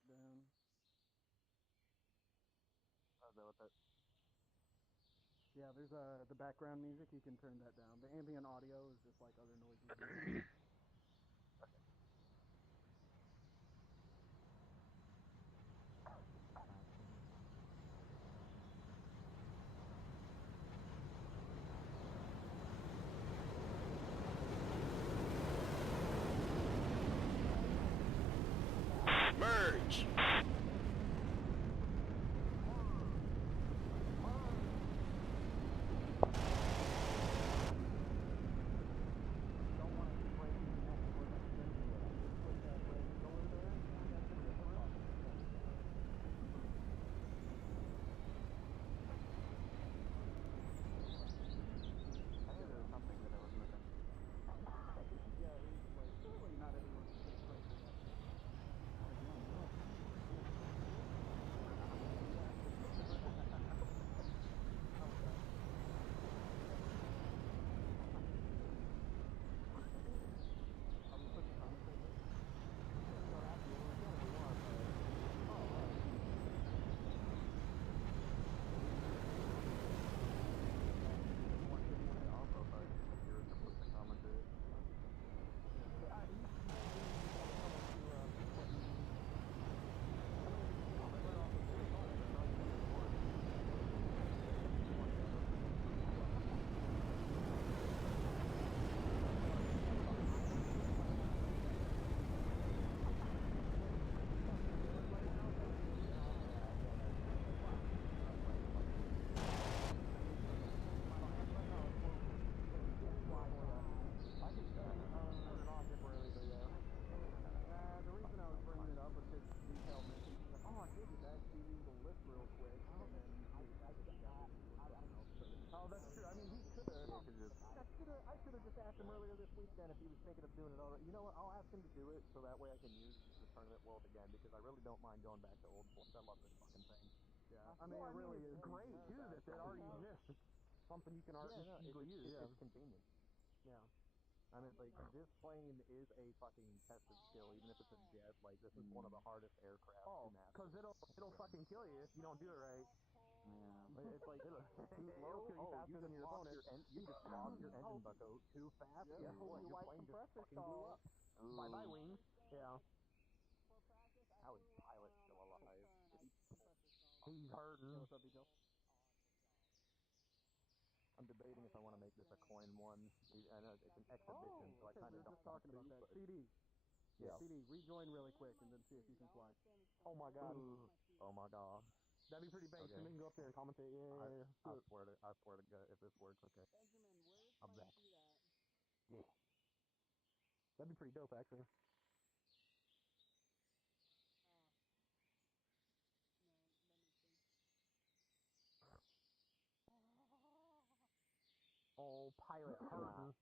it down. Is that what that? Yeah, there's the background music. You can turn that down. The ambient audio is just like other noises. Merge! Oh, that's true. I mean, he could have. I should have just asked him earlier this week then if he was thinking of doing it already. You know what? I'll ask him to do it so that way I can use the tournament world again because I really don't mind going back to old points. I love this fucking thing. Yeah, I mean, it really is great too that it already exists. It's something you can easily use. It's convenient. Yeah. I mean, like, this plane is a fucking tested skill, even if it's a jet. Like, this is one of the hardest aircraft to master. Because it'll fucking kill you if you don't do it right. Yeah. It's like, it'll kill you faster than your opponent. You just lost your engine bucko too fast. Yeah, your plane just fucking blew up. Bye-bye, wings. Yeah. How is pilot still alive? He's hurting. what's up, Vito? I'm debating if I want to make this a coin one. I know it's an exhibition, so I kind of We were don't just want talking to. about that. But CD. yeah. CD, rejoin really quick and then see if you can fly. Oh my god. Oh my god. That'd be pretty basic. Okay. We can go up there and commentate. Yeah. I swear to God, if this works, okay. I'm back. Yeah. That'd be pretty dope, actually. Oh, pilot hurting.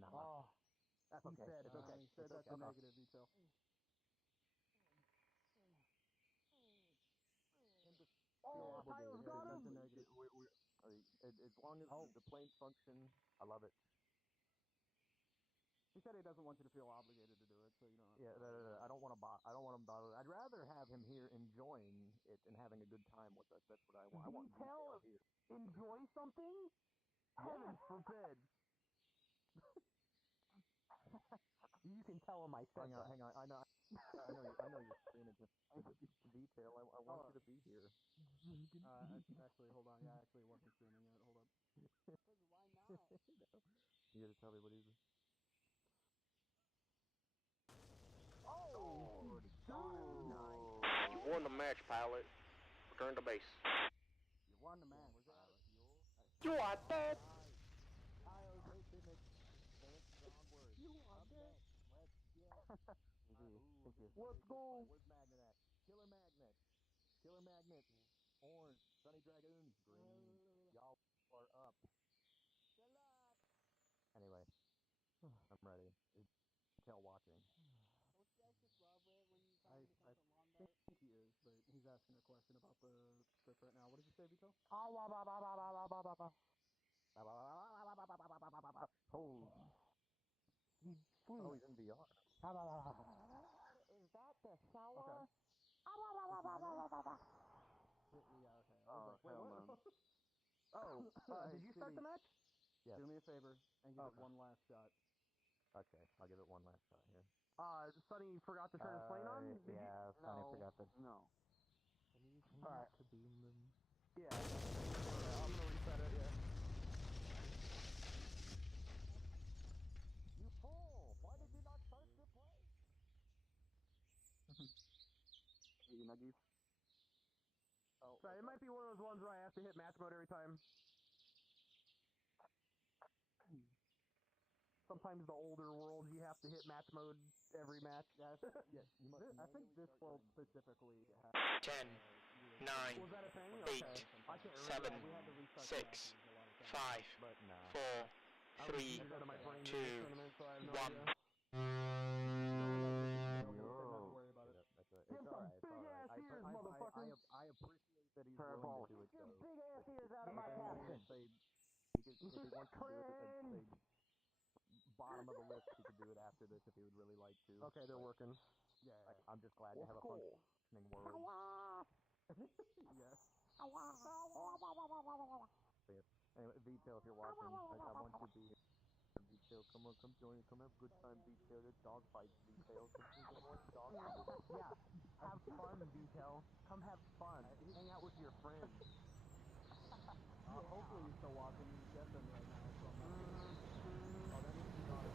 Nah. Oh, that's okay. It's okay. He said that's a negative, Vito. Oh, pilot's got him! That's a negative. As long as the planes function, I love it. He said he doesn't want you to feel obligated to do it, so you don't. Yeah, I don't want to. I don't want him bothered. I'd rather have him here enjoying it and having a good time with us. That's what I want. I want detail here. Enjoy something? Heaven forbid. You can tell him I said that. Hang on. I know you're screaming. Detail. I want you to be here. Actually, hold on. Yeah, actually, it wasn't screaming yet. Hold up. Why not? You gotta tell me what he's. Oh, Nice. You won the match, pilot. Return to base. You won the match, pilot. You are dead! Kyle, great fitness. Advances onward. You are dead. Let's get. Let's go. Where's Magnet at? Killer Magnet. Killer Magnet. Orange. Sunny Dragoon. Green. Y'all are up. Good luck. Anyway, I'm ready. Detail watching. Don't you guys just love it when you tell I him to come to think Lombard? he is, but he's asking a question about the script right now. What did you say, Vito? Oh, he flew. Oh, he's in VR. Is that the shower? Okay. Yeah, okay. I was like, wait, hell what? no. Oh, did you start the match? Yes. Do me a favor and give it one last shot. Okay, I'll give it one last shot here. Sonny forgot to turn his plane on? Sonny forgot to... No. Alright. To beam them. Yeah, I'm gonna reset it, yeah. You fool! Why did you not start the plane? Hey, you nuggies. Oh, Sorry, it might be one of those ones where I have to hit match mode every time. Sometimes the older worlds you have to hit match mode every match. Yeah, I think this world specifically has 10, 9, Was that a thing? 8, Okay. I can't 7, remember. we had to restart 6, the matches a lot of times. 5, but nah. 4, I was 3, used out of my brain 2, during this tournament, so I have no 1. idea. Don't have to worry about it. It's alright, it's alright. Big-ass ears, motherfucker. I appreciate that he's Purple. willing to do it, Get your though. big-ass ears out of my If captain. he wants to do it, say, bottom of the list, he could do it after this if he would really like to. Okay, they're working. Yeah. I'm just glad to have a functioning world. Yes. Anyway, Vito, if you're watching, I want you to be here. Vito, come on, come join, come have a good time, Vito. The dogfight, Vito. Yeah, have fun, Vito. Come have fun. Hang out with your friends. Hopefully he's still watching. He's guessing right now, so I'm not Oh, that means he's on it.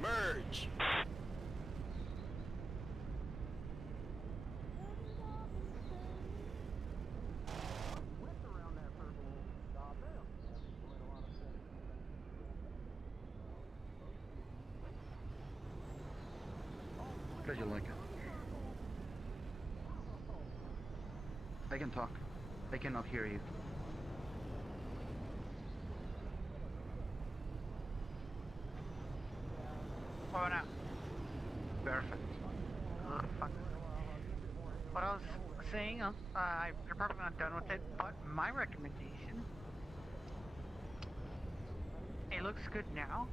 Merge! Whipped around that circle. Goddamn. Because you like it. I can talk. I cannot hear you. Oh no. Perfect. Fuck. What I was saying, you're probably not done with it, but my recommendation, it looks good now,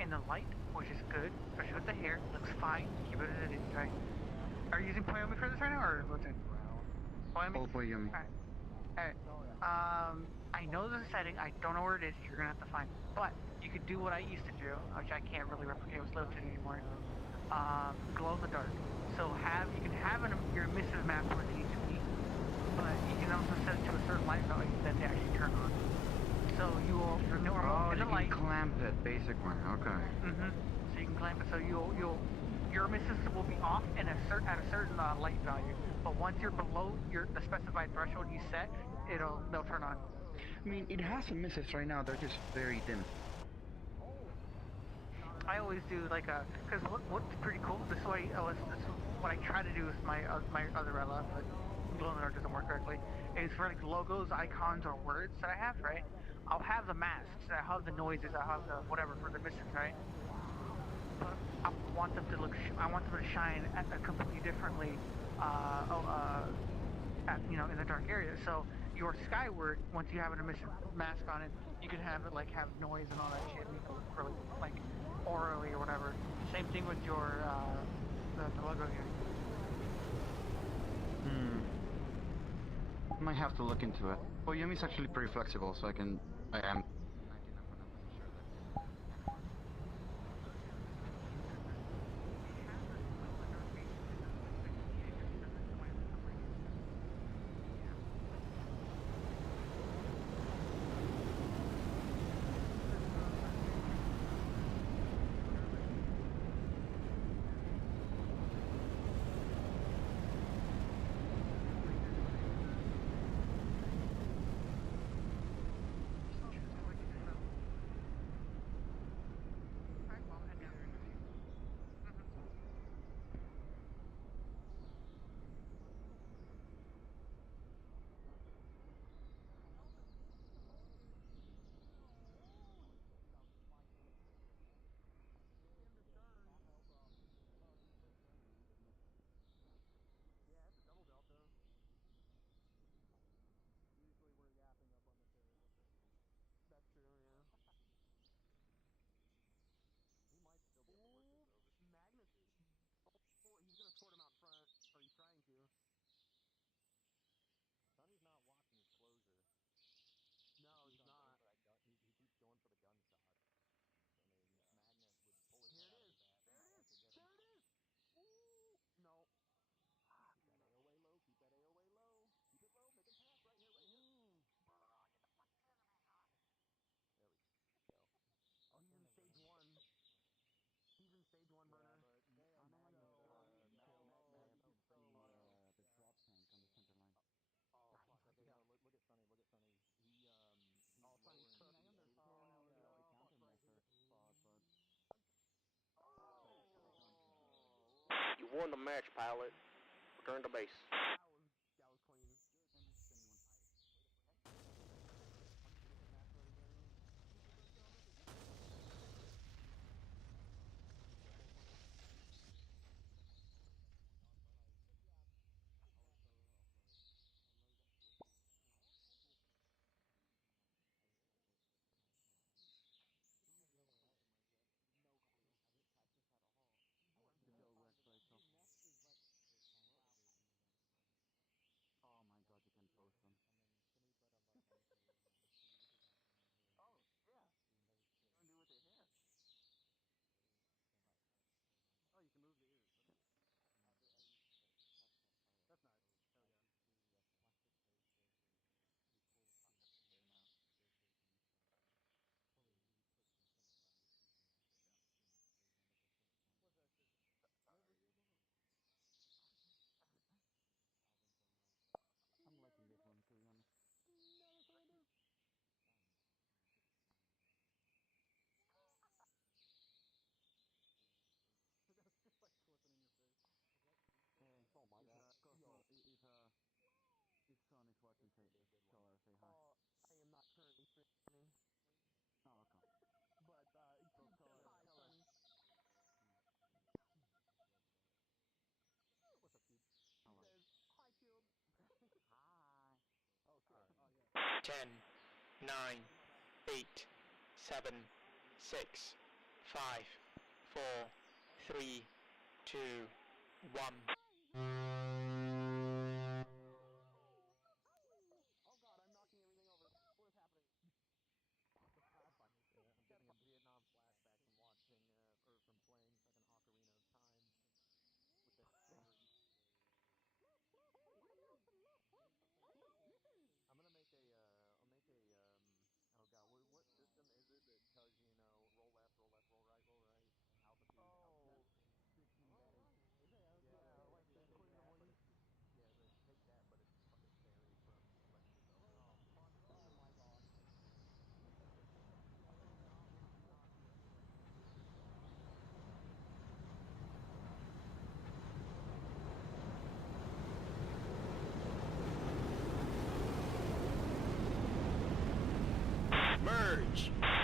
in the light, which is good, especially with the hair, it looks fine, keep it as it is, right? Are you using Poyomi for this right now, or what's it? Poyomi? All Poyomi. Alright. I know the setting, I don't know where it is, you're gonna have to find it, but you could do what I used to do, which I can't really replicate with limited anymore. Glow in the dark. So you can have your emissive map where it needs to be, but you can also set it to a certain light value that they actually turn on. So you're normal in the light. You can clamp it, basic one. Okay. So you can clamp it. So your emissives will be off at a certain light value, but once you're below the specified threshold you set, they'll turn on. I mean, it has emissives right now. They're just very dim. I always do because what's pretty cool. This way, this is what I try to do with my other Rella, but glow in the dark doesn't work correctly. Is for logos, icons, or words that I have, right? I'll have the masks, I have the noises, I have the whatever for the missions, right? But I want them to shine completely differently, in the dark area. So your skyward, once you have an emission mask on it, you can have it have noise and all that shit, make it look really orally or whatever. Same thing with your the logo here. I might have to look into it. Poyomi's actually pretty flexible, so I am. won the match, pilot. Return to base. That was clean. I'm just gonna hit match mode again. Oh my god, you can post them. Oh, yeah. You can do with their hair. Oh, you can move the ears. Okay. That's nice. Hell yeah. I'm liking this one, to be honest. That's just like flipping in your face. Oh my god. Yo. If son is watching, tell her, say hi. I am not currently streaming, Oh, okay. but Cube says hi, son. What's up, Cube? He Hello. says, hi, Cube. Hi. Oh, shit. Oh yeah. 10, 9, 8, 7, 6, 5, 4, 3, 2, 1. Oh god, I'm knocking everything over. What is happening? Yeah, I'm getting a Vietnam flashback from watching, or from playing fucking Ocarina of Time with that fairy. I'm gonna make oh god, what system is it that tells you, roll left, roll left, roll right, altitude, altitude? 15 days. Yeah, like the take that, but it's, yeah, the take that, but it's fucking fairy from Legend of Zelda. Oh my god. Merge! Making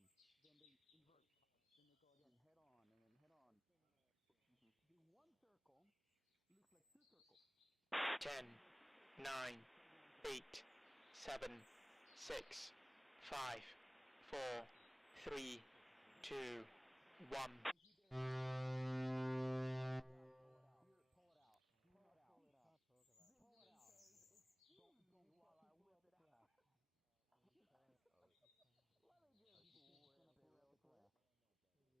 their own circles, right? They're pursuing each other. The one circle is more like head on, then they invert, then they go again head on, and then head on. The one circle looks like two circles. 10, 9, 8, 7, 6, 5, 4, 3, 2, 1. Pull it out. Viggen says it's easy while I whip it out. Let me just whip it real quick. Oh, we talking DFM? Oh,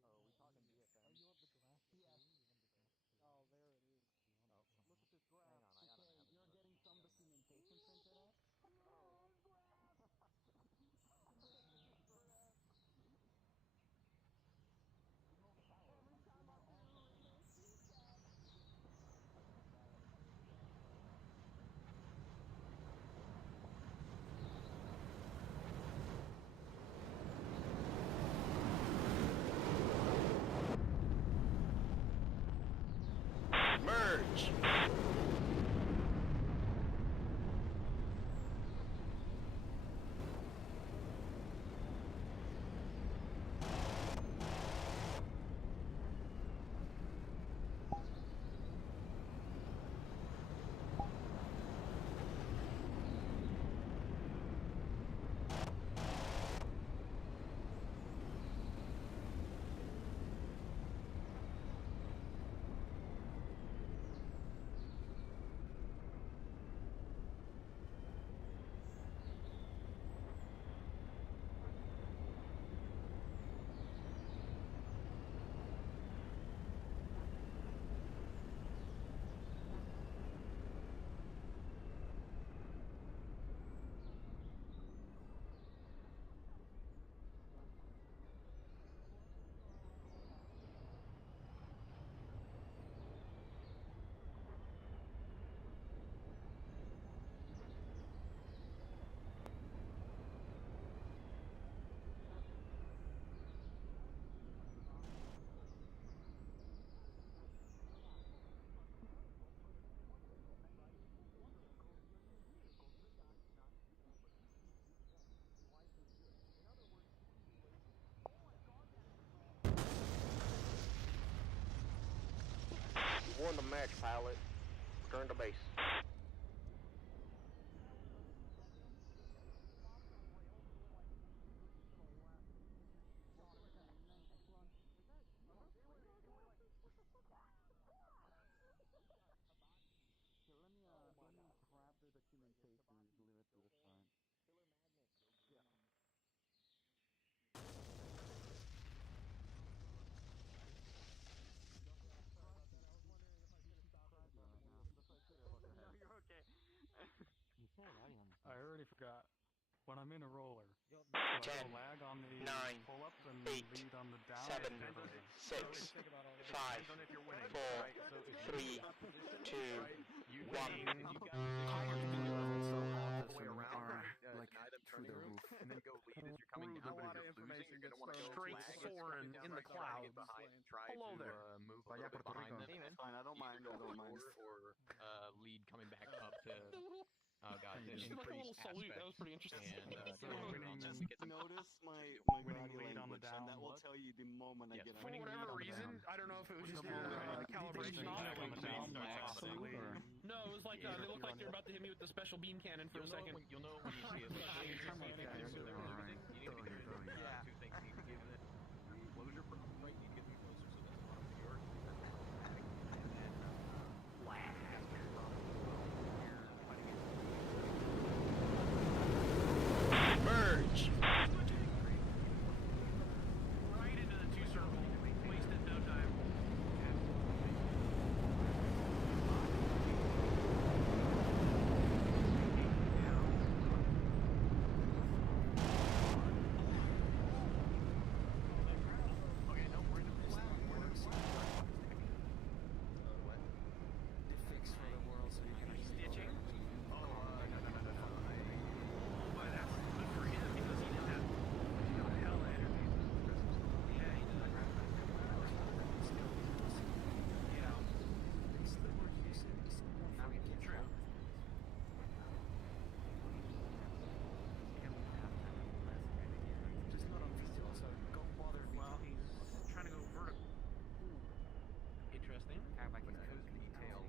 you want the glass too? Yes. You want the glass too? Oh, there it is. Oh, Look at this graph. hang on, I gotta have it. You're getting some documentation printed out. Oh, graph! won the match, pilot. Return to base. Let me grab the documentation and deliver it to the front. No, you're okay. I already forgot. When I'm in a roller, do I 10, go lag on the 9, pull-ups and 8, lead on the down? 7, or the other way? 6, 5, 4, 3, 2, 1. Like through the roof. And then go lead as you're coming down. A But lot if of you're information losing, you're gets gonna want to go straight flag, soaring down in the right, try to clouds. get behind, try Hello to there. move a Vaya little bit Puerto behind Rico. them. It's fine, I don't mind, I don't mind. Or lead coming back up to God, to Just increase like a little salute. aspect. That was pretty interesting. And So just winning- just to get them Notice my winning body lead on the language, and down that will look. tell you the moment I Yes, get on. For winning whatever lead on the reason, down. I don't know if it was just Winning a lead calibration on issue. the down look. Absolutely. Or- No, it was like Yeah. they looked like they were about to hit me with the special beam cannon for a second. You'll know when you see it. Yeah. Two things need to give it closure for right. Need to get them closer, so that's a lot of priority. Merge. Right into the two circle. Wasted no time. Okay, no, we're in the flat. What? The fix for the world so you can Stitching. No. But that's good for him because he didn't have hell of energy. Yeah, he did. Yeah. I mean, true. Just not on video, so don't bother me. Well, he's trying to go vertical. Interesting. Detail,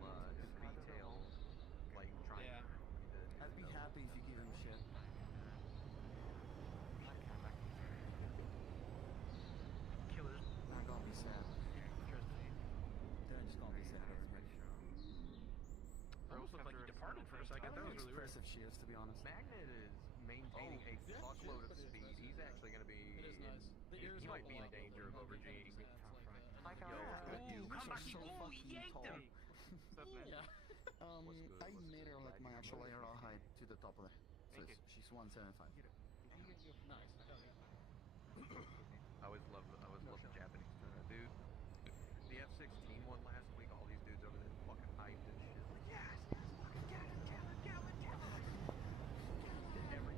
like trying. Yeah. I'd be happy if you give him shit. Killers. Not gonna be sad. Interesting. They're just gonna be sad. Almost looked like he departed for a second. That was really weird. Impressive shifts, to be honest. Magnet is maintaining a fuckload of speed. He's actually going to be. He might be in danger of overheating. Yo, Ooh, come back. Ooh, he yanked him. I made her like my actual ARL height to the top of it. So she's 175. I always love the Japanese dude. The F-16 one last week. All these dudes over there fucking hyped and shit. Like, yes, fucking get it. Every.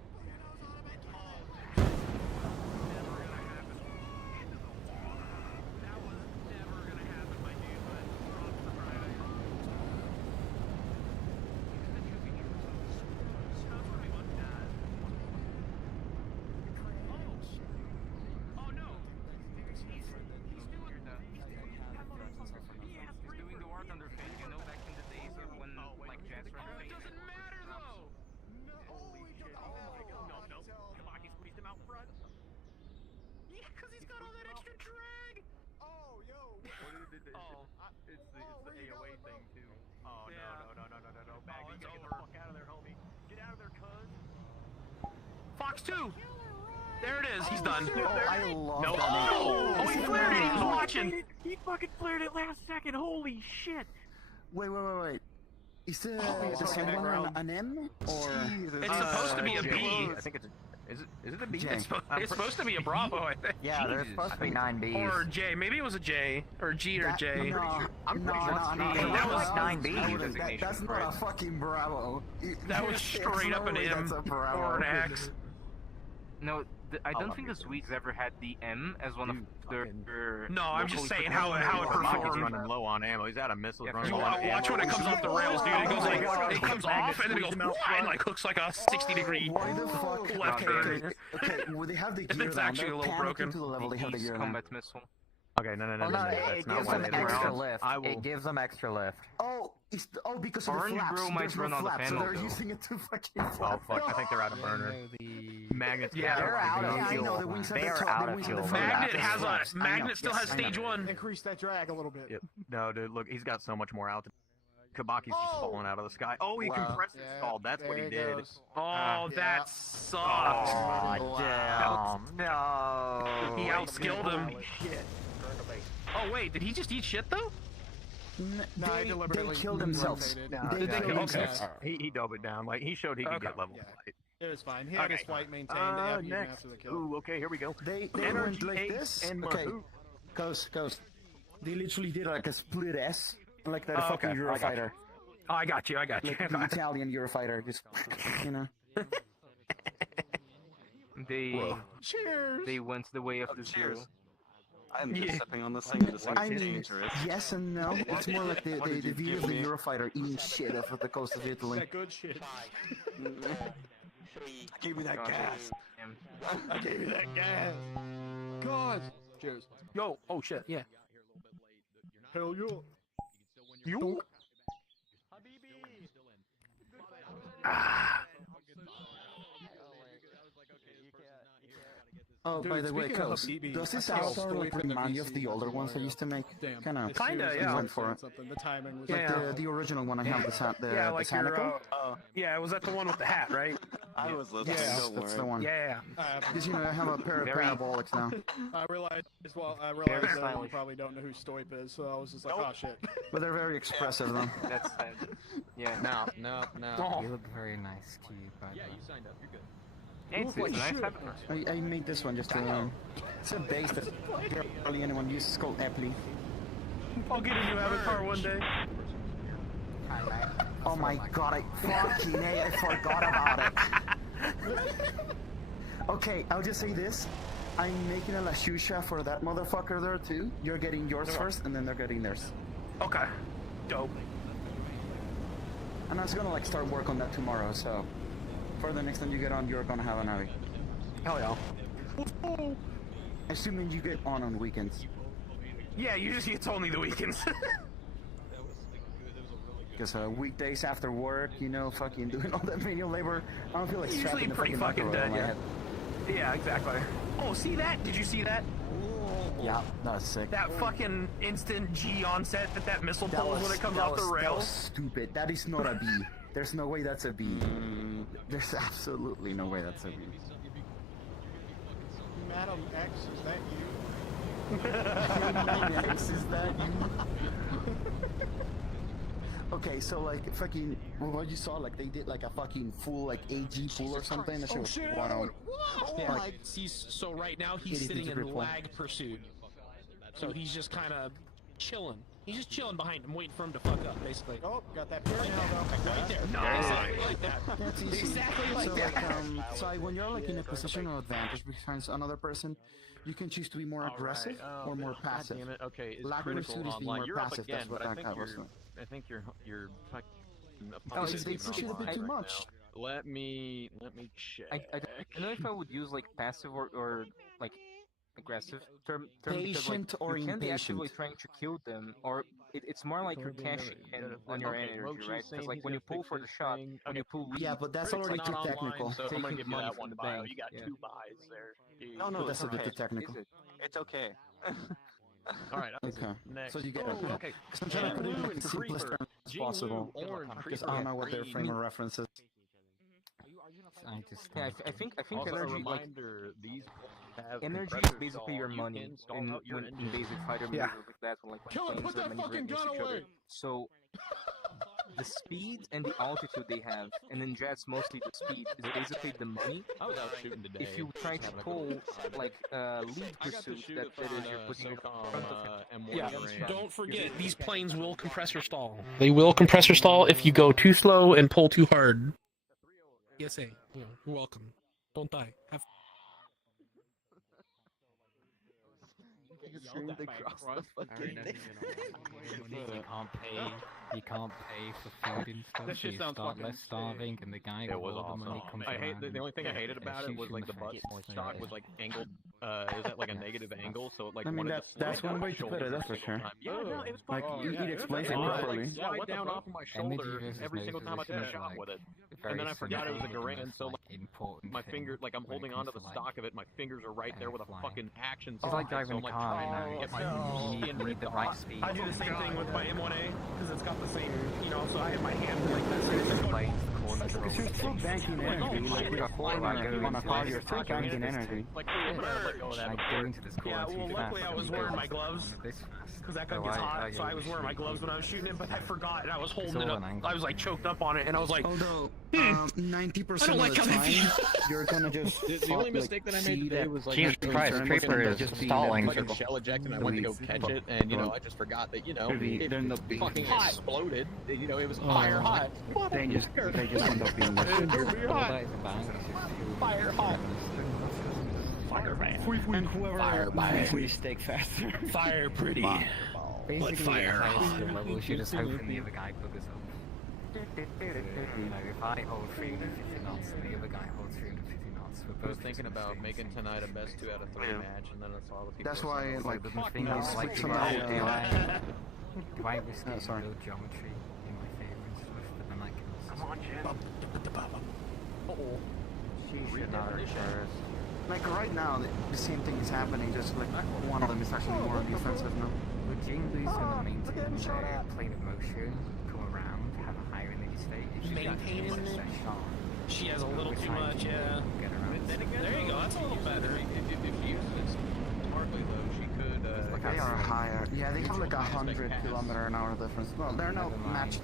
Never gonna happen. That was never gonna happen, my dude, but props for trying. That's what we looked at. Oh no! He's doing the war thunder phase, you know, back in the days of when like jets were Oh, it doesn't matter though! Holy shit. Oh my god. No. Come on, he squeezed him out front. Yeah, because he's got all that extra drag! Oh, yo! It's the AOA thing too. Oh Yeah. no. Maggie, it's get the over. fuck out of there, homie. Get out of there, cuz. Fox 2! There it is, he's done. Oh, I love No. that. Oh, he flared it, he was watching! He fucking flared it last second, holy shit! Wait. Is the second one an M? Or It's supposed to be a B. I think it's. Is it a B? J. It's supposed to be a Bravo, I think. Yeah, there's supposed to be 9 Bs. Or J, maybe it was a J, or G or J. No, I'm pretty sure that was 9 B That's not a fucking Bravo. That was straight up an M That's a Bravo. or an X. No, I don't think the Swedes ever had the M as one of their. No, I'm just saying how it Maki's performed. running low on ammo. He's out of missiles. Yeah, running You low on watch when it comes off the rails, dude. It goes like it comes off and then it goes and like hooks like a 60-degree Why the fuck? left turn. Okay, well, they have the gear It's down. actually They're a little panicking broken. to the level they have the East gear down. combat missile. Okay, no. Well, no, That's it not gives why them they were extra out. lift. I will. It gives them extra lift. Oh, because of the Orange flaps. Brew might There's no run on the flaps, so panel, they're though. using it to fucking Oh flap. fuck! I think they're out of burner. Magnets. Yeah, they're out of Yeah, I know. fuel. The wings at the They're top. out The of wings at the fuel. front. Magnet Yes, has flaps. a I know. Magnet still Yes, has I know. stage 1. Increase that drag a little bit. Yep. No, dude, look, he's got so much more altitude. Kabaki's just falling out of the sky. Oh, he Wow. compressor stalled. That's what he did. Goes. Oh, Yeah. that sucks. Oh, damn. No. He outskilled him. Shit. Oh wait, did he just eat shit though? No, I They deliberately killed themselves. rotated. No, They kill killed themselves. He dove it down. Like he showed he could Okay. get level Yeah. flight. It was fine. He had his Okay. flight maintained even Next. after the kill. Ooh, okay, here we go. They Energy went like Ace this. and Okay, Mahoo. goes. They literally did like a split S, like that Oh, fucking okay. I got Eurofighter, Oh, I got you. like the Italian Eurofighter. Just you know. They went the way of the zero. I'm just stepping on this thing and this thing I is mean, dangerous. yes and no. It's more like the view of the Eurofighter eating shit off of the coast of Italy. That good shit. Give me that gas. I gave you that gas. God. Cheers. Yo, oh shit, yeah. Hell yeah. You. Oh, Dude, by the way, speaking of Coast, Habibi, does this I saw a avatar story like from the remind you of the VC older ones I used to make? Damn. Kind of. It Kinda, seriously yeah. Went for said it. something. The timing was Like Yeah. the original one I have, the Yeah, like your, Sanico. yeah, was that the one with the hat, right? I was listening, Yes, don't that's worry. the one. Yeah. Because you know I have a pair of parabolics now. I realized that stylish. you probably don't know who Stoip is, so I was just like, oh shit. But they're very expressive though. That's sad. Yeah. No. Oh. You look very nice, Key. Yeah, you signed up. You're good. It's nice avatar. I made this one just to. It's a base that barely anyone uses. It's called Aptly. I'll get a new avatar one day. Oh my god, I fucking hate, I forgot about it. Okay, I'll just say this. I'm making a Lashusha for that motherfucker there too. You're getting yours first, and then they're getting theirs. Okay. Dope. And I was gonna like start work on that tomorrow, so for the next time you get on, you're gonna have an Navi. Hell yeah. Assuming you get on weekends. Yeah, usually it's only the weekends. Because weekdays after work, you know, fucking doing all that manual labor, I don't feel like Usually strapping the pretty fucking microwave dead, on my yeah. head. Yeah, exactly. Oh, see that? Did you see that? Yeah, that was sick. That fucking instant G onset that missile That pulls was, when it comes that off was, the that was rails. stupid. That is not a B. There's no way that's a B. There's absolutely no way that's a B. Madam X, is that you? Madam X, is that you? Okay, so like fucking what you saw, like they did like a fucking full like AG pool or something. That shit was wild. Yeah. Like, So right now he's 80 sitting degree in pull. lag pursuit. So he's just kind of chilling. He's just chilling behind him, waiting for him to fuck up, basically. Oh, got that pure now though. Right there. Nice. Exactly like that. That's easy. Exactly like so, that. so when you're like in a position of advantage behind another person, you can choose to be more aggressive or more passive. God damn it. Okay, it's Lag critical pursuit is being online. more You're up passive. again, That's what but that guy was doing. I think you're fucking. Oh, they push it a bit too much. Let me check. I don't know if I would use like passive or like aggressive term because like Patient or you can be actively impatient? trying to kill them, or it's more like you're cashing in on your energy, right? Because like when you pull for the shot, when you pull lead, Yeah, but that's it's already like too not technical. online, So I'm gonna taking give you money that from one the bio. bank. You got Yeah. 2 buys there. No, no, But it's that's a bit okay. too technical. Is it? It's okay. All right. Okay. Next. So you get Oh, okay. Because I'm trying to put it in Blue the and simplest Creeper. terms as Jinwoo, possible. Orange, Because Creeper, I don't know what their Green. frame of reference is. I just Yeah, I think Also, a energy like reminder, these have energy is compressor basically stall. your You money can stall in out your in engine. basic fighter Yeah. maneuvers like that, when like when Kill it, planes put are that maneuvering fucking against gun each other. away! So the speed and the altitude they have, and in jets mostly the speed is basically the money. I was out shooting today. If you try to pull like lead I got to pursuit, shoot that it is from you're putting it in SOCOM front of him. M1 Yeah, range. don't forget, these planes will compressor stall. They will compressor stall if you go too slow and pull too hard. PSA, you're welcome. Don't die. Have streamed across the fucking thing. You can't pay for food and stuff. That shit You sounds start fucking less starving, and the guy It with was all the money awesome. comes I hate around the only thing I and hated about it shoots was you like in the butt face. shot was like angled. Is that like a negative angle? So it like I mean, wanted to that's slide one down way my to put it, shoulders that's for every single sure. time. Yeah, no, it was Like, fucking it explains it and it would, properly. like, slide down off of my shoulder versus every no single time I took a position shot is, with it. very And then I forgot it was a similar to Garand, so most, like, important my thing finger, like I'm when it holding comes onto the to, like, stock of it, my fingers are right there with a flying. fucking action It's like socket, driving so a I'm car, like trying you to know, get my you skin need the right speed. I do the same thing with my M1A because it's got the same, you know. So I have my hand like this. And it's This just plays the corners Because you're still banking energy. Like, with a foreigner on a car, you're still banking energy. like, I'm gonna let go of that Like before. going to this corner Yeah, too well, fast, luckily I and was you wearing go my gloves this fast. because that gun So gets I hot. So I was wearing my gloves when I was shooting it, but I forgot and I was holding it all up. an angle. I was like choked up on it, and I was like, Although, I 90% don't of like the how they time, feel. you're gonna just The only mistake that I made today was like Jesus Christ, Creeper is stalling. fucking shell eject, and I went to go catch it, and you know I just forgot that it end up being fucking hot. exploded. You know it was fire hot. they just end up being Fire hot. Fire man. And whoever we stake faster. Fire pretty. Basically, fire at the highest skill level, you're just hoping the other guy buggers up. You know, if I hold 350 knots and the other guy holds 350 knots, we're both I was thinking about making tonight a best 2 out of 3 match, and then I saw the people. That's why, like, The thing is, like, switch do them out. I risk no geometry in my favor and stuff, but then I can... Come on, Uh-oh. She should not reverse. Like, right now, the same thing is happening, just like one of them is actually more defensive now. Would Jing lose on the maintain plane of motion, come around, have a higher energy state? If she's Maintaining got it? shot, She has a little too much, yeah. get around. There you go, that's a little better. If she uses it smartly though, she could. They are higher. Yeah, they have like 100 kilometer an hour difference. Well, they're no match.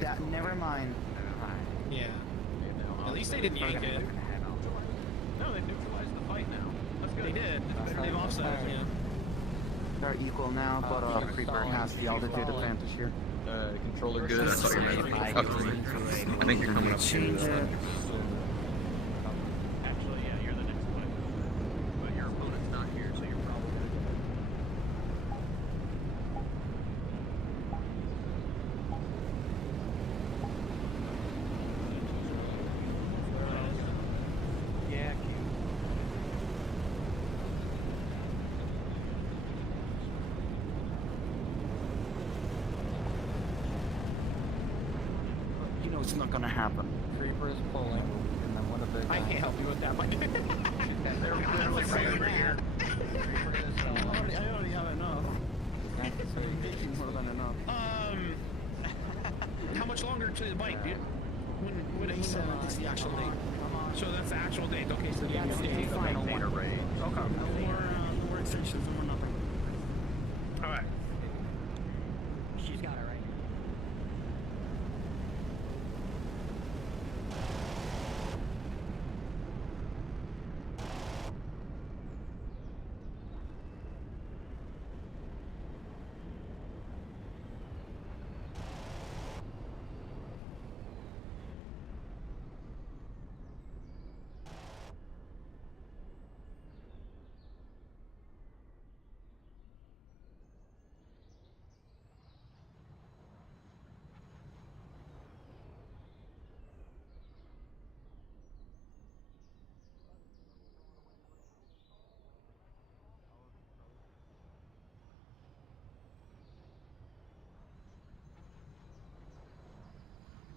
That never mind. Yeah. At least they didn't yank it. No, they neutralized the fight now. That's good. They did. They've offset, yeah. They're equal now, but Creeper has the altitude advantage here. Controller good. That's what you're making. Okay. I think you're coming up Change to it. Actually, yeah, you're the next one. But your opponent's not here, so you're probably good. Yeah, You know it's not gonna happen. Creeper is pulling, and then one of the I can't help you with that, my dude. They're literally right here. I already have enough. More than enough. How much longer to the bike, dude? When it's the actual date. So that's the actual date. Okay, so the actual date. The maintainer raid. Okay. No more extensions, no more nothing. All right. She's got it right.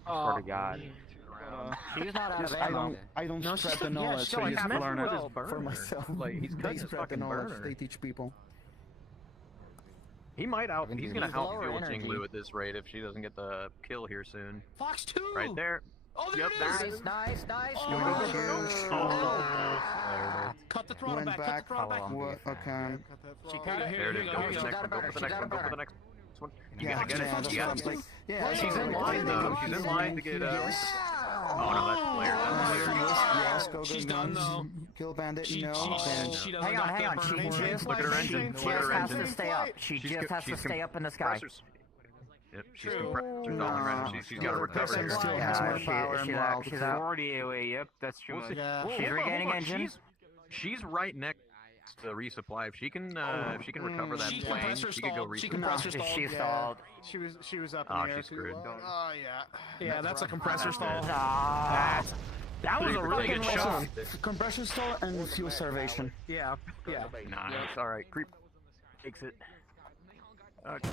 Swear to God. She's not out of I ammo. don't No, spread she's the still- yeah, knowledge, still so you has just meant learn well it for burner. myself. Like, he's They cutting his spread the fucking knowledge, burner. they teach people. He might out. He's gonna He's lower outfuel energy. Jinglu at this rate if she doesn't get the kill here soon. Fox 2! Right there. Oh, there Yep, it there it is! is. Nice. Cut the throttle Went back, cut back. the throttle back. Okay. She got it. There it is. Go for the She's next got one. a Go burner, for the she's next got a one. Go for burner. the next one. You Yeah, gotta get it. that's You what got I'm it. like. Yeah, She's in line though. She's in line to get Oh no, that's Blair. That's Blair. Yes, go, She's go, done though. Kill Bandit, She no. doesn't Hang got on. that She burn. just Look at her engine. Look at her has engine. to stay up. She just has to stay up in the sky. Compressors. Yep, she's compressors all around. She's got to recover here. Still has more power and more altitude. Yep, that's true. We'll see. She's regaining engine. She's right next to resupply. If she can recover that She plane, compressor she could go stalled. She resupply. compressor stalled. She Yeah. stalled. She was up in Oh, the air she's too screwed. long. Oh yeah. Yeah, that's a compressor That's stall. it. That was a really good shot. Compressor stall and fuel starvation. Yeah, yeah. Nice. All right. Creep takes it. Okay.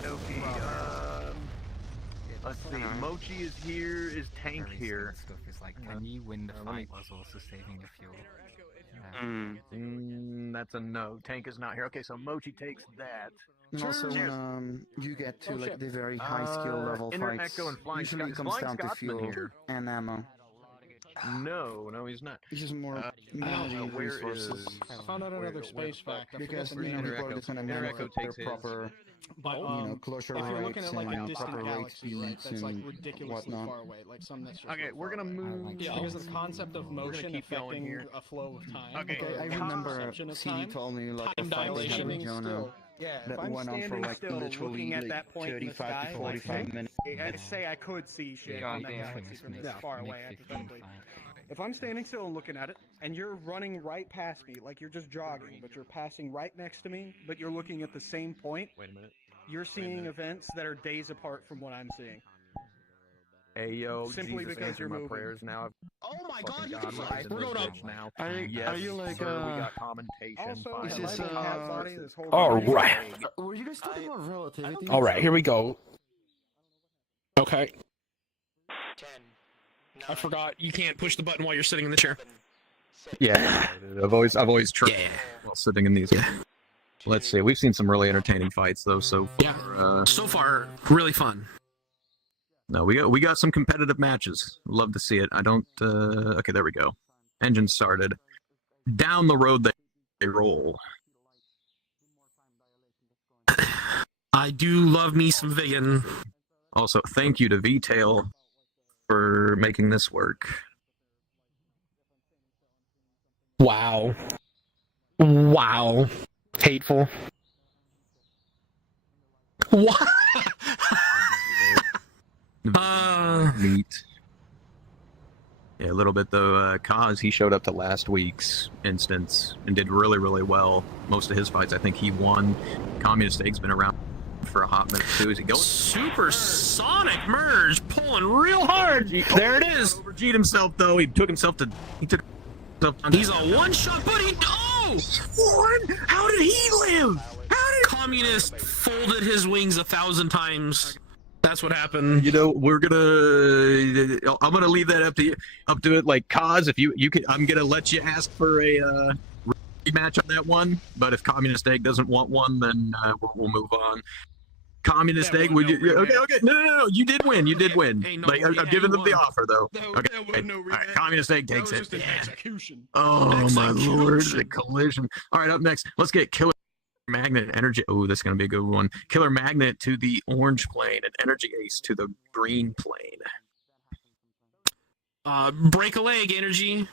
Let's see. Mochi is here. Is Tank here? Stuff is like, can you win the fight whilst also saving the fuel? That's a no. Tank is not here. Okay, so Mochi takes that. And also when you get to like the very high skill level Inner fights, Echo and Flying usually it Scot- comes Flying down to Scotsman fuel here. and ammo. No, he's not. It's just more melee where resources. I found out another space fact. I Because forget the name. people are just gonna manage their proper, But closure if you're looking rates at like a and distant proper rate galaxy, right, speeds that's like and ridiculously whatnot. far away. Like some that's just Okay, we're gonna move. Yeah, because the concept of motion keep going affecting here. a flow of time. Okay, I remember perception of CD time, told me like a time fight with dilation. Jonah Yeah, if that I'm went on for standing like still literally looking at like that point in the 35 sky, to 45 minutes. I'd say I could see shit Yeah, on that yeah. galaxy from this Yeah. far away, hypothetically. If I'm standing still and looking at it, and you're running right past me, like you're just jogging, but you're passing right next to me, but you're looking at the same point, Wait a minute. you're seeing events that are days apart from what I'm seeing. Hey yo, Simply Jesus, because answer you're my moving. prayers now. Oh my Fucking God, you can God, fly. in We're this going up. bitch now. Are you like sir, we got commentation. Also, finally. Is this, my little cat body is holding All me. right. Were you guys talking about relativity? All right, here we go. Okay. I forgot you can't push the button while you're sitting in the chair. Yeah, I've always tried while sitting in these. Let's see. We've seen some really entertaining fights though. So far, So far, really fun. no, we got some competitive matches. Love to see it. I don't. Okay, there we go. Engine started. Down the road they roll. I do love me some Viggen. Also, thank you to V-Tail for making this work. Wow. Wow. Hateful. What? Neat. Yeah, a little bit though. Kaz, he showed up to last week's instance and did really, really well. Most of his fights, I think he won. Communist Egg's been around for a hot minute too. Is he going? Supersonic merge, pulling real hard. There it is. Overg'd himself though. He took himself to. He's a one-shot, but he. Oh! Warren, how did he live? Communist folded his wings 1,000 times. That's what happened. You know, I'm gonna leave that up to it. Like Kaz, if you can, I'm gonna let you ask for a rematch on that one. But if Communist Egg doesn't want one, then we'll move on. Communist Egg, would you? Okay, no, you did win. You did win. Like I'm giving them the offer though. Okay, all right, Communist Egg takes it. Execution. Oh my lord, the collision. All right, up next, let's get Killer Magnet Energy. Oh, this is gonna be a good one. Killer Magnet to the orange plane and Energy Ace to the green plane. Break a leg, Energy.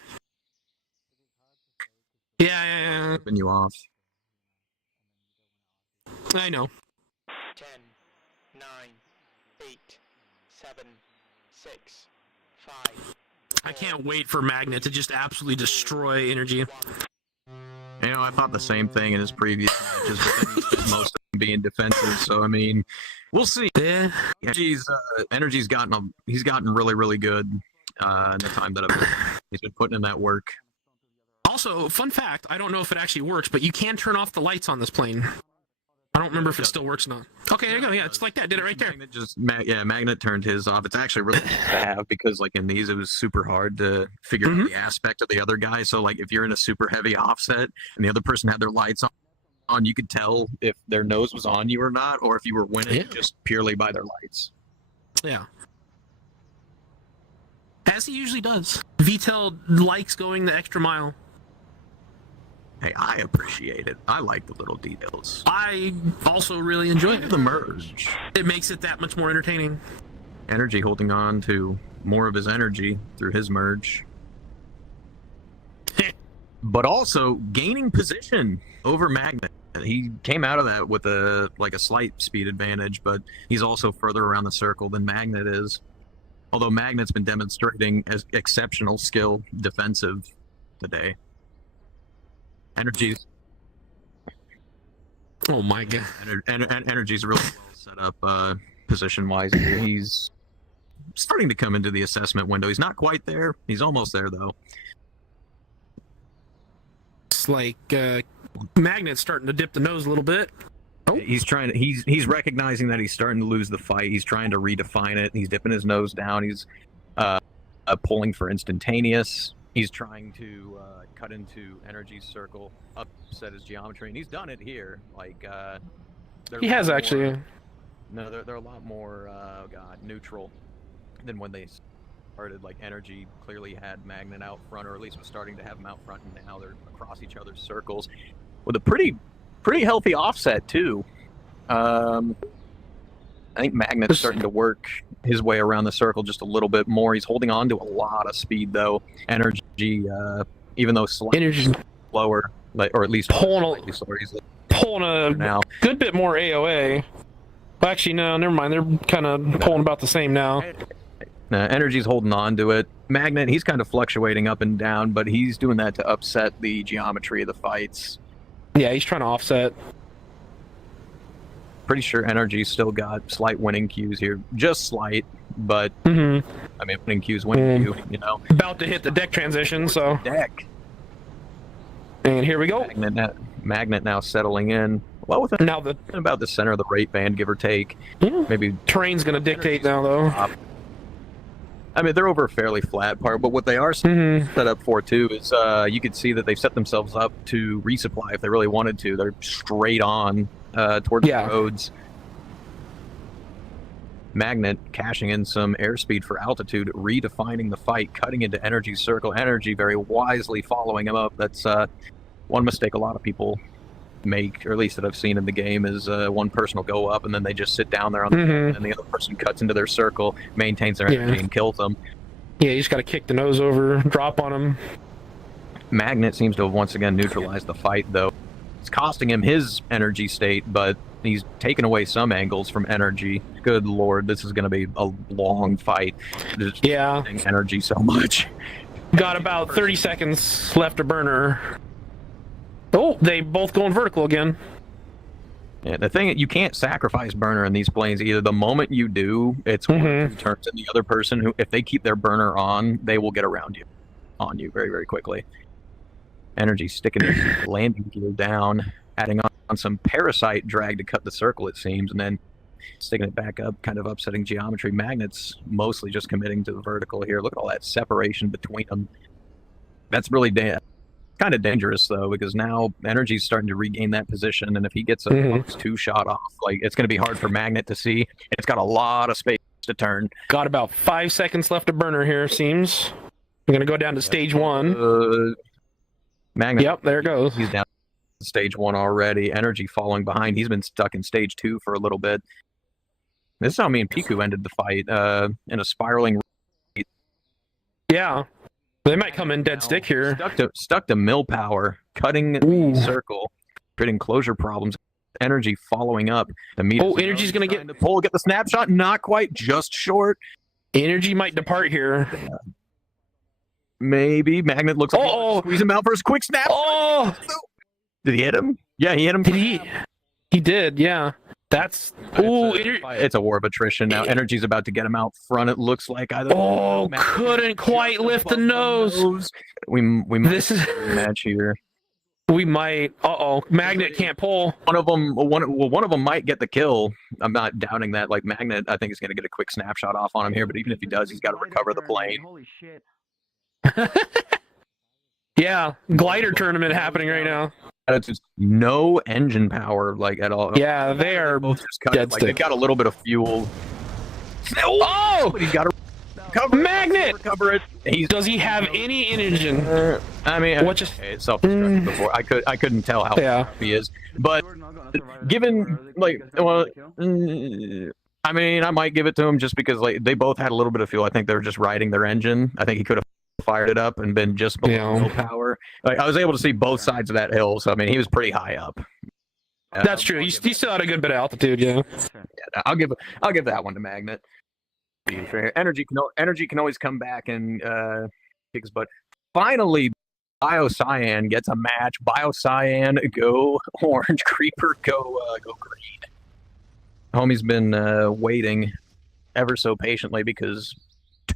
Yeah. Flipping you off. I know. 10, 9, 8, 7, 6, 5. I can't wait for Magnet to just absolutely destroy Energy. You know, I thought the same thing in his previous matches, but then he spent most of them being defensive. So I mean, we'll see. Yeah. Energy's gotten really, really good in the time that he's been putting in that work. Also, fun fact, I don't know if it actually works, but you can turn off the lights on this plane. I don't remember if it still works or not. Okay, there you go. Yeah, it's like that. Did it right there. Magnet turned his off. It's actually really nice to have because, like, in these, it was super hard to figure out the aspect of the other guy. So, like, if you're in a super heavy offset and the other person had their lights on, you could tell if their nose was on you or not, or if you were winning just purely by their lights. Yeah. As he usually does. VTEL likes going the extra mile. Hey, I appreciate it. I like the little details. I also really enjoy it. The merge. It makes it that much more entertaining. Energy holding on to more of his energy through his merge. But also gaining position over Magnet. He came out of that with a slight speed advantage, but he's also further around the circle than Magnet is. Although Magnet's been demonstrating as exceptional skill defensive today. Energy's Oh my god. Energy's really well set up position-wise here. He's starting to come into the assessment window. He's not quite there. He's almost there, though. It's like Magnet's starting to dip the nose a little bit. Oh. He's recognizing that he's starting to lose the fight. He's trying to redefine it. He's dipping his nose down. He's pulling for instantaneous. He's trying to cut into Energy's circle, upset his geometry, and he's done it here. Like he has actually. No, they're a lot more neutral than when they started. Like Energy clearly had Magnet out front, or at least was starting to have him out front, and now they're across each other's circles with a pretty healthy offset too. I think Magnet's starting to work his way around the circle just a little bit more. He's holding on to a lot of speed though. Energy, even though slightly slower, or at least pulling a now. Good bit more AOA. Well, actually, no, never mind. They're kind of pulling about the same now. Energy's holding on to it. Magnet, he's kind of fluctuating up and down, but he's doing that to upset the geometry of the fights. Yeah, he's trying to offset. Pretty sure Energy's still got slight winning cues here. Just slight, but I mean, winning cues, winning cue, you know. About to hit the deck transition, so. Deck. And here we go. Magnet now settling in. Well, within now about the center of the rate band, give or take. Yeah. Maybe terrain's going to dictate now, though. I mean, they're over a fairly flat part, but what they are set up for, too, is you could see that they've set themselves up to resupply if they really wanted to. They're straight on towards the roads. Magnet cashing in some airspeed for altitude, redefining the fight, cutting into Energy's circle. Energy very wisely following him up. That's one mistake a lot of people make, or at least that I've seen in the game, is one person will go up and then they just sit down there on the and the other person cuts into their circle, maintains their energy, and kills them. Yeah, you just got to kick the nose over, drop on him. Magnet seems to have once again neutralized the fight, though. It's costing him his energy state, but he's taken away some angles from Energy. Good lord, this is going to be a long fight. Just energy so much. Got about 30 seconds left to burner. Oh, they both going vertical again. Yeah, the thing, you can't sacrifice burner in these planes either. The moment you do, it's one or two turns, and the other person, who, if they keep their burner on, they will get around you, on you very, very quickly. Energy sticking his landing gear down, adding on some parasite drag to cut the circle, it seems, and then sticking it back up, kind of upsetting geometry. Magnet's mostly just committing to the vertical here. Look at all that separation between them. That's really kind of dangerous, though, because now Energy's starting to regain that position, and if he gets a Fox 2 shot off, like, it's going to be hard for Magnet to see. It's got a lot of space to turn. Got about 5 seconds left to burner here, seems. We're going to go down to stage 1. Magnet. Yep, there it goes. He's down to stage 1 already. Energy following behind. He's been stuck in stage 2 for a little bit. This is how me and Piku ended the fight, in a spiraling. Yeah. They might come in dead stick here. Stuck to mill power, cutting the circle, creating closure problems. Energy following up. Energy's going to get the snapshot. Not quite, just short. Energy might depart here. Maybe. Magnet looks like squeeze him out for his quick snap. Oh! Did he hit him? Yeah, he hit him. Did he? He did, yeah. That's... It's a war of attrition now. Energy's about to get him out front, it looks like. Couldn't quite lift the nose. We might have a match here. We might. Magnet can't pull. One of them might get the kill. I'm not doubting that. Like, Magnet, I think, is going to get a quick snapshot off on him here, but even if he does, he's got to recover the plane. Holy shit. Yeah, glider tournament happening right now. It's just no engine power, like, at all. Yeah, they are both just cut. Like, they've got a little bit of fuel. Oh! He's got to Magnet! Recover it. Does he have any engine? I mean, it's self-destruct before. I couldn't tell how fast he is, but given, like, well, I mean, I might give it to him just because, like, they both had a little bit of fuel. I think they were just riding their engine. I think he could have fired it up and been just below full power. Like, I was able to see both sides of that hill, so I mean, he was pretty high up. That's true. He still had a good bit of altitude, yeah. I'll give that one to Magnet. Energy can always come back and kick his butt. Finally, Biocyan gets a match. Biocyan, go orange. Creeper, go green. Homie's been waiting ever so patiently because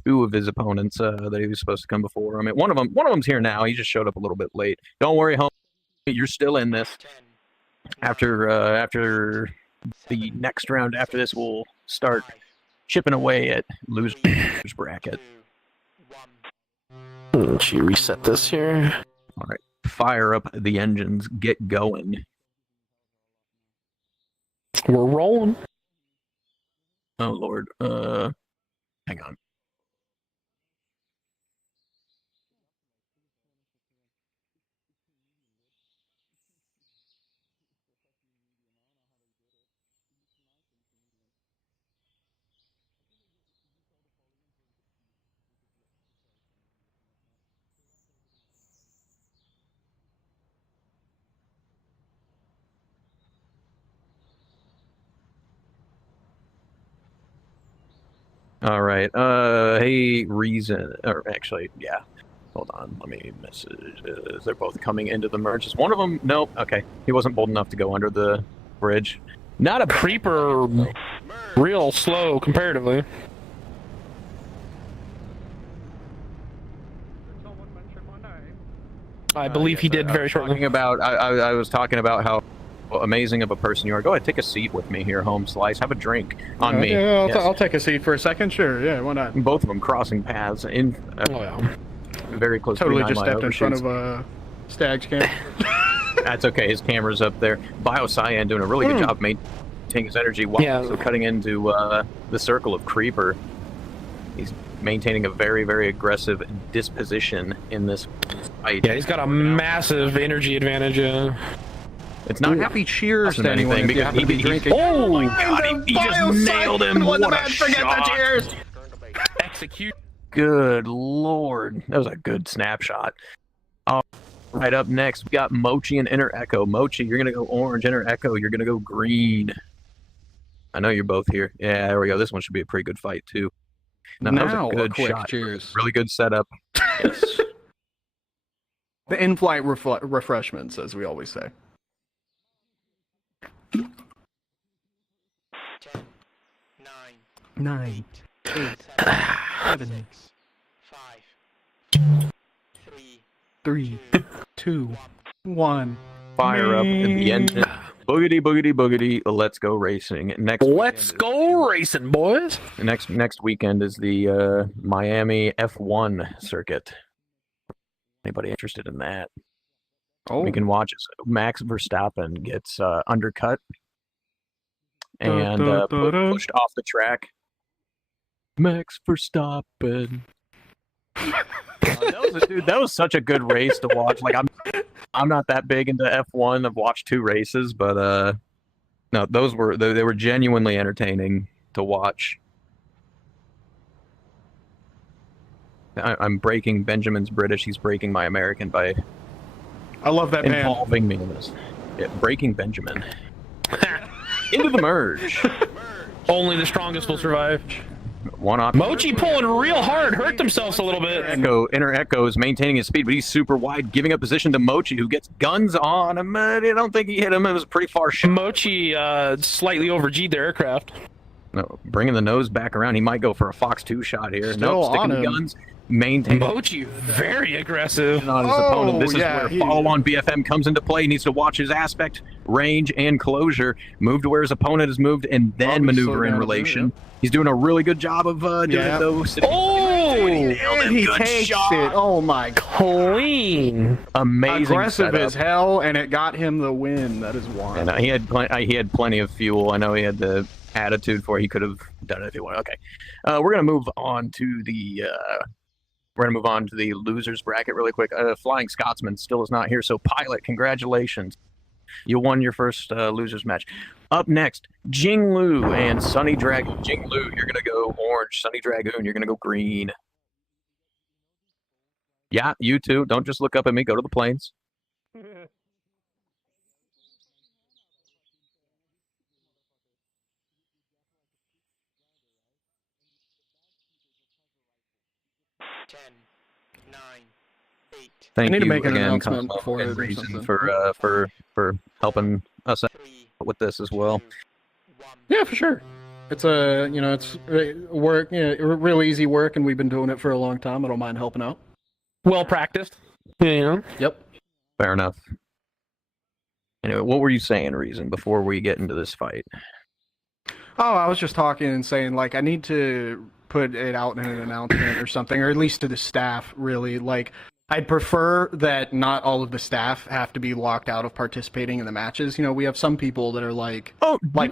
two of his opponents that he was supposed to come before. I mean, one of them's here now. He just showed up a little bit late. Don't worry, homie. You're still in this. After the next round after this, we'll start chipping away at losers bracket. Let's reset this here. All right, fire up the engines. Get going. We're rolling. Oh Lord. Hang on. All right. Hey, Reason. Or actually, yeah. Hold on. Let me message. They're both coming into the merge. Is one of them? Nope. Okay. He wasn't bold enough to go under the bridge. Not a Creeper. Real slow comparatively. I believe he did very shortly. I was talking about how amazing of a person you are. Go ahead, take a seat with me here, Home Slice. Have a drink on me. Yeah, I'll take a seat for a second. Sure, yeah, why not? Both of them crossing paths in very close. Totally just stepped in front of Stag's camera. That's okay. His camera's up there. Biocyan doing a really good job maintaining his energy while also cutting into the circle of Creeper. He's maintaining a very, very aggressive disposition in this fight. Yeah, he's got a massive energy advantage. It's not happy cheers to anything because he drinking. Oh my God! He just nailed him. What a cheers. Execute. Good Lord, that was a good snapshot. All right, up next we got Mochi and Inner Echo. Mochi, you're gonna go orange. Inner Echo, you're gonna go green. I know you're both here. Yeah, there we go. This one should be a pretty good fight too. That was a good quick shot. Cheers. Really good setup. Yes. The in-flight refreshments, as we always say. 10, 9, 8, 7, 5, 3, 2, 1. Fire up in the engine. Boogity, boogity, boogity. Let's go racing. Let's go racing, boys. Next weekend is the Miami F1 circuit. Anybody interested in that? Oh. We can watch as Max Verstappen gets undercut and pushed off the track. Max Verstappen. That was such a good race to watch. Like I'm not that big into F1. I've watched 2 races, but no, they were genuinely entertaining to watch. I'm breaking Benjamin's British. He's breaking my American by I love that involving me in this. Yeah, breaking Benjamin into the merge. Only the strongest will survive. One option. Mochi pulling real hard, hurt themselves a little bit. Inner Echo is maintaining his speed, but he's super wide, giving up position to Mochi, who gets guns on him. I don't think he hit him. It was a pretty far shot. Mochi slightly over-G'd their aircraft. No, bringing the nose back around. He might go for a Fox 2 shot here. Still sticking the guns. Maintain Mochi very aggressive on his opponent. This is where follow-on BFM comes into play. He needs to watch his aspect, range, and closure. Move to where his opponent has moved, and then maneuver in relation. He's doing a really good job of doing it, though. And he takes it. Oh my God. Clean. Amazing Aggressive setup. as hell, and it got him the win. That is wild. And he had plenty of fuel. I know he had the attitude for it. He could have done it if he wanted. Okay, we're gonna move on to the losers bracket really quick. Flying Scotsman still is not here, so Pilot, congratulations. You won your first losers match. Up next, Jing Lu and Sunny Dragoon. Jing Lu, you're gonna go orange. Sunny Dragoon, you're gonna go green. Yeah, you too. Don't just look up at me. Go to the planes. 10, 9, Thank I need to you make an again, announcement Cosmo for and it or Reason something. for helping us out with this as well. Yeah, for sure. It's it's work, real easy work, and we've been doing it for a long time. I don't mind helping out. Well practiced. Yeah. Yep. Fair enough. Anyway, what were you saying, Reason, before we get into this fight? Oh, I was just talking and saying, like, I need to put it out in an announcement or something, or at least to the staff, really. Like, I'd prefer that not all of the staff have to be locked out of participating in the matches. We have some people that are like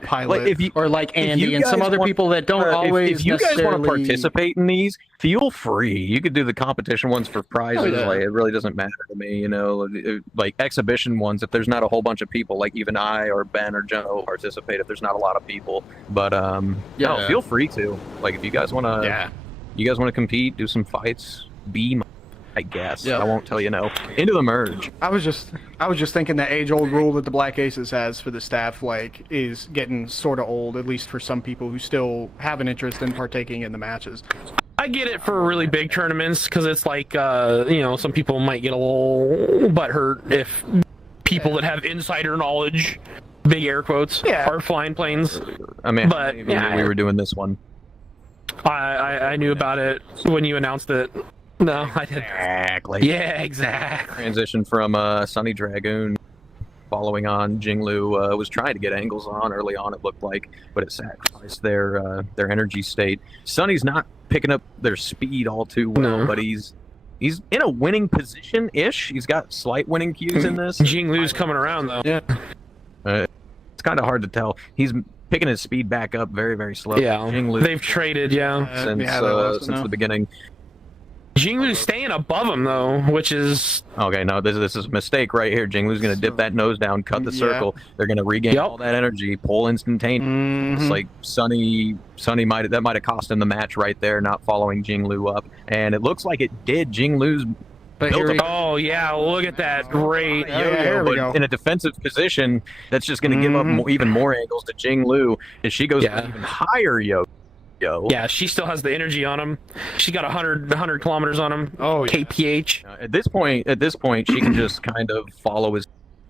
Pilot, or like Andy, and some other people that don't always If you guys want to necessarily participate in these, feel free. You could do the competition ones for prizes. Oh, yeah. Like, it really doesn't matter to me, like exhibition ones. If there's not a whole bunch of people, like even I or Ben or Joe participate. If there's not a lot of people, but no, feel free to. Like, if you guys want to, you guys want to compete, do some fights, I guess. I won't tell you no. Into the merge. I was just thinking that age-old rule that the Black Aces has for the staff, like, is getting sort of old, at least for some people who still have an interest in partaking in the matches. I get it for really big tournaments, because it's like, some people might get a little butthurt if people that have insider knowledge, big air quotes, are flying planes. I mean, but we were doing this one. I knew about it when you announced it. No, I didn't. Exactly. Yeah, exactly. Transition from Sunny Dragoon, following on Jinglu was trying to get angles on early on. It looked like, but it sacrificed their energy state. Sunny's not picking up their speed all too well, but he's in a winning position ish. He's got slight winning cues in this. Jinglu's coming around though. Yeah. It's kind of hard to tell. He's picking his speed back up very, very slow. Yeah, Jinglu, they've traded. since the beginning. Jinglu's staying above him though, which is okay. No, this is a mistake right here. Jinglu's going to dip that nose down, cut the circle. They're going to regain all that energy, pull instantaneous. It's like Sunny might have cost him the match right there, not following Jinglu up, and it looks like it did. Jinglu's oh yeah, look at that great yo-yo, but in a defensive position, that's just going to give up even more angles to Jinglu as she goes even higher yo. Yeah, she still has the energy on him. She got 100 kilometers on him. Oh, kph. At this point, she can just kind of follow his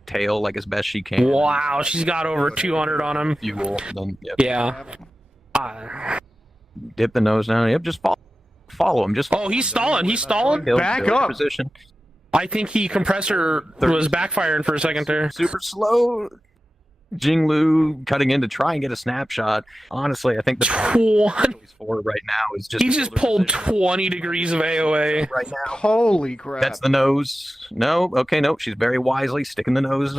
tail like as best she can. Wow, she's got over 200 on him. Fuel. Then, Yeah. Dip the nose down. Yep, just follow him. He's stalling. He's stalling. Back up. Position. I think compressor was backfiring for a second there. Super slow. Jinglu cutting in to try and get a snapshot. Honestly, I think the 20 for right now is just he just pulled 20 degrees of AOA right now. Holy crap! That's the nose. No, okay, no. She's very wisely sticking the nose.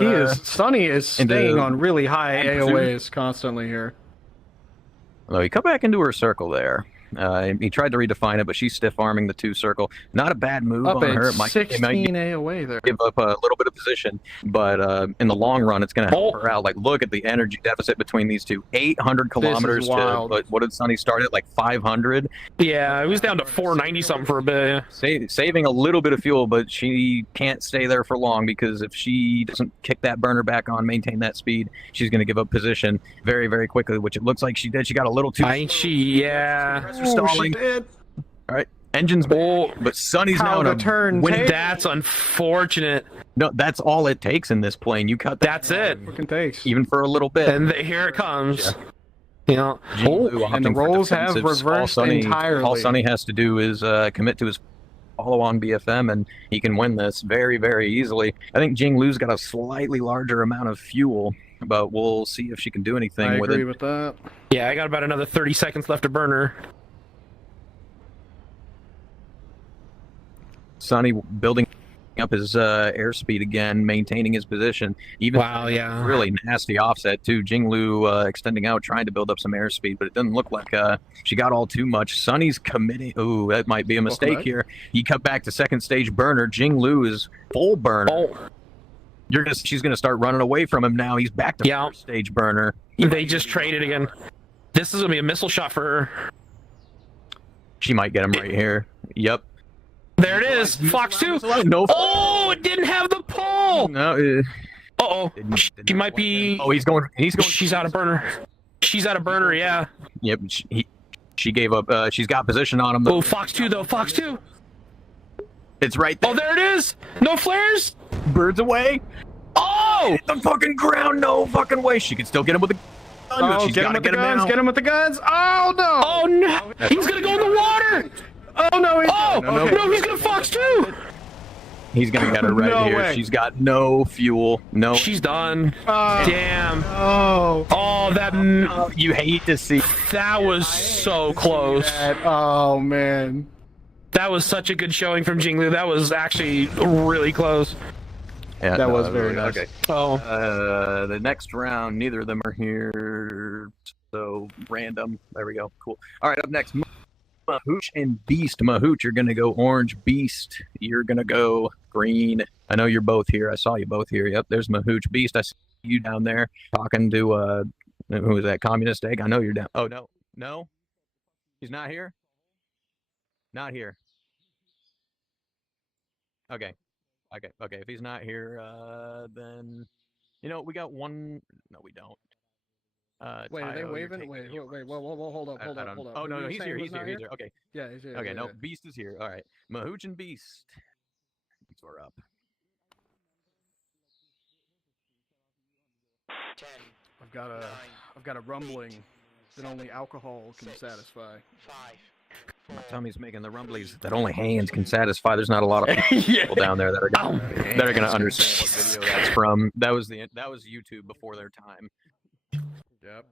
Sunny is staying on really high AOAs constantly here. Well, he cut back into her circle there. He tried to redefine it, but she's stiff arming the 2 circle. Not a bad move up on her. It might 16 AOA there. Give up a little bit of position, but in the long run, it's going to help her out. Like, look at the energy deficit between these two. 800 kilometers to, but what did Sunny start at? Like 500? Yeah, it was down to 490 something for a bit. Yeah. Saving a little bit of fuel, but she can't stay there for long because if she doesn't kick that burner back on, maintain that speed, she's going to give up position very, very quickly, which it looks like she did. She got a little too. Stalling. All right, engines but Sunny's now in a turn. That's unfortunate. No, that's all it takes in this plane. You cut that. That's it. Fucking takes. Even for a little bit. And here it comes. Yeah. And the roles have reversed entirely. All Sunny has to do is commit to his follow-on BFM, and he can win this very, very easily. I think Jinglu's got a slightly larger amount of fuel, but we'll see if she can do anything with it. I agree with that. Yeah, I got about another 30 seconds left to burn her. Sunny building up his airspeed again, maintaining his position. Even really nasty offset too. Jinglu extending out, trying to build up some airspeed, but it doesn't look like she got all too much. Sunny's committing. Ooh, that might be a mistake here. He cut back to second stage burner. Jinglu is full burner. She's gonna start running away from him now. He's back to first stage burner. They just traded again. This is gonna be a missile shot for her. She might get him right here. Yep. There it is. Fox 2. No. Oh, it didn't have the pull. No. Uh-oh. She might be. Oh, he's going. She's out of burner. She's out of burner. Yeah. Yep. She gave up. She's got position on him. Oh, Fox 2 though. Fox 2. It's right there. Oh, there it is. No flares. Birds away. Oh! Hit the fucking ground. No fucking way. She can still get him with the gun. Oh, She's get him gotta with the get him guns. now. Get him with the guns. Oh no! Oh no! He's gonna go in the water. Oh no! No, he's gonna fox too. He's gonna get her right No here. way. She's got no fuel. No. She's done. Oh, Damn. Oh. Oh, that. You hate to see. That was so close. Oh man. That was such a good showing from Jinglu. That was actually really close. Yeah, That was very nice. Okay. Oh. The next round, neither of them are here. So random. There we go. Cool. All right, up next, Mahooch and Beast. Mahooch, you're gonna go orange. Beast, you're gonna go green. I know you're both here. I saw you both here. Yep, there's Mahooch. Beast, I see you down there talking to who is that? Communist Egg. I know you're down. Oh no, he's not here. Not here. Okay. If he's not here, then you know we got one. No, we don't. Wait, are they Tayo, you're wave taking Wait, yours. whoa, hold up. I don't- Oh no, he's here. He's here. Okay. Yeah, he's here. Okay, yeah, no, yeah. Beast is here. All right, Mahooch and Beast. These are up. 10, I've got a rumbling that only alcohol can satisfy. 5, My tummy's making the rumblies that only hands can satisfy. There's not a lot of people down there that are gonna understand what video that's from. That was YouTube before their time. Yep.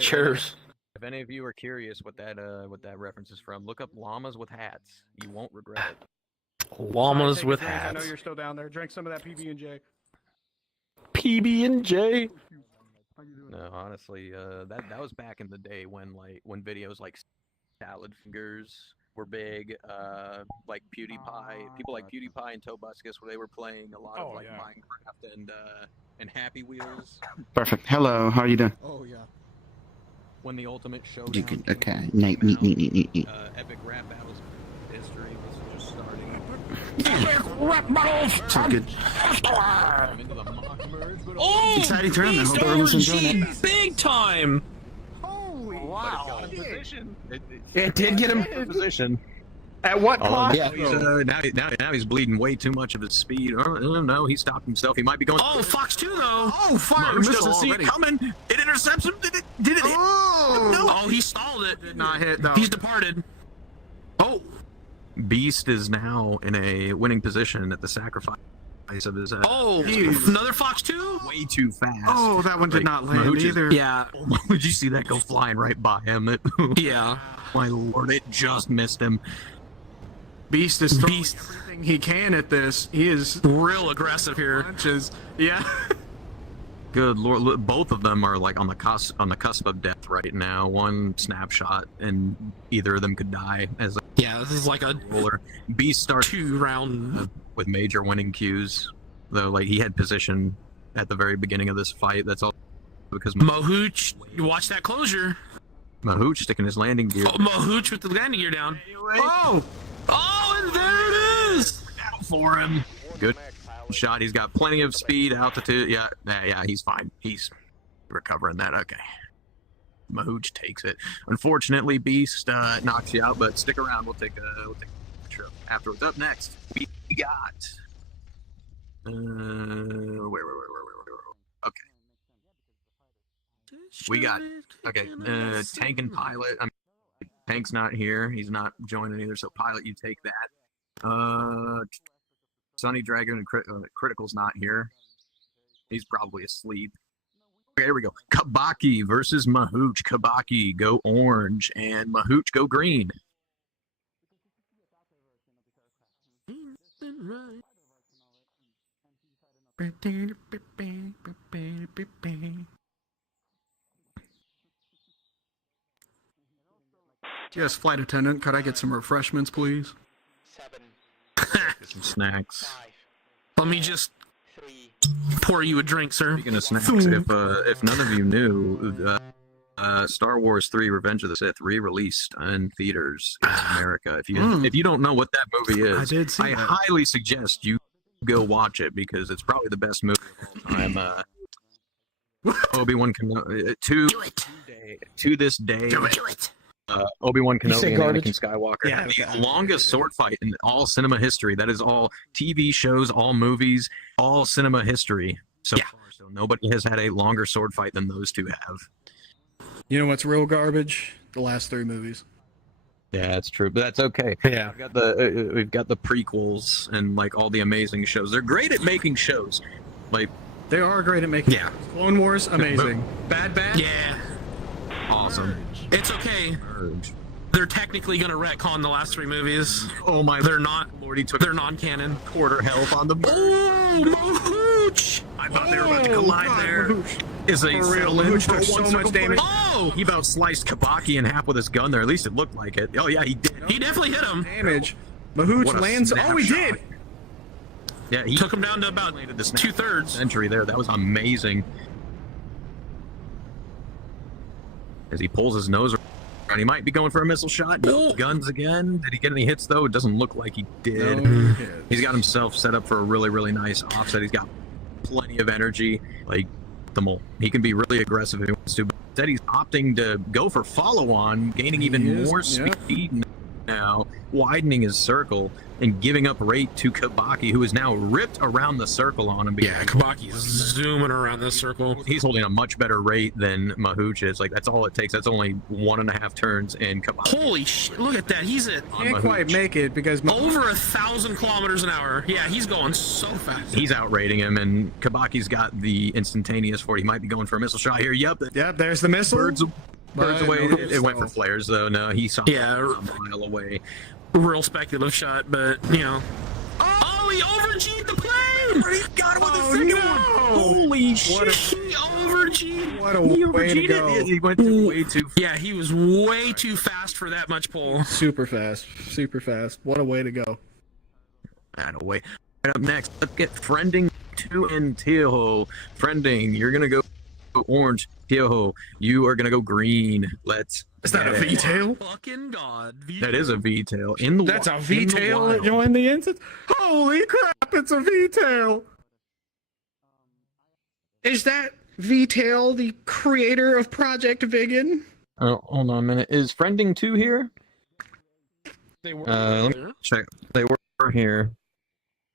Cheers. If any of you are curious what that reference is from, look up llamas with hats. You won't regret it. Llamas Take a with drink. I know hats. you're still down there. Drink some of that PB&J. PB&J. No, honestly, that was back in the day when videos like Salad Fingers were big. Like PewDiePie, people like PewDiePie and Tobuscus, where they were playing a lot of Minecraft and Happy Wheels. Perfect. Hello, how are you doing? Oh yeah. When the Ultimate Showdown. You can, came okay. out, Neat. Epic rap battles history was just starting. So good. I'm into the mock merge, but Oh, Exciting tournament. Beast Hope everyone's enjoying OG, big time. Holy wow! Position. It did get him in position. At what cost? Yeah. Now he's bleeding way too much of his speed. Oh, no, he stopped himself. He might be going. Oh, Fox 2 though. Oh, fire Mahooch missile doesn't see already. it coming. It intercepts him. Did it? Oh, No. Oh, he stalled it. Did not hit though. He's departed. Oh, Beast is now in a winning position at the sacrifice of his. oh, another Fox 2? Way too fast. Oh, that one did not land Mahooch either. Yeah. Did you see that go flying right by him? Yeah. My lord, it just missed him. Beast is throwing everything he can at this. He is Real aggressive here. punches. Yeah. Good lord, look, both of them are like on the cusp of death right now. One snapshot, and either of them could die as a Yeah, this is like a roller. Beast starts 2-round. with major winning cues, though. Like he had position at the very beginning of this fight. That's all because Mahooch, you watch that closure. Mahooch sticking his landing gear. Oh, Mahooch with the landing gear down. Oh! Oh, and there it is! For him. Good shot. He's got plenty of speed, altitude. Yeah, he's fine. He's recovering that. Okay. Mahooch takes it. Unfortunately, Beast knocks you out, but stick around. We'll take a trip afterwards. Up next, we got. Where? Okay. We got. Okay. Tank and Pilot. Tank's not here. He's not joining either. So Pilot, you take that. Sunny Dragon and Critical's not here. He's probably asleep. Okay, here we go. Kabaki versus Mahooch. Kabaki, go orange, and Mahooch, go green. Yes, flight attendant, could I get some refreshments, please? 7, Get some snacks. 5, Let me just 3, pour you a drink, sir. Speaking of snacks, if none of you knew, Star Wars 3: Revenge of the Sith re-released in theaters in America. If you don't know what that movie is, I highly suggest you go watch it because it's probably the best movie of all time. Obi-Wan Kenobi to this day. Do it. Obi-Wan You say Kenobi and garbage? Anakin Skywalker. Yeah, The longest sword fight in all cinema history. That is all TV shows, all movies, all cinema history so far. So nobody has had a longer sword fight than those two have. You know what's real garbage? The last 3 movies. Yeah, that's true, but that's okay. Yeah. We've got the prequels and like all the amazing shows. They're great at making shows. Like They are great at making. Yeah. Clone Wars, amazing. Bad Batch. Yeah. Awesome. It's okay. They're technically gonna retcon the last 3 movies. Oh my! They're not. Lord, he took They're non-canon. quarter health on the. Oh, Mahooch! I thought they were about to collide there. Is a For real, Mahooch took so much damage. Oh! He about sliced Kabaki in half with his gun there. At least it looked like it. Oh yeah, he did. He definitely hit him. Damage. Mahooch What a lands. Oh, he snapshot. did. Yeah, he Took him down to about this 2/3. century there. That was amazing. As he pulls his nose around, he might be going for a missile shot. Guns again. Did he get any hits though? It doesn't look like he did. No. He's got himself set up for a really, really nice offset. He's got plenty of energy. Like he can be really aggressive if he wants to. But instead, he's opting to go for follow-on, gaining even more speed now, widening his circle and giving up rate to Kabaki, who is now ripped around the circle on him. Yeah, Kabaki's zooming around this circle. He's holding a much better rate than Mahooch is. Like, that's all it takes. That's only 1.5 turns, and Kabaki. Holy shit! Look at that. He's at Can't quite make it because over 1,000 kilometers an hour. Yeah, he's going so fast. He's outrating him, and Kabaki's got the instantaneous for it. He might be going for a missile shot here. Yep. There's the missile. Birds away. It went for flares, though. No, he saw a mile away. Real speculative shot, but, you know. Oh, he over-G'd the plane! He got him with the second one! Holy shit! He over-G'd. What a He way to over-G'd go. it. He went way too fast. Yeah, he was way too fast for that much pull. Super fast. Super fast. What a way to go. Right away. Right up next, let's get Friending 2 and Teoho. Friending, you're gonna go orange. Teoho, you are gonna go green. Let's. Is that a V-tail? Fucking god. That is a V-tail. In the That's a in the V-tail that wild. joined the instance? Holy crap, it's a V-tail! Is that V-tail the creator of Project Viggen? Oh, hold on a minute. Is Friending 2 here? They were Let me check. They were here.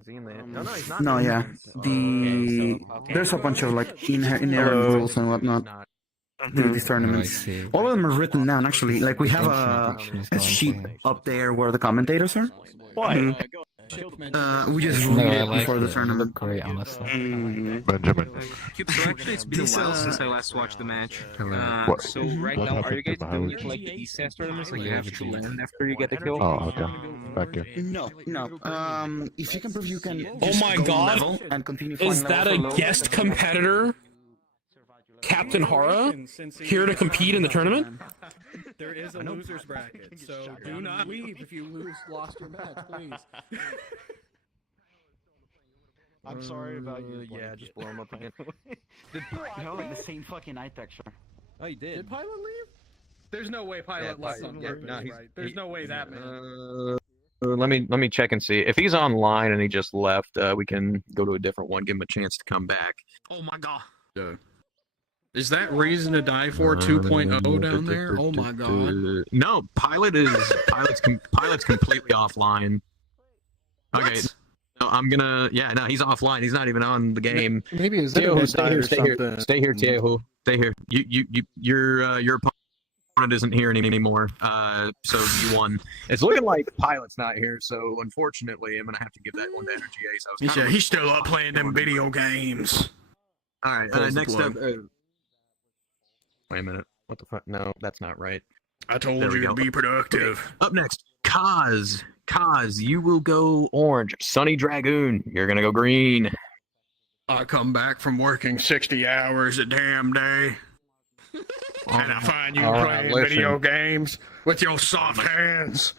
Is he in there? No, he's not. No, yeah. There's a bunch of like inherent rules and whatnot. Do these tournaments. All of them are written down actually. Like we have a sheet up there where the commentators are. Why? We just read it before the tournament. Great, honestly. Benjamin. So actually, it's been a while since I last watched the match. So right What now, are you happened guys to doing Mahooch? it like the DCS tournaments, like you have to land after you get the kill? Oh, okay. Thank you. No. If you can prove you can. Oh just my go god! level and continue Is flying that level a for guest low. competitor? Captain Hara? Here to compete in the tournament? There is a loser's bracket, so do not leave if you lost your match, please. I'm sorry about you. Yeah, just blow him up again. Like the same fucking eye texture. Oh, you did? Did Pilot leave? There's no way Pilot left on purpose, right? There's no way that man. Let me check and see. If he's online and he just left, we can go to a different one, give him a chance to come back. Oh my god. Is that Reason to Die for 2.0 down there? Oh my god. No, pilot's completely offline. Okay. What? No, I'm gonna. Yeah, no, he's offline. He's not even on the game. Maybe his Teoho, internet stay died here. or Stay here. something. Stay here, Teoho. Stay here. Your opponent isn't here anymore. So you won. It's looking like Pilot's not here. So unfortunately, I'm gonna have to give that one to Energy Ace. I was kinda He's still up playing them video games. All right. Pulls the Next plug. up. Wait a minute. What the fuck? No, that's not right. I told There we you to go. be productive. Up next, Kaz. Kaz, you will go orange. Sunny Dragoon, you're gonna go green. I come back from working 60 hours a damn day. And I find you All right, playing listen. video games with your soft hands.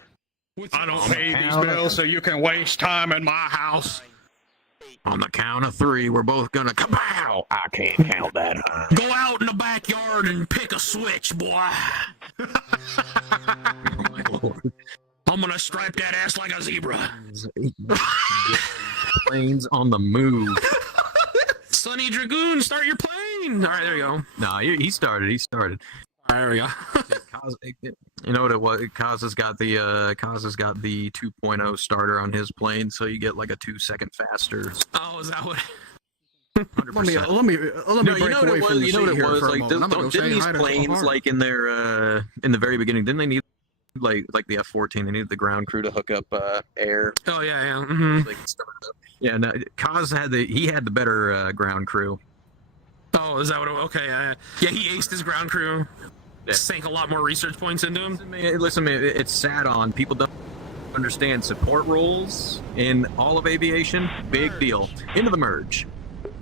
I don't pay these bills so you can waste time in my house. On the count of 3, we're both gonna kapow! I can't count that high. Go out in the backyard and pick a switch, boy. Oh my lord. I'm gonna stripe that ass like a zebra. Planes on the move. Sunny Dragoon, start your plane. All right, there you go. Nah, he started. There we go. You know what it was? Kaz has got the 2.0 starter on his plane, so you get like a 2-second faster. Oh, is that what? 100%. Let me No, break you know what away it from was. the You know what seat it here was. for a Like, moment. I'm gonna go didn't say these hi to planes, Hard. like in the very beginning, didn't they need like the F-14? They needed the ground crew to hook up air. Oh yeah, yeah. Mm-hmm. So they could start it up. Yeah, no, Kaz had the better ground crew. Oh, is that what? Okay, yeah. He aced his ground crew. Yeah. Sank a lot more research points into him. Listen, man, it's sad on people don't understand support roles in all of aviation. Big deal. Into the merge.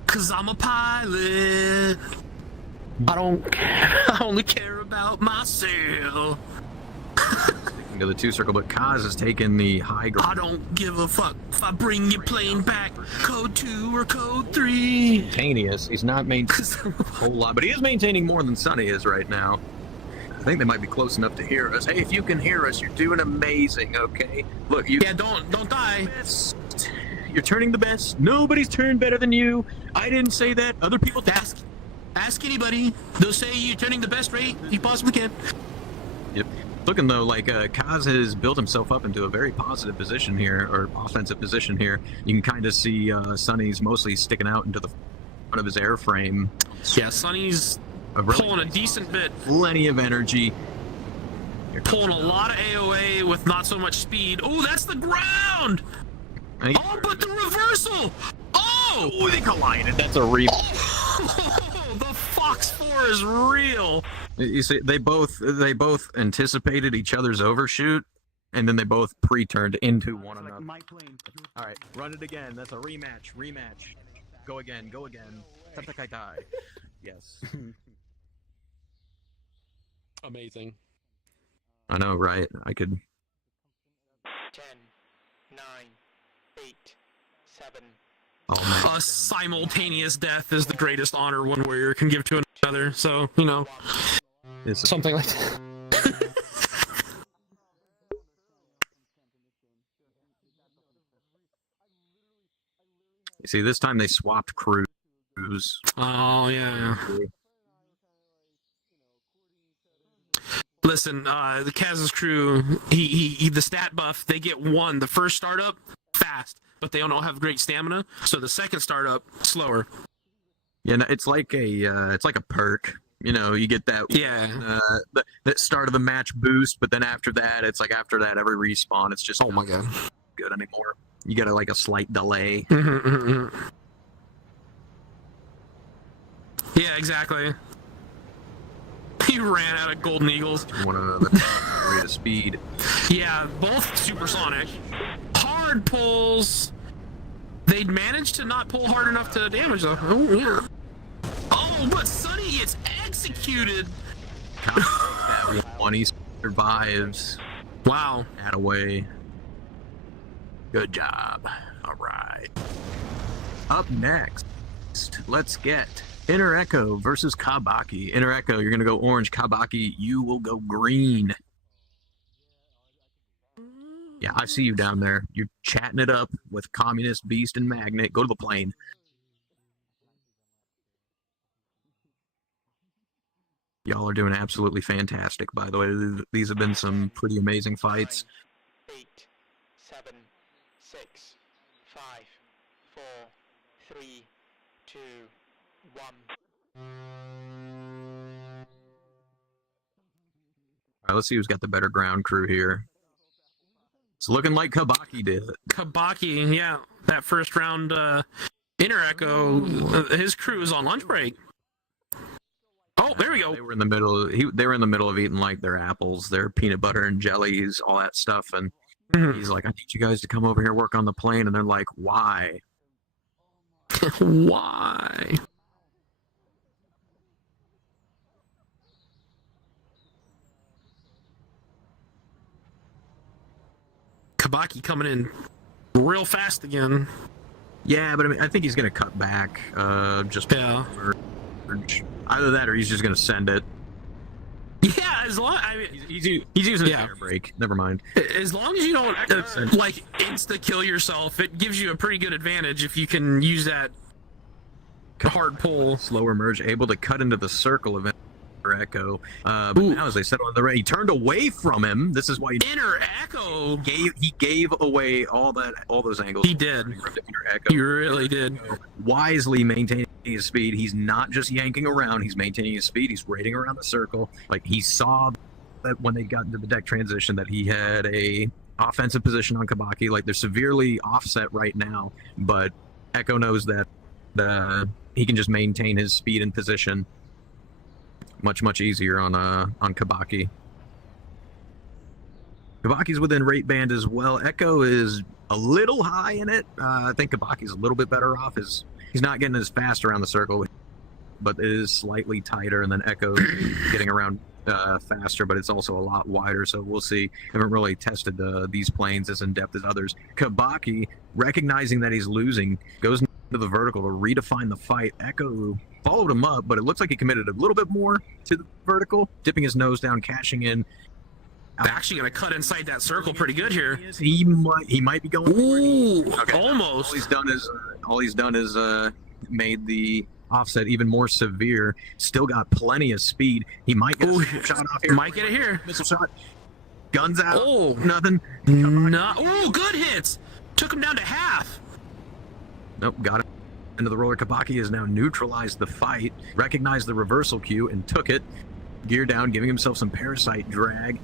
Cause I'm a pilot. I only care about myself. Into the 2 circle, but Kaz has taken the high ground. I don't give a fuck if I bring your plane back, code 2 or code 3. Spontaneous. He's not maintaining a whole lot, but he is maintaining more than Sonny is right now. I think they might be close enough to hear us. Hey, if you can hear us, you're doing amazing, okay? Look, you... Yeah, don't die. You're turning the best. Nobody's turned better than you. I didn't say that. Other people... Ask anybody. They'll say you're turning the best rate you possibly can. Yep. Looking though like Kaz has built himself up into a very positive position here, or offensive position here. You can kind of see Sonny's mostly sticking out into the front of his airframe. Yeah, Sonny's pulling a decent bit. Plenty of energy. Pulling a lot of AOA with not so much speed. Oh, that's the ground! Oh, but the reversal! Oh! They collided. That's a re. Oh, the Fox 4 is real. You see, they both anticipated each other's overshoot, and then they both pre-turned into one another. All right, run it again. That's a rematch. Rematch. Go again. Go again. Tatakaitai. Yes. Amazing. I know, right? I could. 10, 9, 8, 7. Oh, a simultaneous death is the greatest honor one warrior can give to another. So, you know, it's something like that. You see, this time they swapped crews. Oh, yeah. Listen, the Kaz's crew, the stat buff, they get 1. The first startup, fast, but they don't have great stamina. So the second startup, slower. Yeah, no, it's like a perk. You know, you get that that start of the match boost, but then after that, it's like after that every respawn, it's just oh my god, good anymore. You get a slight delay. Yeah, exactly. He ran out of Golden Eagles. One of the rate of speed. Yeah, both supersonic. Hard pulls. They'd managed to not pull hard enough to damage though. Oh yeah. Oh, but Sonny gets executed. That one, he survives. Wow. Attaway. Good job. All right. Up next, let's get Inner Echo versus Kabaki. Inner Echo, you're going to go orange. Kabaki, you will go green. Yeah, I see you down there. You're chatting it up with Communist, Beast, and Magnet. Go to the plane. Y'all are doing absolutely fantastic, by the way. These have been some pretty amazing fights. 8, 7, 6, 5, 4, 3, 2, 1. All right, let's see who's got the better ground crew here. It's looking like Kabaki did. Kabaki, yeah. That first round, Inner Echo, his crew is on lunch break. Oh, there we go. They were in the middle. They were in the middle of eating like their apples, their peanut butter and jellies, all that stuff. And he's like, "I need you guys to come over here work on the plane." And they're like, "Why? Why?" Kabaki coming in real fast again. Yeah, but I mean, I think he's gonna cut back. Just either that or he's just gonna send it. Yeah, as long he's using an air brake. Never mind. As long as you don't like insta kill yourself, it gives you a pretty good advantage if you can use that hard pull. Slower merge, able to cut into the circle of it. Echo. But now, as I said on the right, he turned away from him. This is why Inner Echo he gave away all those angles. He did. He really did. Wisely maintaining his speed. He's not just yanking around. He's maintaining his speed. He's raiding around the circle. Like, he saw that when they got into the deck transition that he had a offensive position on Kabaki. Like, they're severely offset right now, but Echo knows that he can just maintain his speed and position much easier on Kabaki. Kabaki's within rate band as well. Echo is a little high in it. I think Kabaki's a little bit better off. He's not getting as fast around the circle, but it is slightly tighter, and then Echo getting around faster, but it's also a lot wider, so we'll see. Haven't really tested these planes as in depth as others. Kabaki, recognizing that he's losing, goes into the vertical to redefine the fight. Echo followed him up, but it looks like he committed a little bit more to the vertical, dipping his nose down, cashing in. Actually going to cut inside that circle pretty good here. He might be going. Ooh, okay, almost. All he's done is made the offset even more severe. Still got plenty of speed. He might get a shot off here. Might get it here. Missile shot. Guns out. Oh, nothing. No. Oh, good hits. Took him down to half. Nope, got it. Into the roller. Kabaki has now neutralized the fight, recognized the reversal cue, and took it. Gear down, giving himself some parasite drag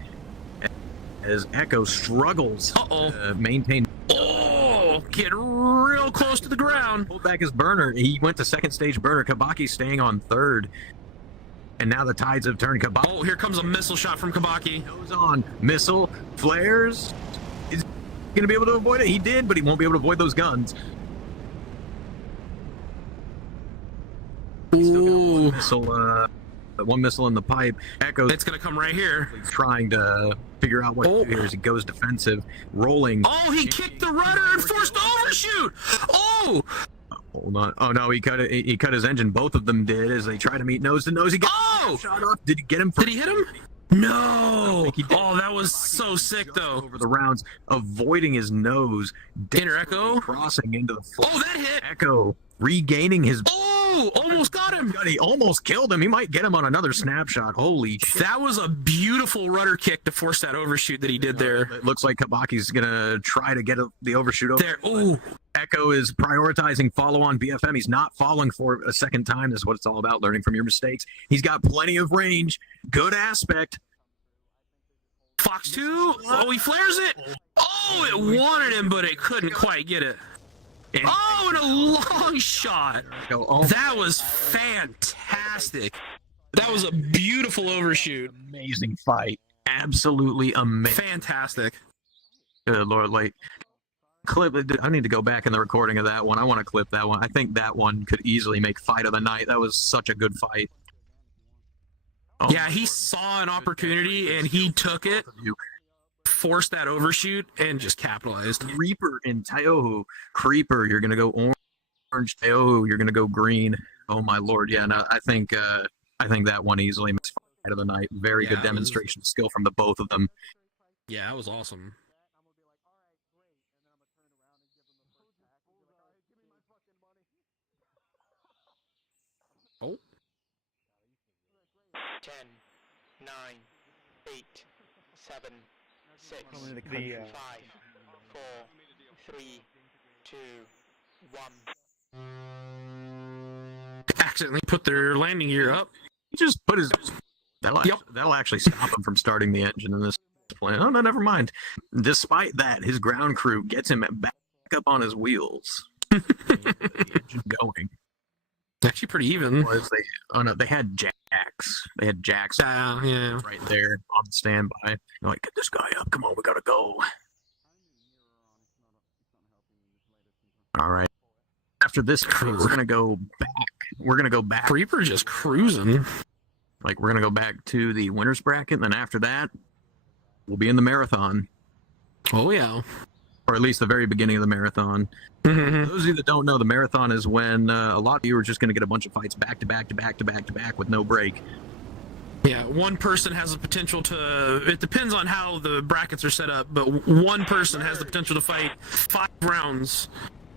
as Echo struggles to maintain. Oh, get real close to the ground. Pulled back his burner. He went to second stage burner. Kabaki staying on third. And now the tides have turned. Kabaki. Oh, here comes a missile shot from Kabaki. Goes on. Missile. Flares. Is going to be able to avoid it? He did, but he won't be able to avoid those guns. Ooh. One missile in the pipe. Echo. It's going to come right here. He's trying to figure out what to do here as he goes defensive. Rolling. Oh, he kicked the rudder and forced overshoot. Oh. Hold on. Oh, no, he cut his engine. Both of them did as they try to meet nose to nose. He got shot off. Did he get him? Did he hit him? No. Oh, that was so sick, though. Over the rounds, avoiding his nose. Inner Echo. Crossing into the floor. Oh, that hit. Echo regaining his... Oh, almost got him. He almost killed him. He might get him on another snapshot. Holy shit. That was a beautiful rudder kick to force that overshoot that he did there. It looks like Kabaki's going to try to get the overshoot over. There. Ooh. Echo is prioritizing follow-on BFM. He's not falling for a second time. This is what it's all about, learning from your mistakes. He's got plenty of range. Good aspect. Fox 2. Oh, he flares it. Oh, it wanted him, but it couldn't quite get it. Oh, and a long shot. That was fantastic. That was a beautiful overshoot. Amazing fight. Absolutely amazing. Fantastic. Good Lord, like, clip. I need to go back in the recording of that one. I want to clip that one. I think that one could easily make fight of the night. That was such a good fight. Oh, yeah, he saw an opportunity and he took it. Forced that overshoot and just capitalized. Creeper in Taohu. Creeper, you're gonna go orange. Taohu, you're gonna go green. Oh my lord, yeah. No, I think that one easily makes fight of the night. Very good demonstration of skill from the both of them. Yeah, that was awesome. Oh. 10, 9, 8, 7, 6, 5, 4, 3, 2, 1. Accidentally put their landing gear up. He just put his... That'll actually stop him from starting the engine in this plane. Oh, no, never mind. Despite that, his ground crew gets him back up on his wheels. The engine going. Actually pretty even. They had jacks. They had jacks right there on standby. They're like, get this guy up. Come on, we gotta go. All right. After this, we're gonna go back. Creeper just cruising. Like, we're gonna go back to the winners bracket, and then after that, we'll be in the marathon. Oh yeah. Or at least the very beginning of the marathon. Mm-hmm. Those of you that don't know, the marathon is when a lot of you are just going to get a bunch of fights back to back with no break. Yeah, one person has the potential to... It depends on how the brackets are set up, but one person has the potential to fight 5 rounds,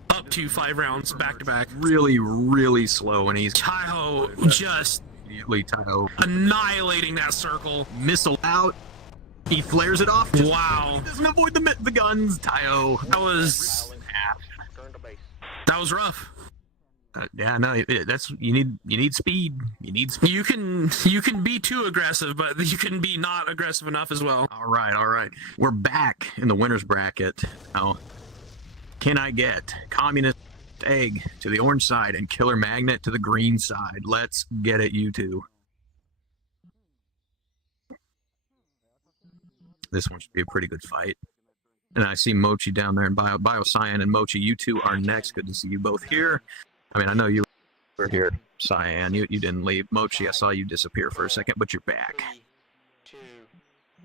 up to 5 rounds back to back. Really, really slow, and he's... Taiho just Immediately, Tayo annihilating that circle. Missile out. He flares it off. Wow. He doesn't avoid the guns, Tayo. That was rough. Yeah, no, that's you need speed. You need speed. You can be too aggressive, but you can be not aggressive enough as well. All right. We're back in the winners bracket. Now, can I get Communist Egg to the orange side and Killer Magnet to the green side? Let's get it, you two. This one should be a pretty good fight. And I see Mochi down there in Bio-Cyan, and Mochi, you two are next. Good to see you both here. I mean, I know you were here, Cyan. You didn't leave. Mochi, I saw you disappear for a second, but you're back. 3, 2,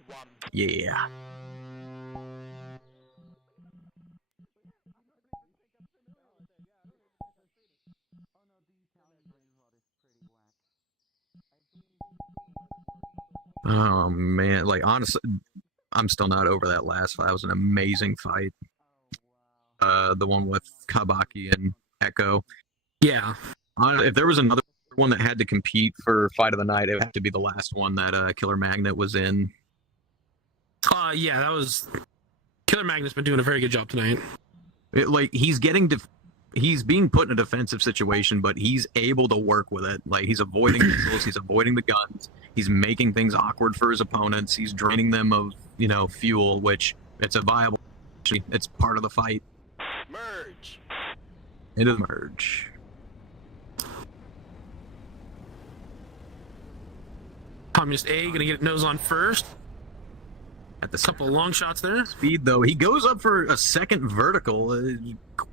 1. Yeah. Oh, man. Like, honestly, I'm still not over that last fight. That was an amazing fight. The one with Kabaki and Echo. Yeah. If there was another one that had to compete for fight of the night, it would have to be the last one that Killer Magnet was in. Yeah, that was... Killer Magnet's been doing a very good job tonight. He's being put in a defensive situation, but he's able to work with it. Like, he's avoiding missiles, he's avoiding the guns, he's making things awkward for his opponents, he's draining them of, fuel, which it's a viable... It's part of the fight. Merge! Into the merge. Communist A gonna get nose on first. At the couple of long shots there. Speed, though, he goes up for a second vertical.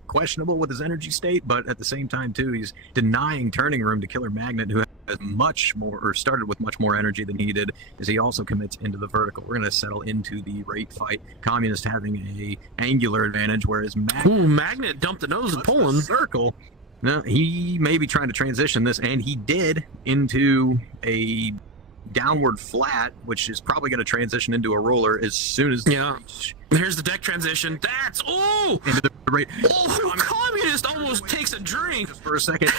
Questionable with his energy state, but at the same time, too, he's denying turning room to Killer Magnet, who has much more, or started with much more energy than he did, as he also commits into the vertical. We're going to settle into the rate fight. Communist having a angular advantage, whereas Magnet dumped the nose and pulling. Circle. No, he may be trying to transition this, and he did, into a downward flat, which is probably going to transition into a roller as soon as Here's the deck transition. That's into the rate. Communist almost takes a drink just for a second.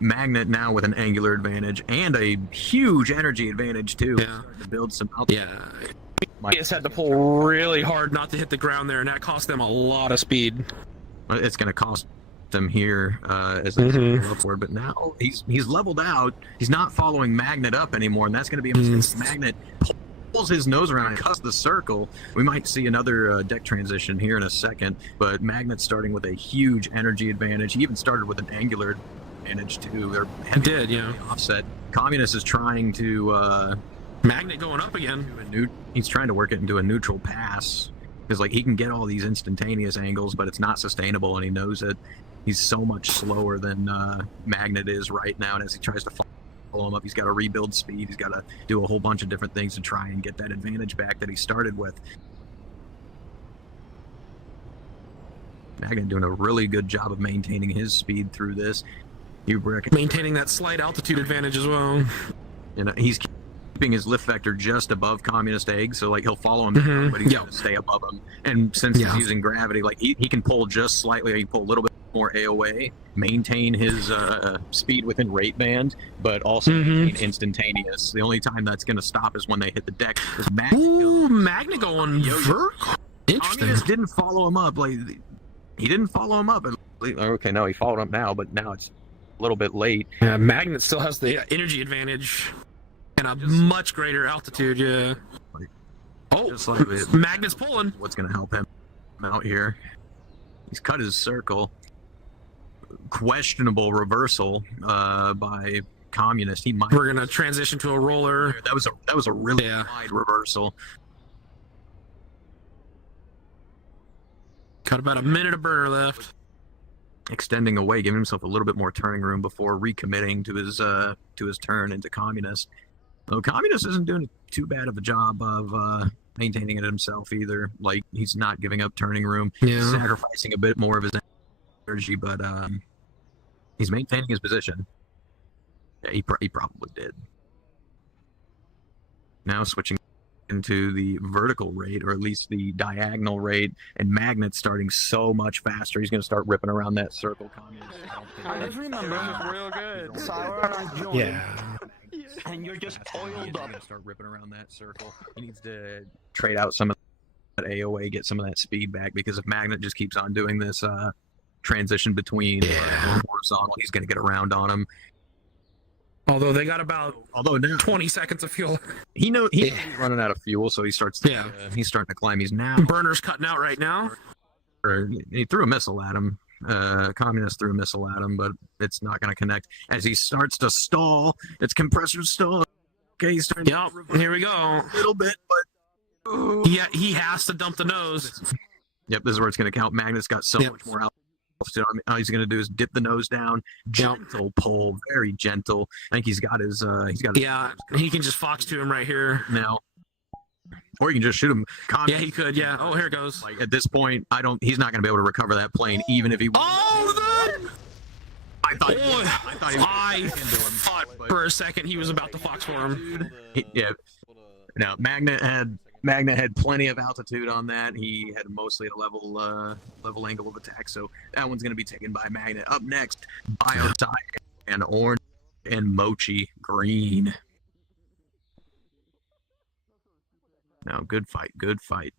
Magnet now with an angular advantage and a huge energy advantage too. Yeah, to build some. He just had to pull really hard not to hit the ground there, and that cost them a lot of speed. It's going to cost them here as they go upward, but now he's leveled out. He's not following Magnet up anymore, and that's going to be a mistake. Magnet pulls his nose around and cuts the circle. We might see another deck transition here in a second, but Magnet's starting with a huge energy advantage. He even started with an angular advantage too. They're offset. Communist is trying to Magnet going up again. He's trying to work it into a neutral pass, because he can get all these instantaneous angles, but it's not sustainable, and he knows it. He's so much slower than Magnet is right now, and as he tries to follow him up, he's got to rebuild speed. He's got to do a whole bunch of different things to try and get that advantage back that he started with. Magnet doing a really good job of maintaining his speed through this. Maintaining that slight altitude advantage as well. He's keeping his lift vector just above Communist Egg, so he'll follow him down, but he's going to stay above him. And since he's using gravity, he can pull just slightly, he can pull a little bit more AOA, maintain his speed within rate band, but also maintain instantaneous. The only time that's going to stop is when they hit the deck. Magnet going vertical. Interesting. Communist didn't follow him up. He didn't follow him up. Okay, no, he followed up now, but now it's a little bit late. Yeah, Magnet still has the energy advantage and a much greater altitude. Magnet's pulling. What's going to help him out here? He's cut his circle. Questionable reversal by Communist. We're going to transition to a roller. That was a really wide reversal. Got about a minute of burner left. Extending away, giving himself a little bit more turning room before recommitting to his turn into Communist. Though Communist isn't doing too bad of a job of maintaining it himself either. He's not giving up turning room. He's sacrificing a bit more of his energy, but he's maintaining his position. Yeah, he probably did. Now switching into the vertical rate, or at least the diagonal rate, and Magnet's starting so much faster. He's going to start ripping around that circle. Communist. I just remember real good. Sour and I joined. Yeah. And you're just oiled He's up. going to start ripping around that circle. He needs to trade out some of that AOA, get some of that speed back, because if Magnet just keeps on doing this transition between horizontal, he's going to get around on him. Although they got about now 20 seconds of fuel. He knows he's running out of fuel, so he starts. He's starting to climb. He's now burner's cutting out right now. He threw a missile at him. Communist threw a missile at him, but it's not going to connect. As he starts to stall, it's compressor stall. Okay, he's starting. Yep, here we go. A little bit, but yeah, he has to dump the nose. Yep, this is where it's going to count. Magnet's got so much more altitude. All he's going to do is dip the nose down, gentle pull, very gentle. I think he's got his. Yeah, he can just fox to him right here now. Or you can just shoot him. Yeah, he could. Yeah. Oh, here it goes. Like at this point, he's not going to be able to recover that plane, even if he. I thought for a second he was about to fox for him. Yeah. Now Magnet had plenty of altitude on that. He had mostly a level angle of attack, so that one's going to be taken by Magnet. Up next, Biotire and Orange and Mochi Green. Now, good fight, good fight.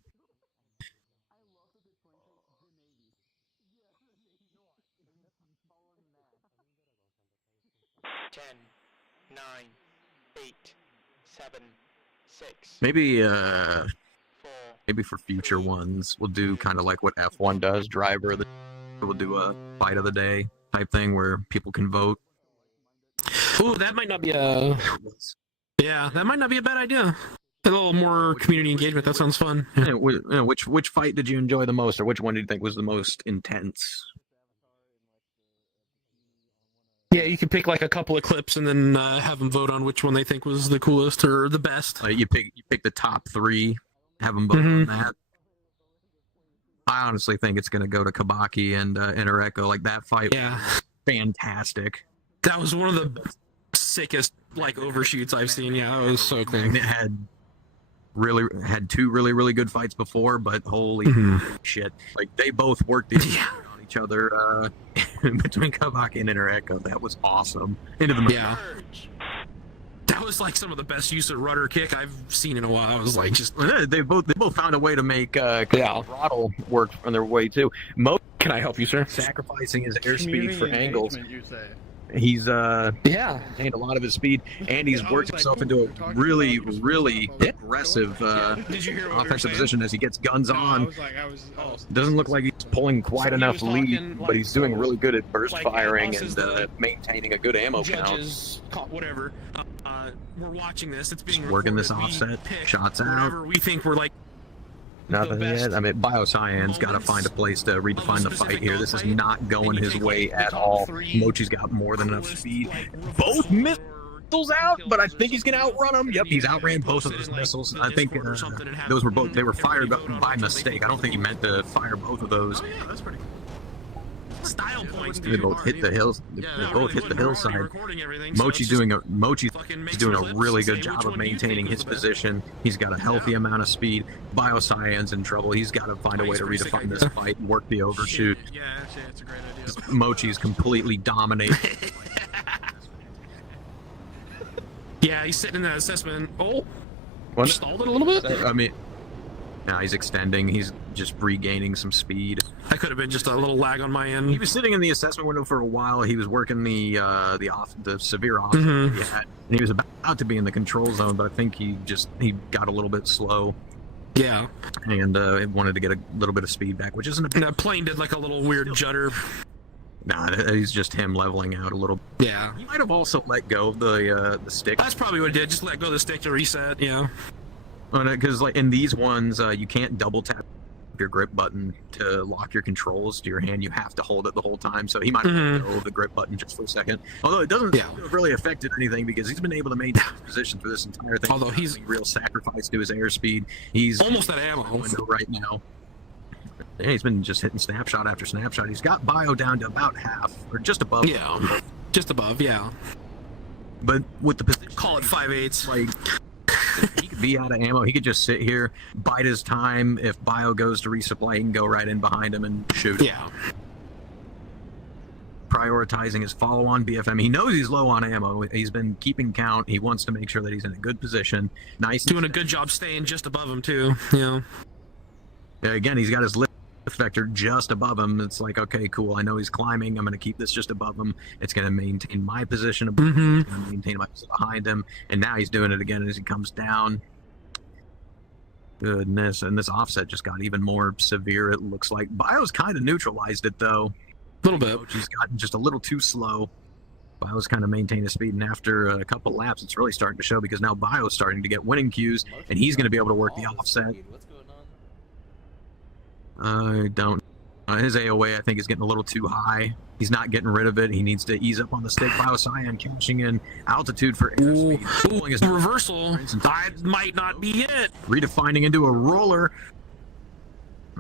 Maybe for future ones, we'll do kind of like what F1 does. We'll do a fight of the day type thing where people can vote. Ooh, that might not be a. Yeah, that might not be a bad idea. A little more community engagement. That sounds fun. Yeah, which fight did you enjoy the most, or which one did you think was the most intense? Yeah, you could pick like a couple of clips and then have them vote on which one they think was the coolest or the best. You pick the top three, have them vote on that. I honestly think it's going to go to Kabaki and Intereko. Like that fight, was fantastic. That was one of the sickest like overshoots I've seen. Yeah, that was so cool. It had two really good fights before, but holy shit! Like they both worked on each other between Kabaki and Intereko. That was awesome. Into the that was like some of the best use of rudder kick I've seen in a while. I was like, just they both found a way to make throttle work on their way too. Can I help you, sir? Sacrificing his airspeed for angles. He's gained a lot of his speed, and he's worked himself into a really aggressive offensive position as he gets guns on. Doesn't look like he's pulling quite enough lead, but he's doing really good at burst firing and maintaining a good ammo count. Whatever. We're watching this. It's being working this offset. Shots out. Whatever we think we're like. Nothing yet. I mean, Biocyan's got to find a place to redefine the fight here. This is not going his way at all. Mochi's got more than enough speed. Both missiles out, but I think he's going to outrun them. Yep, he's outran both of those missiles. I think those were both. They were fired by mistake. I don't think he meant to fire both of those. That's pretty cool. Style points. They both hit the hills. They both hit the hillside. Mochi's doing a really good job of maintaining his position. He's got a healthy amount of speed. Biocyan's in trouble. He's got to find a way to redefine this fight and work the overshoot. Yeah, it's a great idea. Mochi's completely dominating. Yeah, he's sitting in that assessment. Oh, what? Stalled it a little bit. I mean, now he's extending. He's just regaining some speed. That could have been just a little lag on my end. He was sitting in the assessment window for a while. He was working the severe offset he had, and he was about to be in the control zone, but I think he got a little bit slow. Yeah, and wanted to get a little bit of speed back, which isn't a. That plane did like a little weird judder. Nah, he's just him leveling out a little. Yeah, he might have also let go of the stick. That's probably what it did. Just let go of the stick to reset. Yeah. Because like in these ones, you can't double tap your grip button to lock your controls to your hand. You have to hold it the whole time. So he might have let go of the grip button just for a second. Although it doesn't have really affected anything because he's been able to maintain his position through this entire thing. Although he's a real sacrifice to his airspeed. He's almost at ammo right now. Yeah, he's been just hitting snapshot after snapshot. He's got bio down to about half or just above. Yeah, just above. Yeah. But with the position, call it 5/8. Like He could be out of ammo. He could just sit here, bide his time. If Bio goes to resupply, he can go right in behind him and shoot. Yeah. Prioritizing his follow-on BFM. He knows he's low on ammo. He's been keeping count. He wants to make sure that he's in a good position. Nice. Doing a good job staying just above him, too. Yeah. Again, he's got his lift vector just above him. It's like, okay, cool. I know he's climbing. I'm going to keep this just above him. It's going to maintain my position above him. It's going to maintain my position behind him. And now he's doing it again as he comes down. Goodness. And this offset just got even more severe, it looks like. Bio's kind of neutralized it, though. A little bit. He's gotten just a little too slow. Bio's kind of maintained his speed, and after a couple laps, it's really starting to show because now Bio's starting to get winning cues, and he's going to be able to work the offset. I don't. His AOA, I think, is getting a little too high. He's not getting rid of it. He needs to ease up on the stick. Biocyan cashing in altitude for airspeed. Ooh, reversal. That might not be it. Redefining into a roller.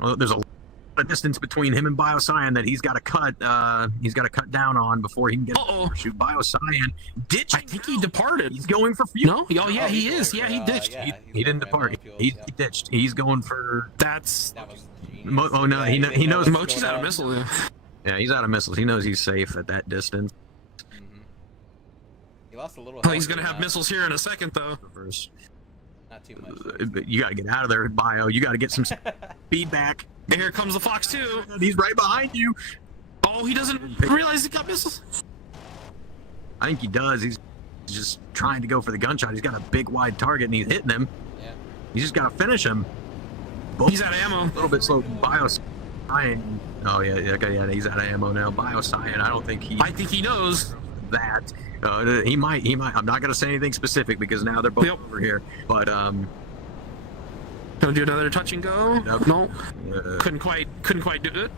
Well, there's a distance between him and Biocyan that he's got to cut. He's got to cut down on before he can get shoot. Biocyan ditching. I think he departed. He's going for fuel. No. Oh yeah, he is. Yeah, he ditched. He didn't depart. He ditched. He's going for. That's. Oh no, he knows. Mochi's out of missiles. Yeah, he's out of missiles. He knows he's safe at that distance. He lost a little. Oh, he's gonna have missiles here in a second, though. Not too much. But you gotta get out of there, Bio. You gotta get some feedback. And here comes the Fox 2. He's right behind you. Oh, he doesn't realize he got missiles. I think he does. He's just trying to go for the gunshot. He's got a big, wide target, and he's hitting him. Yeah. He's just gotta finish him. He's out of ammo. A little bit slow. Biocyan. Oh yeah, he's out of ammo now. Biocyan. I don't think he. I think he knows that. He might. I'm not gonna say anything specific because now they're both over here. But Gonna do another touch and go. No. Couldn't quite do it.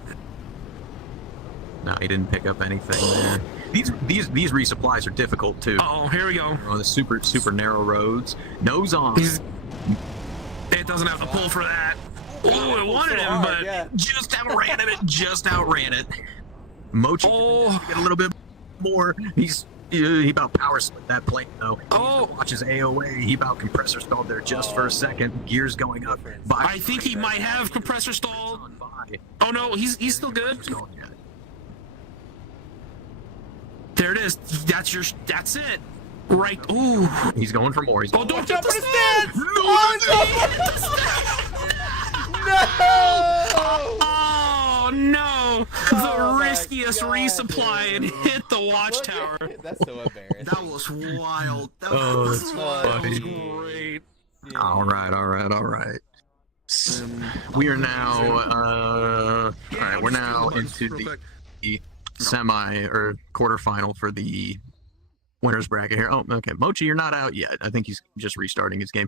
No, he didn't pick up anything there. These resupplies are difficult too. Oh, here we go. On the super narrow roads. Nose on. It doesn't have to pull for that. Oh, it wanted him, but just outran him. It just outran it. Mochi get a little bit more. He about power split that plane though. Watch his AOA. He about compressor stalled there just for a second. Gears going up. I think he might have compressor stalled. Oh no, he's still good. There it is. That's it. Right. Ooh. He's going for more. Don't jump for the stand. Oh no! The riskiest resupply and hit the watchtower. That's so embarrassing. That was wild. That was great. All right. We are now. All right, we're now into the semi or quarterfinal for the winners bracket here. Oh, okay. Mochi, you're not out yet. I think he's just restarting his game.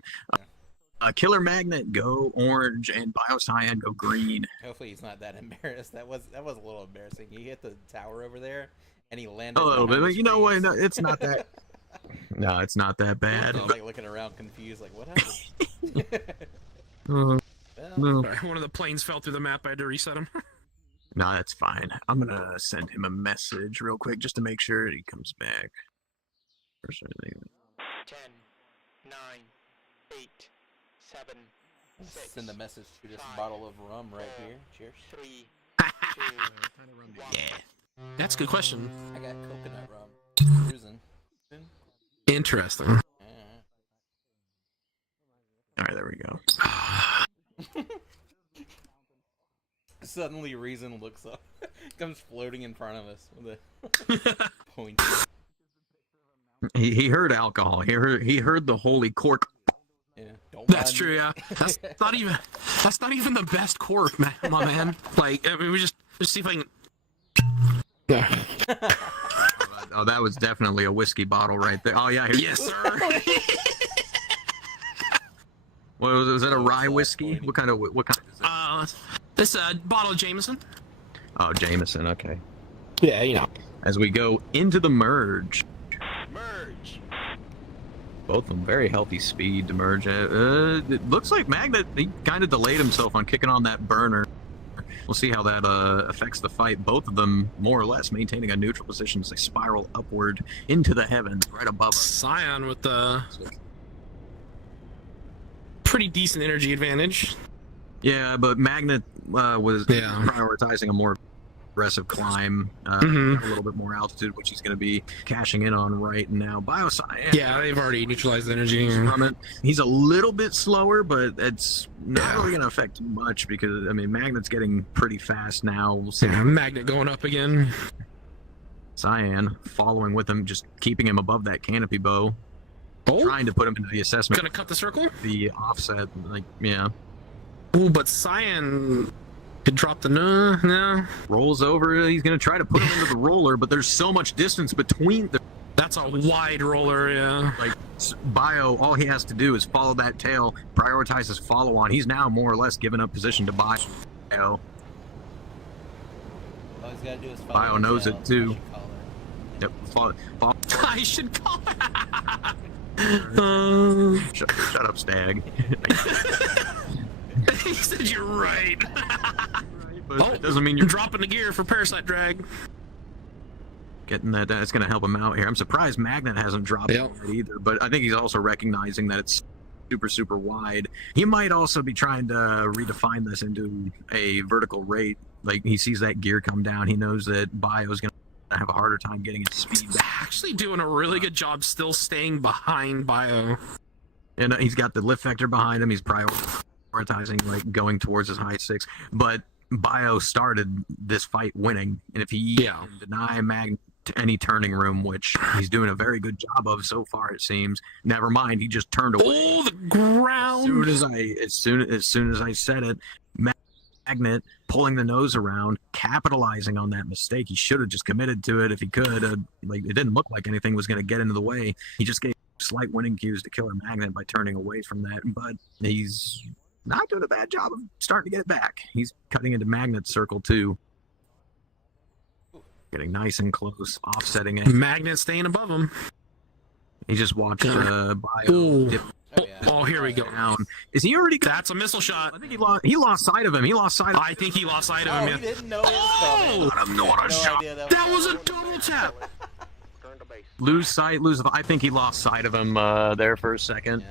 Killer Magnet, go orange, and Biocyan, go green. Hopefully he's not that embarrassed. That was a little embarrassing. He hit the tower over there, and he landed. A little bit, but you know what? No, it's not that. No, it's not that bad. He's like looking around, confused, like what happened? One of the planes fell through the map. I had to reset him. No, that's fine. I'm gonna send him a message real quick just to make sure he comes back. 10, 9, 8, 7, 6. Send a message to this bottle of rum right here. Cheers. 3, 2, 1. Yeah. That's a good question. I got coconut rum. Cruising. Interesting. Alright, there we go. Suddenly Reason looks up. Comes floating in front of us with a point. He heard alcohol. He heard the holy cork. Yeah, that's true. Yeah, that's not even the best cork, man, my man. Like, I mean, we just see if I can. Yeah. Oh, that was definitely a whiskey bottle right there. Oh yeah. Yes, sir. What was it? A rye whiskey? What kind is it? This bottle of Jameson. Oh, Jameson. Okay. Yeah, you know. As we go into the merge. Merge. Both of them very healthy speed to merge. It looks like Magnet, he kind of delayed himself on kicking on that burner. We'll see how that affects the fight. Both of them more or less maintaining a neutral position as they spiral upward into the heavens right above us. Scion with the pretty decent energy advantage. Yeah, but Magnet was prioritizing a more aggressive climb, a little bit more altitude, which he's going to be cashing in on right now. Bioscience. Yeah, they've already neutralized the energy from it. He's a little bit slower, but it's not really going to affect too much because, I mean, Magnet's getting pretty fast now. We'll see. Yeah, Magnet going up again. Cyan following with him, just keeping him above that canopy bow. Trying to put him into the assessment. Gonna cut the circle? The offset, like, yeah. Ooh, but Cyan could drop the no. Rolls over. He's gonna try to put him into the roller, but there's so much distance between the. That's a wide roller, yeah. Like Bio, all he has to do is follow that tail, prioritize his follow on. He's now more or less given up position to Bio. All he's gotta do is follow. Bio knows it too. Yep. Follow. I should call it. Shut up, Stag. He said you're right. But it doesn't mean you're dropping the gear for Parasite Drag. Getting that, that's going to help him out here. I'm surprised Magnet hasn't dropped it either, but I think he's also recognizing that it's super wide. He might also be trying to redefine this into a vertical rate. Like, he sees that gear come down. He knows that Bio's going to have a harder time getting his speed back. Actually doing a really good job still staying behind Bio. And he's got the lift vector behind him. He's prioritizing, like, going towards his high six. But Bio started this fight winning. And if he can deny Magnet any turning room, which he's doing a very good job of so far, it seems. Never mind, he just turned away. Oh, the ground! As soon as I said it, Magnet pulling the nose around, capitalizing on that mistake. He should have just committed to it if he could. Like, it didn't look like anything was going to get into the way. He just gave slight winning cues to Killer Magnet by turning away from that, but he's not doing a bad job of starting to get it back. He's cutting into Magnet's circle too. Getting nice and close, offsetting it. Magnet staying above him. He just watched Bio dip. Oh, here we go. Down. Is he already? That's a missile shot. I think he lost sight of him. I think he lost sight of him. He didn't know it was coming. What a shot! That was a double tap. Lose sight. I think he lost sight of him there for a second.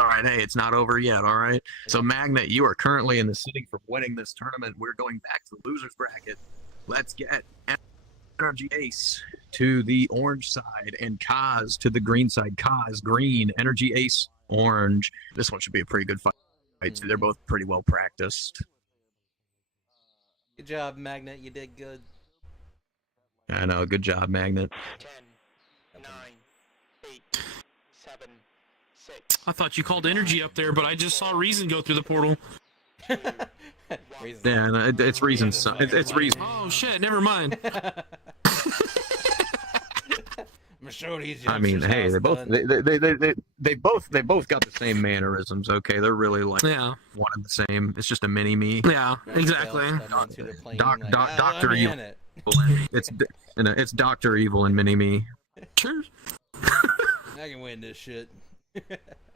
All right, hey, it's not over yet, all right? So, Magnet, you are currently in the sitting for winning this tournament. We're going back to the loser's bracket. Let's get Energy Ace to the orange side and Kaz to the green side. Kaz, green, Energy Ace, orange. This one should be a pretty good fight, too. They're both pretty well practiced. Good job, Magnet. You did good. I know, good job, Magnet. 10, 9, 8, 7, 6. I thought you called energy up there, but I just saw Reason go through the portal. Yeah, it's Reason. It's Reason. Oh shit! Never mind. I mean, hey, they both got the same mannerisms. Okay, they're really like one and the same. It's just a mini me. Yeah, exactly. Doctor Evil. It's Doctor Evil and mini me. Sure. I can win this shit.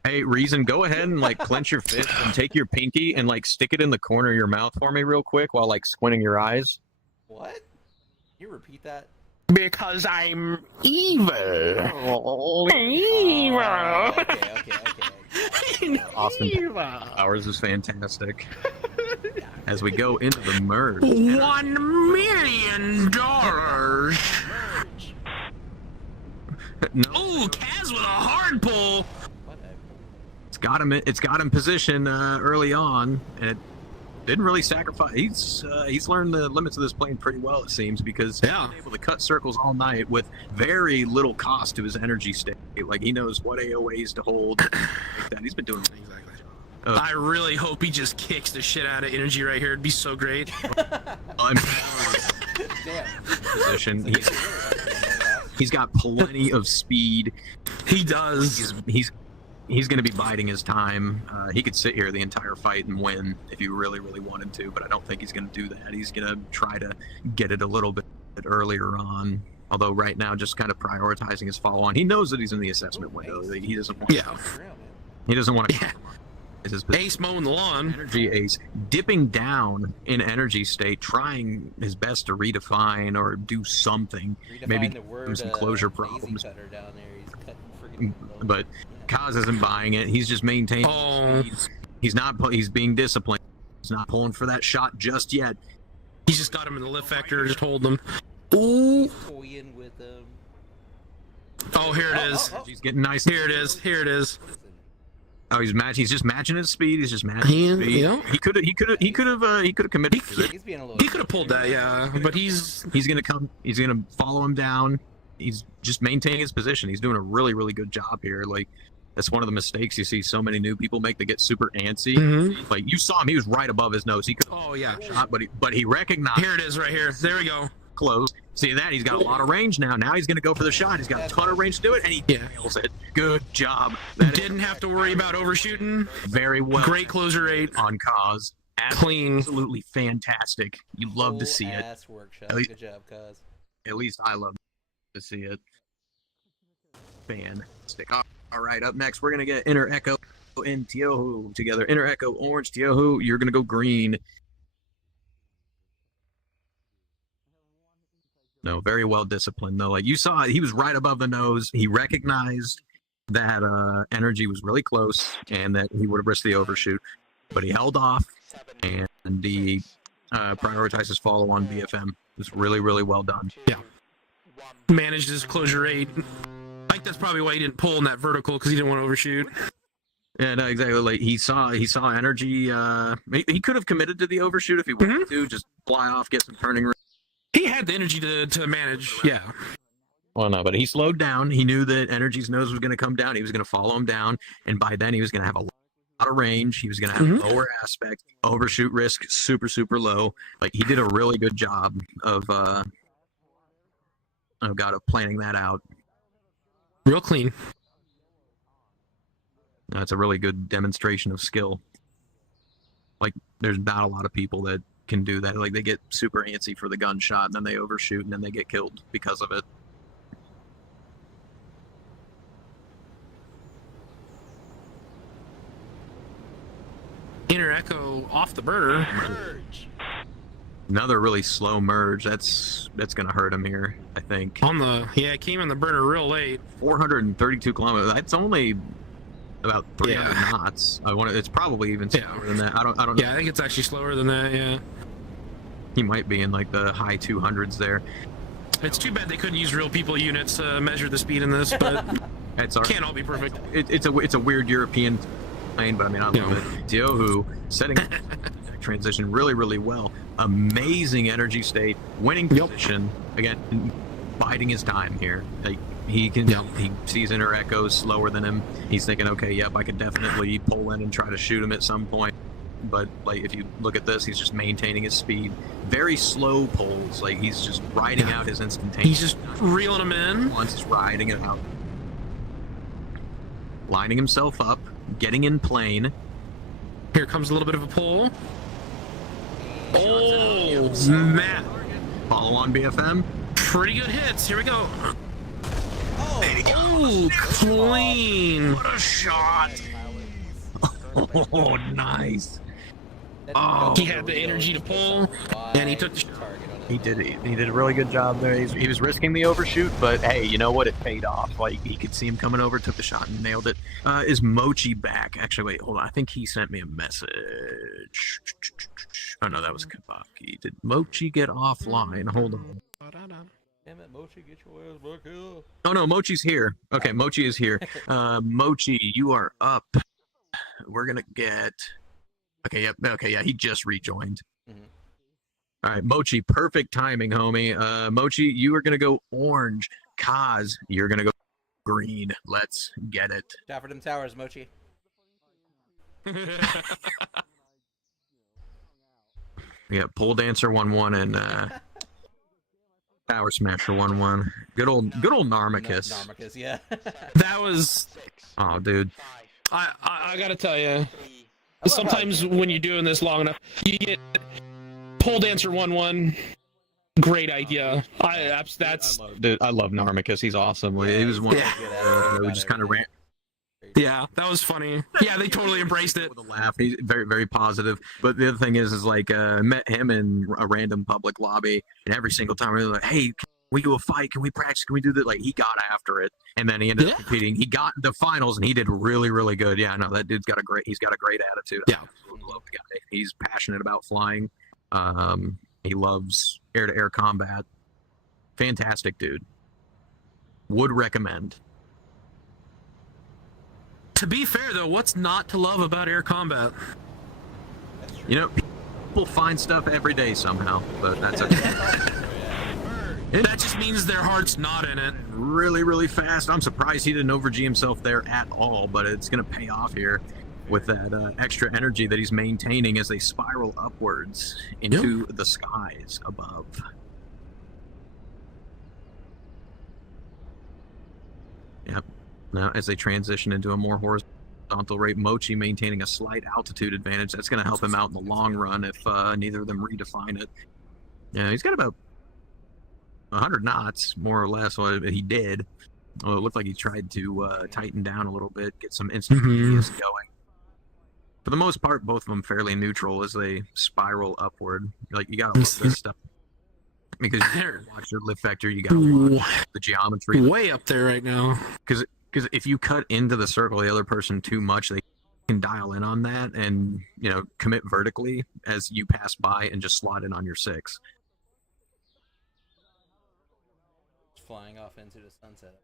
Hey, Reason, go ahead and like clench your fist and take your pinky and like stick it in the corner of your mouth for me real quick while like squinting your eyes. What? Can you repeat that? Because I'm evil. Evil. Okay. Austin Powers is fantastic. As we go into the merge. $1 million. No. Oh, Kaz with a hard pull. It's got him positioned early on, and it didn't really sacrifice. He's learned the limits of this plane pretty well, it seems, because he's been able to cut circles all night with very little cost to his energy state. Like, he knows what AOAs to hold. Like that. He's been doing exactly. I really hope he just kicks the shit out of energy right here. It'd be so great. Position. He's got plenty of speed. He does. He's going to be biding his time. He could sit here the entire fight and win if he really wanted to, but I don't think he's going to do that. He's going to try to get it a little bit earlier on. Although right now, just kind of prioritizing his follow-on. He knows that he's in the assessment window. He doesn't want to. He doesn't want to. Ace mowing the lawn. Energy Ace dipping down in energy state, trying his best to redefine or do something. Maybe give him some closure problems. Down there. He's cutting But Kaz isn't buying it. He's just maintaining. Oh. He's not. He's being disciplined. He's not pulling for that shot just yet. He's just got him in the lift factor, just holding him. Ooh. Toying with them. Oh, here it is. He's getting nice. Here it is. Here it is. Oh, he's just matching his speed. He's just matching his speed. Yeah. He could have committed. He's being a little. He could have pulled that, yeah. But he's gonna come. He's gonna follow him down. He's just maintaining his position. He's doing a really, really good job here. Like, that's one of the mistakes you see so many new people make. They get super antsy. Mm-hmm. Like, you saw him; he was right above his nose. He could. Oh yeah. Shot, but he recognized. Here it is, right here. There we go. Close. See that? He's got a lot of range now. Now he's going to go for the shot. He's got a ton of range to do it, and he nails it. Good job. Didn't have to worry about overshooting. Very well. Great closure rate on Kaz. Clean. Absolutely fantastic. You love to see it. Ass workshop. Good job, Kaz. At least I love to see it. Fantastic. All right, up next, we're going to get Inner Echo and Tiohu together. Inner Echo, orange. Tiohu, you're going to go green. No, very well disciplined though. Like you saw, he was right above the nose. He recognized that energy was really close and that he would have risked the overshoot, but he held off and he prioritized his follow on BFM. It was really, really well done. Yeah, managed his closure rate. I think that's probably why he didn't pull in that vertical, because he didn't want to overshoot. Yeah, no, exactly. Like he saw energy. He could have committed to the overshoot if he wanted to, just fly off, get some turning room. He had the energy to manage, yeah. Well, no, but he slowed down. He knew that Energy's nose was going to come down. He was going to follow him down, and by then he was going to have a lot of range. He was going to have lower aspect, overshoot risk, super, super low. Like, he did a really good job of planning that out. Real clean. That's a really good demonstration of skill. Like, there's not a lot of people that can do that. Like, they get super antsy for the gunshot and then they overshoot and then they get killed because of it. Inner Echo off the burner. Merge. Another really slow merge. That's gonna hurt him here, I think. It came on the burner real late. 432 kilometers. That's only about 300 knots. It's probably even slower than that. I don't know. Yeah, I think it's actually slower than that. Yeah. He might be in like the high 200s there. It's too bad they couldn't use real people units to measure the speed in this, but can't all be perfect. It's a weird European plane, but I mean, I love it. Tiohu setting up transition really, really well. Amazing energy state, winning position. Again, biding his time here. Like, he sees Inner Echoes slower than him. He's thinking, okay, yep, I could definitely pull in and try to shoot him at some point. But like, if you look at this, he's just maintaining his speed. Very slow pulls. Like, he's just riding out his instantaneous. He's just reeling him in. Once he's riding it out, lining himself up, getting in plane. Here comes a little bit of a pull. Oh, Matt. Follow on BFM. Pretty good hits. Here we go. Oh, clean. What a shot. Oh, nice. Oh, he had the energy to pull, and he took the shot. He did a really good job there. He was risking the overshoot, but hey, you know what? It paid off. Like, he could see him coming over, took the shot, and nailed it. Is Mochi back? Actually, wait, hold on. I think he sent me a message. Oh, no, that was Kabaki. Did Mochi get offline? Hold on. Damn it, Mochi, get your ass back here. Oh, no, Mochi's here. Okay, Mochi is here. Mochi, you are up. We're going to get... Okay, yep. Okay, yeah, he just rejoined. All right, Mochi, perfect timing, homie. Mochi, you are going to go orange. Kaz, you're going to go green. Let's get it. Shot for them towers, Mochi. Yeah, Pole Dancer 1-1 and Power Smasher 1-1. Good old Narmicus. Narmicus, yeah. That was... Oh, dude. I got to tell you, sometimes when you're doing this long enough, you get... Pole Dancer 1-1, great idea. I love Narmicus. He's awesome. He was one we just kind of ran. Yeah, that was funny. Yeah, they totally embraced it. With a laugh. He's very, very positive. But the other thing is like, I met him in a random public lobby, and every single time we were like, hey, we do a fight? Can we practice? Can we do that? Like, he got after it, and then he ended up competing. He got the finals, and he did really, really good. Yeah, no, that dude's got a great attitude. I absolutely love the guy. He's passionate about flying. He loves air-to-air combat. Fantastic dude. Would recommend. To be fair, though, what's not to love about air combat? You know, people find stuff every day somehow, but that's okay. That just means their heart's not in it. Really, really fast. I'm surprised he didn't over-G himself there at all, but it's going to pay off here with that extra energy that he's maintaining as they spiral upwards into the skies above. Yep. Now, as they transition into a more horizontal rate, Mochi maintaining a slight altitude advantage. That's going to help him out in the long run if neither of them redefine it. Yeah, he's got about 100 knots, more or less. Well, he did. Well, it looked like he tried to tighten down a little bit, get some instantaneous going. For the most part, both of them fairly neutral as they spiral upward. Like, you gotta love this stuff. Because you watch your lift vector, you gotta watch the geometry. Way up there right now. Because if you cut into the circle the other person too much, they can dial in on that and, you know, commit vertically as you pass by and just slot in on your 6. Flying off into the sunset.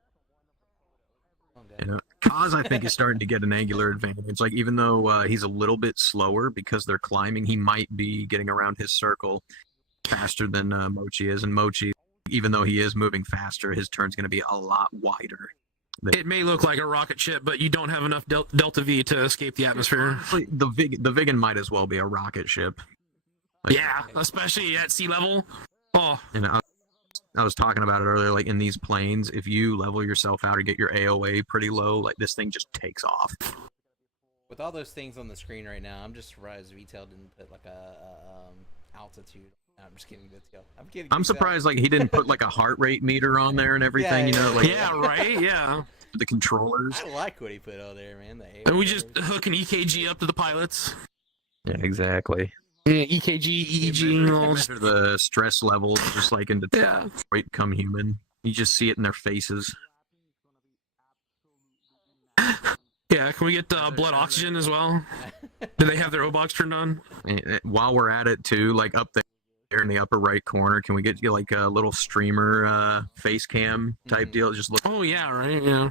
You know, Kaz, I think, is starting to get an angular advantage. Like, even though he's a little bit slower because they're climbing, he might be getting around his circle faster than Mochi is. And Mochi, even though he is moving faster, his turn's going to be a lot wider. It may look like a rocket ship, but you don't have enough Delta V to escape the atmosphere. The Viggen might as well be a rocket ship. Like, yeah, especially at sea level. Oh. You know, I was talking about it earlier, like in these planes, if you level yourself out or get your AOA pretty low, like this thing just takes off. With all those things on the screen right now, I'm just surprised Retail didn't put like a altitude. No, I'm just kidding. Let's go. I'm kidding. I'm surprised like he didn't put like a heart rate meter on there and everything. You know, like right, yeah. The controllers. I like what he put on there, man. And we just hook an EKG up to the pilots. Yeah, exactly. Yeah, EKG, EEG, all measure the stress levels, just like in Detroit Become Human. You just see it in their faces. Yeah, can we get blood oxygen as well? Do they have their O-box turned on? While we're at it too, like up there in the upper right corner, can we get you like a little streamer face cam type deal? Just look. Oh yeah, right. Yeah.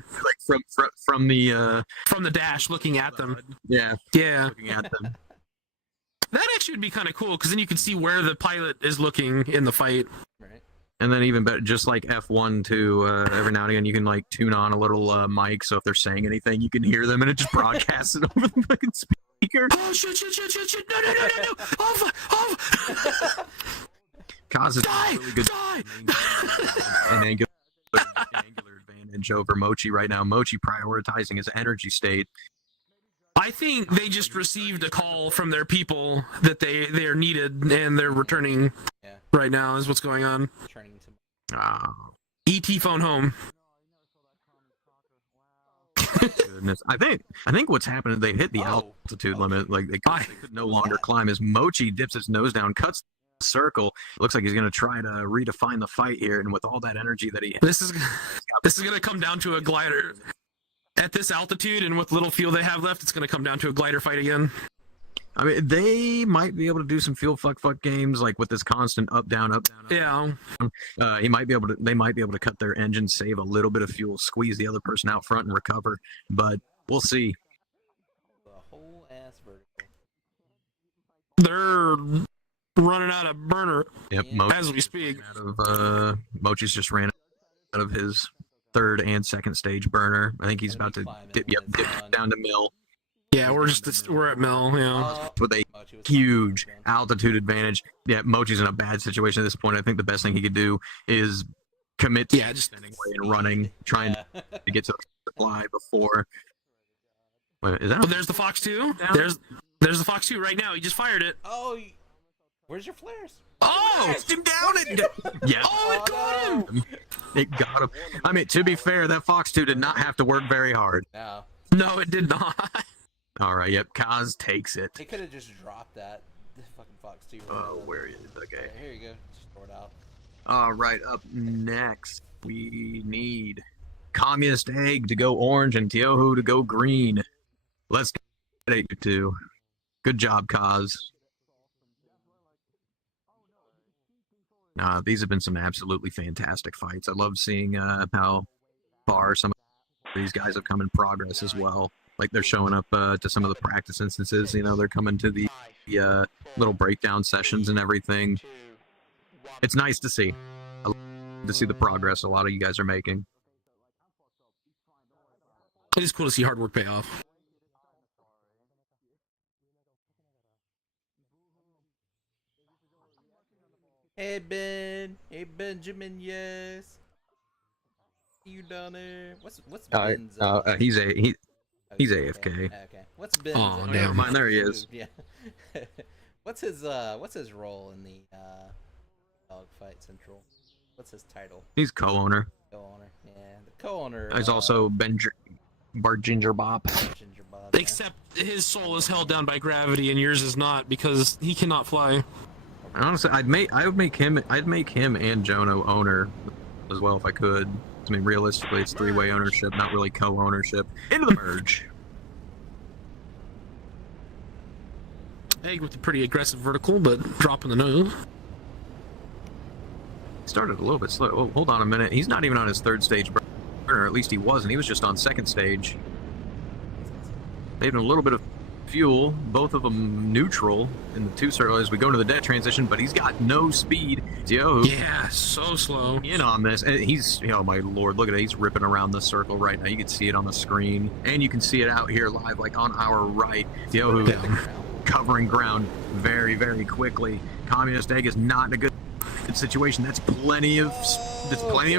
Like from the dash, looking at them. Yeah. Yeah. Looking at them. That actually would be kind of cool, because then you can see where the pilot is looking in the fight. Right. And then even better, just like F1 too, every now and again you can like tune on a little mic, so if they're saying anything, you can hear them, and it just broadcasts it over the fucking speaker. Oh shit! No! Oh! Kaz is really good. An angular advantage over Mochi right now. Mochi prioritizing his energy state. I think they just received a call from their people that they are needed, and they're returning right now is what's going on. ET phone home. Goodness. I think what's happened is they hit the altitude limit. Like they could no longer climb. As Mochi dips his nose down, cuts the circle. It looks like he's going to try to redefine the fight here, and with all that energy that he has, this is going to come down to a glider. At this altitude and with little fuel they have left, it's going to come down to a glider fight again. I mean, they might be able to do some fuel fuck games like with this constant up down. Yeah. They might be able to cut their engine, save a little bit of fuel, squeeze the other person out front, and recover. But we'll see. The whole ass vertical. They're running out of burner. Yep. As we speak. Mochi's just ran out of his third and second stage burner. I think he's about to dip down to mill. Yeah, we're at mill. Yeah, with a huge altitude advantage. Yeah, Mochi's in a bad situation at this point. I think the best thing he could do is commit to just and running, trying to get to the supply before. Wait, is that? There's the Fox 2. There's the Fox 2 right now. He just fired it. Oh, where's your flares? Oh, him down. Yeah. Oh, it got him. It got him. I mean, to be fair, that Fox 2 did not have to work very hard. No, it did not. All right. Yep. Kaz takes it. They could have just dropped that. The fucking Fox 2. Oh, where is it? Okay. Right, here you go. Just throw it out. All right, up next, we need Communist Egg to go orange and Tiohu to go green. Let's get it, you two. Good job, Kaz. These have been some absolutely fantastic fights. I love seeing how far some of these guys have come in progress as well. Like they're showing up to some of the practice instances. You know, they're coming to the little breakdown sessions and everything. It's nice to see. I love to see the progress a lot of you guys are making. It is cool to see hard work pay off. Hey Ben, hey Benjamin, yes. You down there? What's Ben's? He's okay, AFK. Okay. What's Ben's? Oh, never mind. There he is. Yeah. What's his role in the Dogfight Central? What's his title? He's co-owner. Co-owner. Yeah, the co-owner. He's also Ginger Bop. Except his soul is held down by gravity and yours is not because he cannot fly. Honestly, I'd make him and Jono owner as well if I could. I mean, realistically, it's three-way ownership, not really co-ownership. Into the merge. Egg with a pretty aggressive vertical, but dropping the nose. Started a little bit slow. Oh, hold on a minute. He's not even on his third stage burner. At least he wasn't. He was just on second stage. Saving a little bit of fuel. Both of them neutral in the two circles as we go into the debt transition, but he's got no speed. Yeah, so slow. In on this. And he's, oh my lord, look at it. He's ripping around the circle right now. You can see it on the screen. And you can see it out here live, like on our right. Tiohu covering ground very, very quickly. Communist Egg is not in a good situation. That's plenty of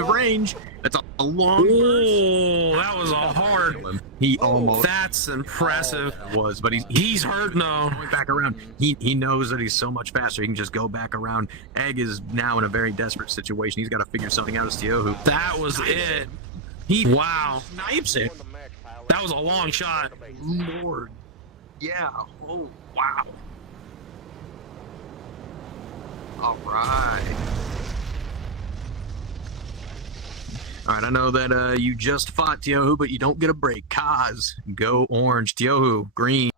range. That's a long burst. That was a hard. He almost. That's impressive. But he's hurt now. Going back around. He knows that he's so much faster. He can just go back around. Egg is now in a very desperate situation. He's got to figure something out as Tiohu. That was it. Wow. Snipes it. That was a long shot. Lord. Yeah. Oh, wow. All right. All right, I know that you just fought Tiohu, but you don't get a break. Kaz, go orange. Tiohu, green.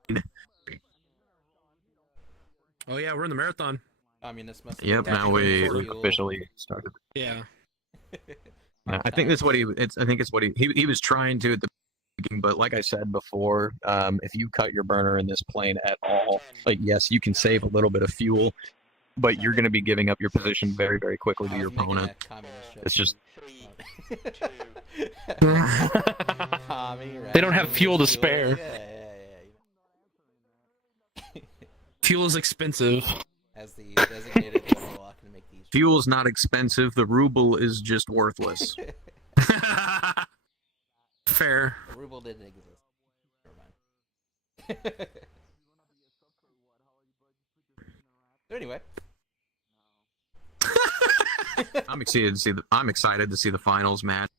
Oh yeah, we're in the marathon. Yep, now we officially started. Yeah. I think that's what he was trying to at the beginning, but like I said before, if you cut your burner in this plane at all, like yes, you can save a little bit of fuel, but you're going to be giving up your position very, very quickly to your opponent. It's just. They don't have fuel to spare. Fuel is expensive. As the designated warlock can make these. Fuel is not expensive. The ruble is just worthless. Fair. The ruble didn't exist. Never mind. So anyway. I'm excited to see the finals match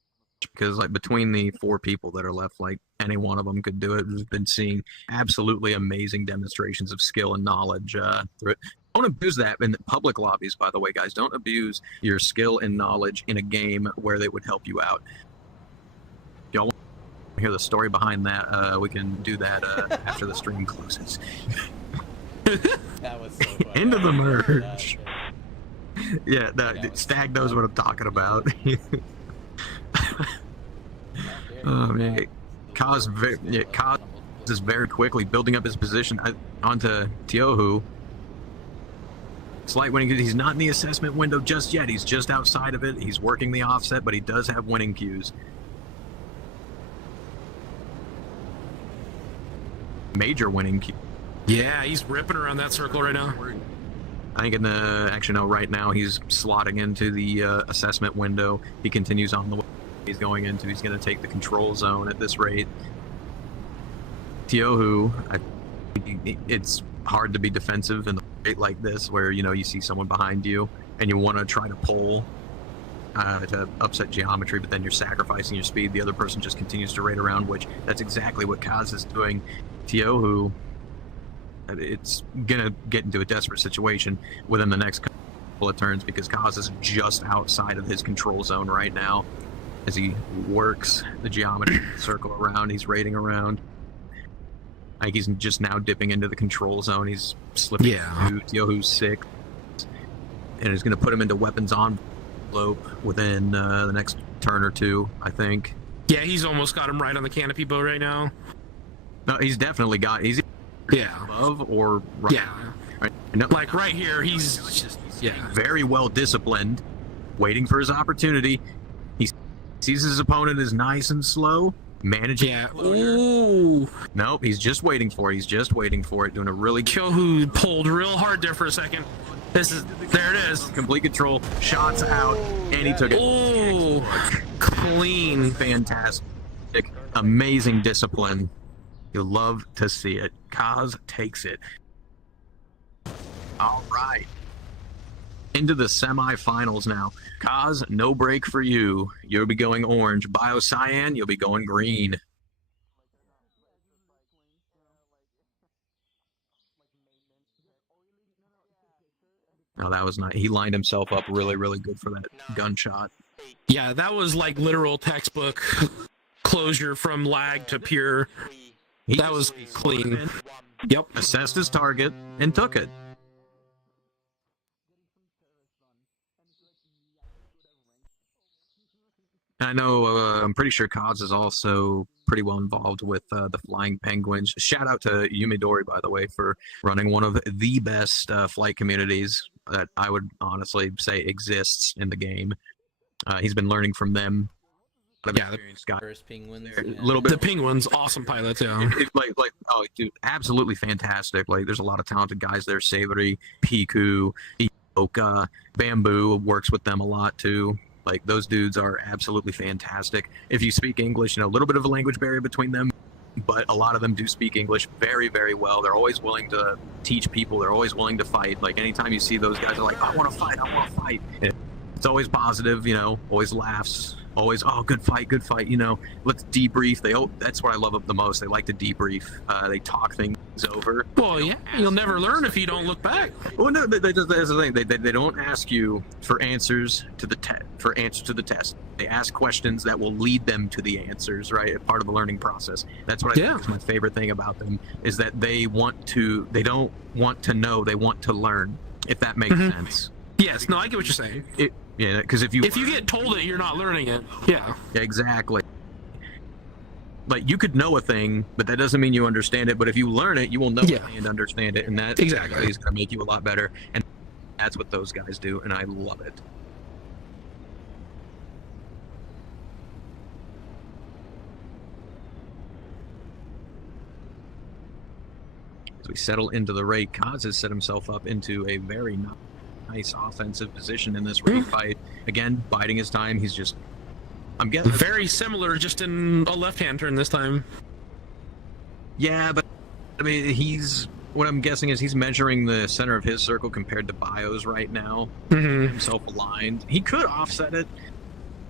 because like between the four people that are left, like any one of them could do it. We've been seeing absolutely amazing demonstrations of skill and knowledge through it. Don't abuse that in the public lobbies, by the way, guys. Don't abuse your skill and knowledge in a game where they would help you out. Y'all want to hear the story behind that? We can do that after the stream closes. That was so funny. Into the merge. Yeah, Stag knows what I'm talking about. Oh man, Kaz is very quickly building up his position onto Tiohu. Slight winning. He's not in the assessment window just yet. He's just outside of it. He's working the offset, but he does have winning cues. Major winning cue. Yeah, he's ripping around that circle right now. I think actually no, right now he's slotting into the assessment window. He continues on the way he's going into. He's going to take the control zone at this rate. Tiohu, it's hard to be defensive in the rate like this where, you know, you see someone behind you and you want to try to pull to upset geometry, but then you're sacrificing your speed. The other person just continues to raid around, which that's exactly what Kaz is doing. Tiohu, it's gonna get into a desperate situation within the next couple of turns because Kaz is just outside of his control zone right now as he works the geometry circle around. He's raiding around. I think he's just now dipping into the control zone. He's slipping Yohu's 6. And is going to put him into weapons envelope within the next turn or two, I think. Yeah, he's almost got him right on the canopy bow right now. No, he's definitely got. He's above or right. Yeah. Right. No, like right here, he's just very well disciplined, waiting for his opportunity. He sees his opponent is nice and slow, managing. Yeah. Ooh. Nope, he's just waiting for it. He's just waiting for it, doing a really good. Yohu pulled real hard there for a second. There it is. Complete control, shots out, and he took it. Ooh, clean. Fantastic. Amazing discipline. You'll love to see it. Kaz takes it. All right. Into the semifinals now. Kaz, no break for you. You'll be going orange. Biocyan, you'll be going green. Oh, that was nice. He lined himself up really, really good for that gunshot. Yeah, that was like literal textbook closure from lag to pure. That was clean. Yep. Assessed his target and took it. I know, I'm pretty sure Kaz is also pretty well involved with the Flying Penguins. Shout out to Yumidori, by the way, for running one of the best flight communities that I would honestly say exists in the game. He's been learning from them. Yeah, the first Penguins. A little bit. The Penguins, awesome pilots, yeah. Oh, dude, absolutely fantastic. Like, there's a lot of talented guys there. Savory, Piku, Ioka, Bamboo works with them a lot too. Like, those dudes are absolutely fantastic. If you speak English, a little bit of a language barrier between them, but a lot of them do speak English very, very well. They're always willing to teach people. They're always willing to fight. Like, anytime you see those guys are like, I want to fight, I want to fight. And it's always positive, always laughs. Always, good fight, let's debrief. That's what I love the most. They like to debrief. They talk things over. Well, yeah, you'll never learn if you don't look back. Well, no, that's the thing. They don't ask you for answers to the test. They ask questions that will lead them to the answers, right? Part of the learning process. That's what I think is my favorite thing about them, is that they don't want to know, they want to learn, if that makes sense. Yes, no, I get what you're saying. Yeah, because if you get told it, you're not learning it. Yeah. Exactly. Like, you could know a thing, but that doesn't mean you understand it. But if you learn it, you will know it and understand it, and that exactly is going to make you a lot better. And that's what those guys do, and I love it. As we settle into the raid, Kaz has set himself up into a very nice offensive position in this raid fight. Again, biding his time. He's just, I'm guessing, very similar, just in a left-hand turn this time. Yeah, but I mean, what I'm guessing is he's measuring the center of his circle compared to Bio's right now. Himself aligned. He could offset it,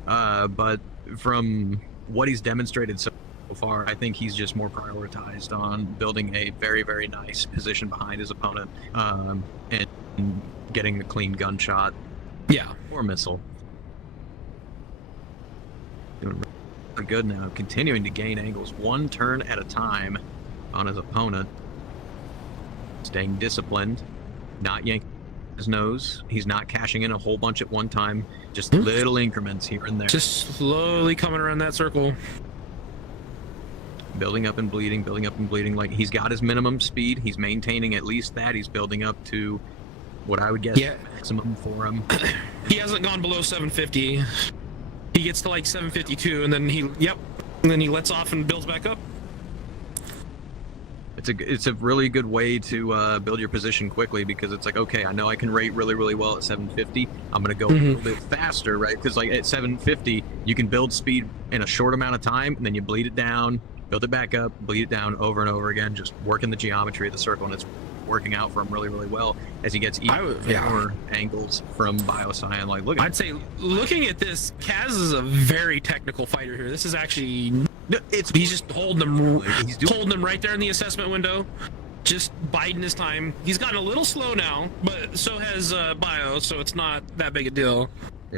but from what he's demonstrated so far, I think he's just more prioritized on building a very, very nice position behind his opponent, and getting a clean gunshot. Or missile. Doing really good now, continuing to gain angles one turn at a time on his opponent. Staying disciplined, not yanking his nose. He's not cashing in a whole bunch at one time, just little increments here and there. Just slowly coming around that circle. Building up and bleeding, like, he's got his minimum speed. He's maintaining at least that. He's building up to what I would guess maximum for him. He hasn't gone below 750. He gets to like 752, and then he lets off and builds back up. It's a really good way to build your position quickly, because it's like, okay, I know I can rate really, really well at 750. I'm going to go a little bit faster, right? Because like at 750, you can build speed in a short amount of time, and then you bleed it down, build it back up, bleed it down over and over again, just working the geometry of the circle, and it's working out for him really, really well as he gets even more angles from Biocyan. Like, look, I'd say, looking at this, Kaz is a very technical fighter here. This is actually, he's just holding them right there in the assessment window. just biding his time. He's gotten a little slow now, but so has Bio, so it's not that big a deal.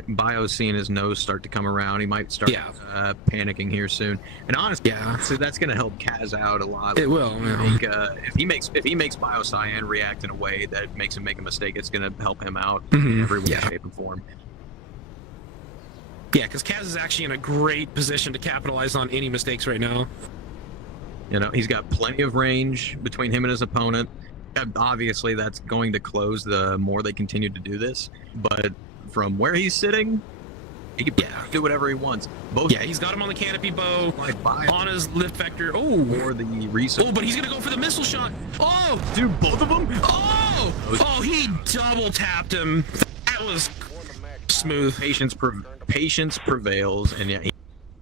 Bio's seeing his nose start to come around. He might start panicking here soon. And honestly, so that's going to help Kaz out a lot. It will. If he makes Bio Cyan react in a way that makes him make a mistake, it's going to help him out in every way, shape, and form. Yeah, because Kaz is actually in a great position to capitalize on any mistakes right now. You know, he's got plenty of range between him and his opponent. Obviously, that's going to close the more they continue to do this. But from where he's sitting, he can do whatever he wants. He's got him on the canopy bow, on his lift vector. Oh, or the research. Oh, but he's gonna go for the missile shot. Oh, dude, both of them. Oh, he double tapped him. That was smooth. Patience prevails, and yeah,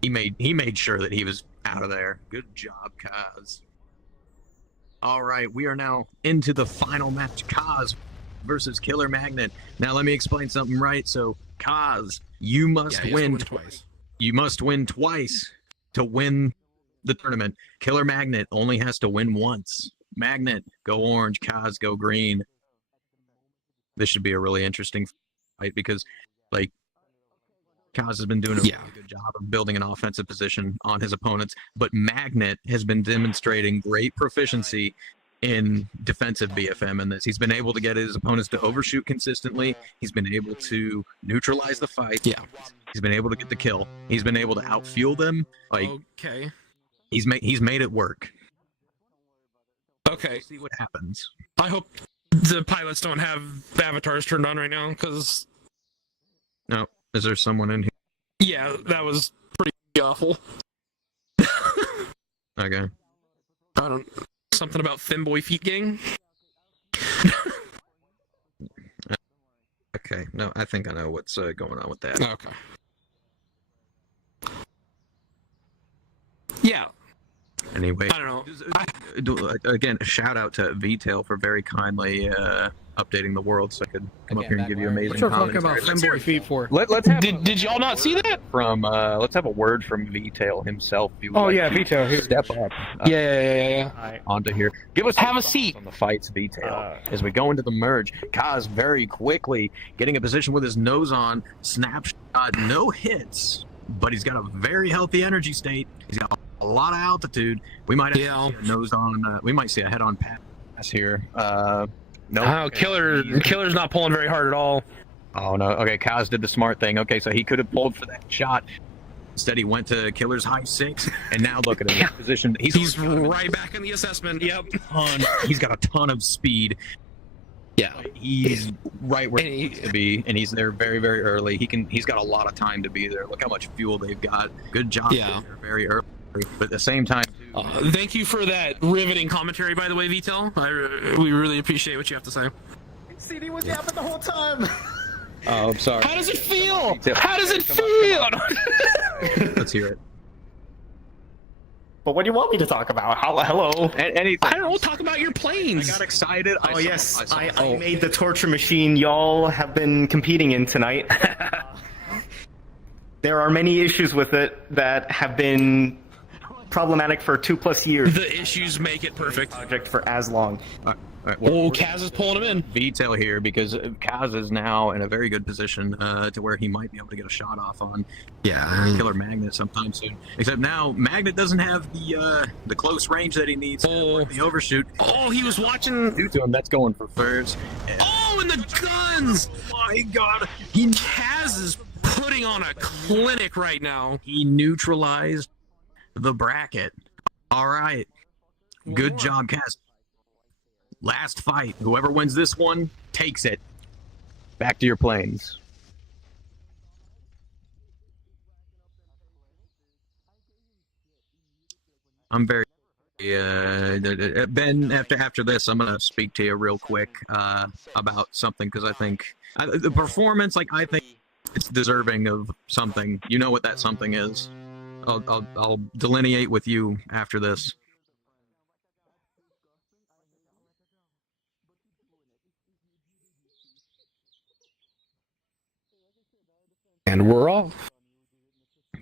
he made sure that he was out of there. Good job, Kaz. All right, we are now into the final match, Kaz versus Killer Magnet. Now let me explain something right. So Kaz, you must win twice. You must win twice to win the tournament. Killer Magnet only has to win once. Magnet, go orange. Kaz, go green. This should be a really interesting fight because, like, Kaz has been doing a really good job of building an offensive position on his opponents, but Magnet has been demonstrating great proficiency in defensive BFM in this. He's been able to get his opponents to overshoot consistently. He's been able to neutralize the fight. Yeah. He's been able to get the kill. He's been able to outfuel them. Like, okay. He's made it work. Okay. We'll see what happens. I hope the pilots don't have avatars turned on right now, because... No. Is there someone in here? Yeah, that was pretty awful. Okay. I don't... Something about Femboy Feet Gang? Okay, no, I think I know what's going on with that. Okay. Yeah. Anyway, I don't know. Again, a shout out to V-Tail for very kindly updating the world, so I could come up here and give you amazing comments. What you're talking about Femboy Feet for? Let's have did y'all not see that? From let's have a word from V-Tail himself. If you would Oh like yeah, to V-Tail. Here. Step up. Yeah. Onto here. Give us have a seat on the fights, V-Tail. As we go into the merge, Kaz very quickly getting a position with his nose on, snapshot, no hits, but he's got a very healthy energy state. He's got a lot of altitude. We might see a nose on. We might see a head-on pass here. No. Killer's not pulling very hard at all. Oh no. Okay, Kaz did the smart thing. Okay, so he could have pulled for that shot. Instead, he went to Killer's high 6, and now look at him. Position. He's right back in the assessment. Yep. He's got a ton of speed. Yeah. He's right where he needs to be, and he's there very, very early. He's got a lot of time to be there. Look how much fuel they've got. Good job. Yeah. Very early. But at the same time, thank you for that riveting commentary, by the way, Vitel. We really appreciate what you have to say. CD was yapping the whole time. Oh, I'm sorry. How does it feel? How does it feel? Let's hear it. But what do you want me to talk about? Hello. Anything. I don't know. Talk about your planes. I got excited. I made the torture machine y'all have been competing in tonight. There are many issues with it that have been problematic for 2+ years. The issues make it perfect. Project for as long. Kaz is pulling him in. V-Tail here because Kaz is now in a very good position to where he might be able to get a shot off on Killer Magnet sometime soon. Except now Magnet doesn't have the close range that he needs for the overshoot. Oh, he was watching. Due to him, that's going for first. Oh, and the guns! Oh my God! Kaz is putting on a clinic right now. He neutralized the bracket. All right. Good job, Kaz. Last fight. Whoever wins this one takes it. Back to your planes. I'm very Ben, after this, I'm gonna speak to you real quick about something because I think the performance, I think it's deserving of something. You know what that something is. I'll delineate with you after this. And we're off.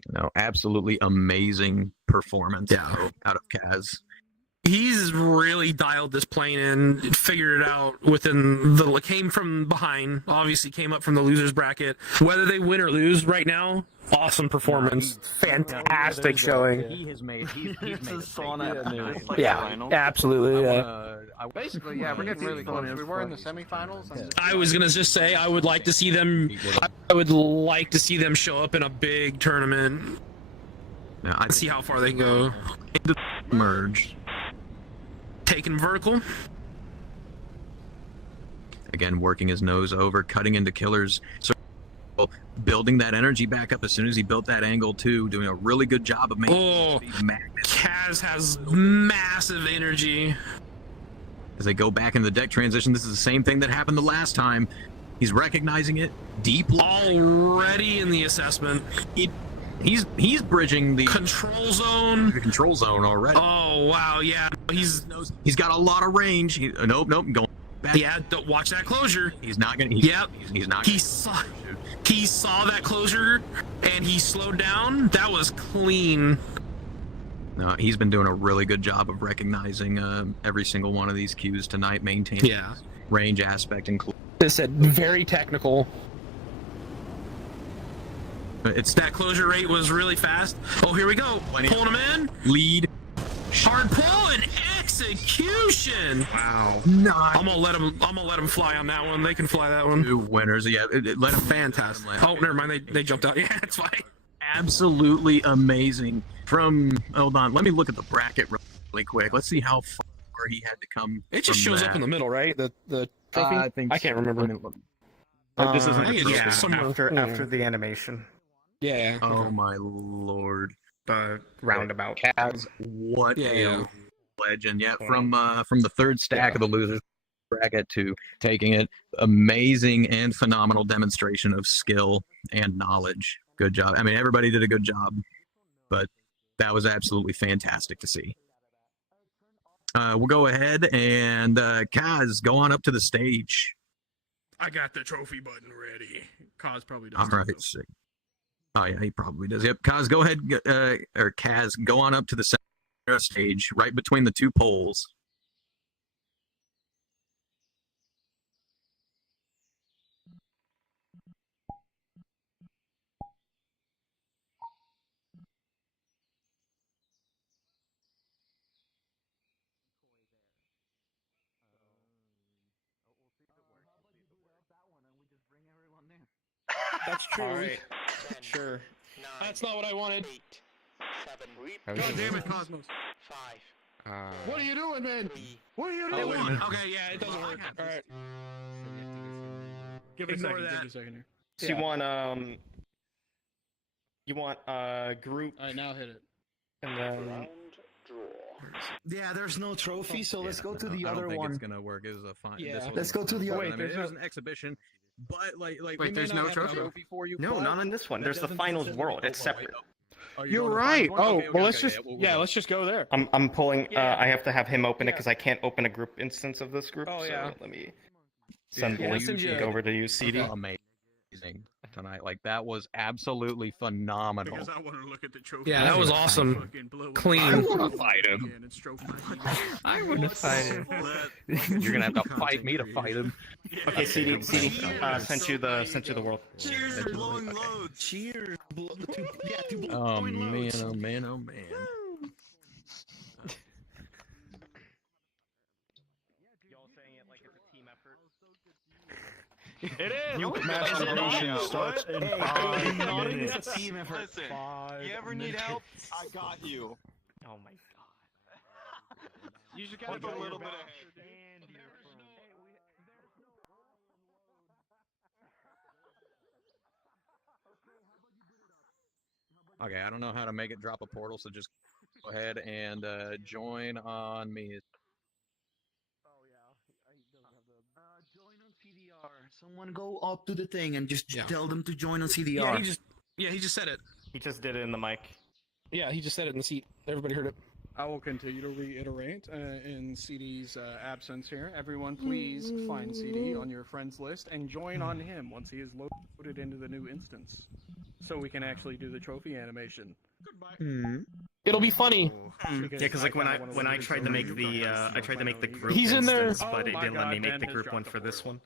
No, absolutely amazing performance out of Kaz. he's really dialed this plane in, figured it out came from behind, obviously came up from the losers bracket. Whether they win or lose right now, awesome performance, fantastic showing. He has made. He's made a sauna. Yeah, absolutely. Basically, yeah, we're getting really close. We were in the semifinals. I was gonna just say I would like to see them. I would like to see them show up in a big tournament. Yeah, I'd see how far they go. Merge. Taking vertical. Again, working his nose over, cutting into killers. So building that energy back up as soon as he built that angle too, doing a really good job of making Kaz has massive energy. As they go back in the deck transition, this is the same thing that happened the last time. He's recognizing it deeply. Already in the assessment. He's bridging the control zone. The control zone already. Oh wow, yeah. He's got a lot of range. Nope, going back. Yeah, don't watch that closure. He's not gonna. He's not. He saw that closure and he slowed down. That was clean. No, he's been doing a really good job of recognizing every single one of these cues tonight, maintaining range aspect included. They said very technical. That closure rate was really fast. Oh, here we go. Pulling him in. Lead. Hard pull and execution. Wow. Nice. I'm gonna let him fly on that one. They can fly that one. 2 winners. Yeah, let him. Fantastic. Oh, never mind. They jumped out. Yeah, it's fine. Absolutely amazing. Hold on. Let me look at the bracket really quick. Let's see how far he had to come. It just shows up in the middle, right? The trophy. I can't remember. This isn't the trophy. Yeah, after the animation. Yeah. Oh my lord. The roundabout. Kaz, what a legend. Yeah, from the third stack of the losers bracket to taking it. Amazing and phenomenal demonstration of skill and knowledge. Good job. I mean, everybody did a good job, but that was absolutely fantastic to see. We'll go ahead and Kaz, go on up to the stage. I got the trophy button ready. Kaz probably does. All right, sick. Oh yeah, he probably does. Yep, Kaz, go ahead, or Kaz, go on up to the center stage, right between the 2 poles. That's true. All right. Sure. That's not what I wanted. 7, God damn it, Cosmos. 5. What are you doing, man? What are you doing? Okay, yeah, it doesn't work. All right. Ignore that. So you want group. All right, now hit it. And then. Yeah, there's no trophy, so let's go to the other I don't think one. it's gonna work. It was a fine. Yeah. Let's go to the other. I mean, it was an exhibition, but like. Wait, there's no trophy for you. No, not in this one. There's the finals world. It's separate. You're right. Oh, well, let's just let's just go there. I'm pulling. I have to have him open it because I can't open a group instance of this group. Oh yeah. So let me send the over to you, CD. Amazing tonight. Like that was absolutely phenomenal. Because I want to look at the trophy. Yeah, that was awesome. Clean. I want to fight him. I want to fight him. You're gonna have to fight me to fight him. Okay, CD, sent you the world. Cheers, blowing loads. Cheers. Oh man, oh man, oh man. It is. Group masturbation starts in 5 minutes. It's a team effort. Listen, you ever need help? I got you. Oh my god. You just gotta go a little bit ahead. Okay, I don't know how to make it drop a portal, so just go ahead and join on me. Join on CDR. Someone go up to the thing and just tell them to join on CDR. He just said it. He just did it in the mic. Yeah, he just said it in the seat. Everybody heard it. I will continue to reiterate in CD's absence here. Everyone, please find CD on your friends list and join on him once he is loaded into the new instance, so we can actually do the trophy animation. Goodbye. It'll be funny. Yeah, because like when I tried to make the group He's in there. instance, but it didn't let me make the group one for this one.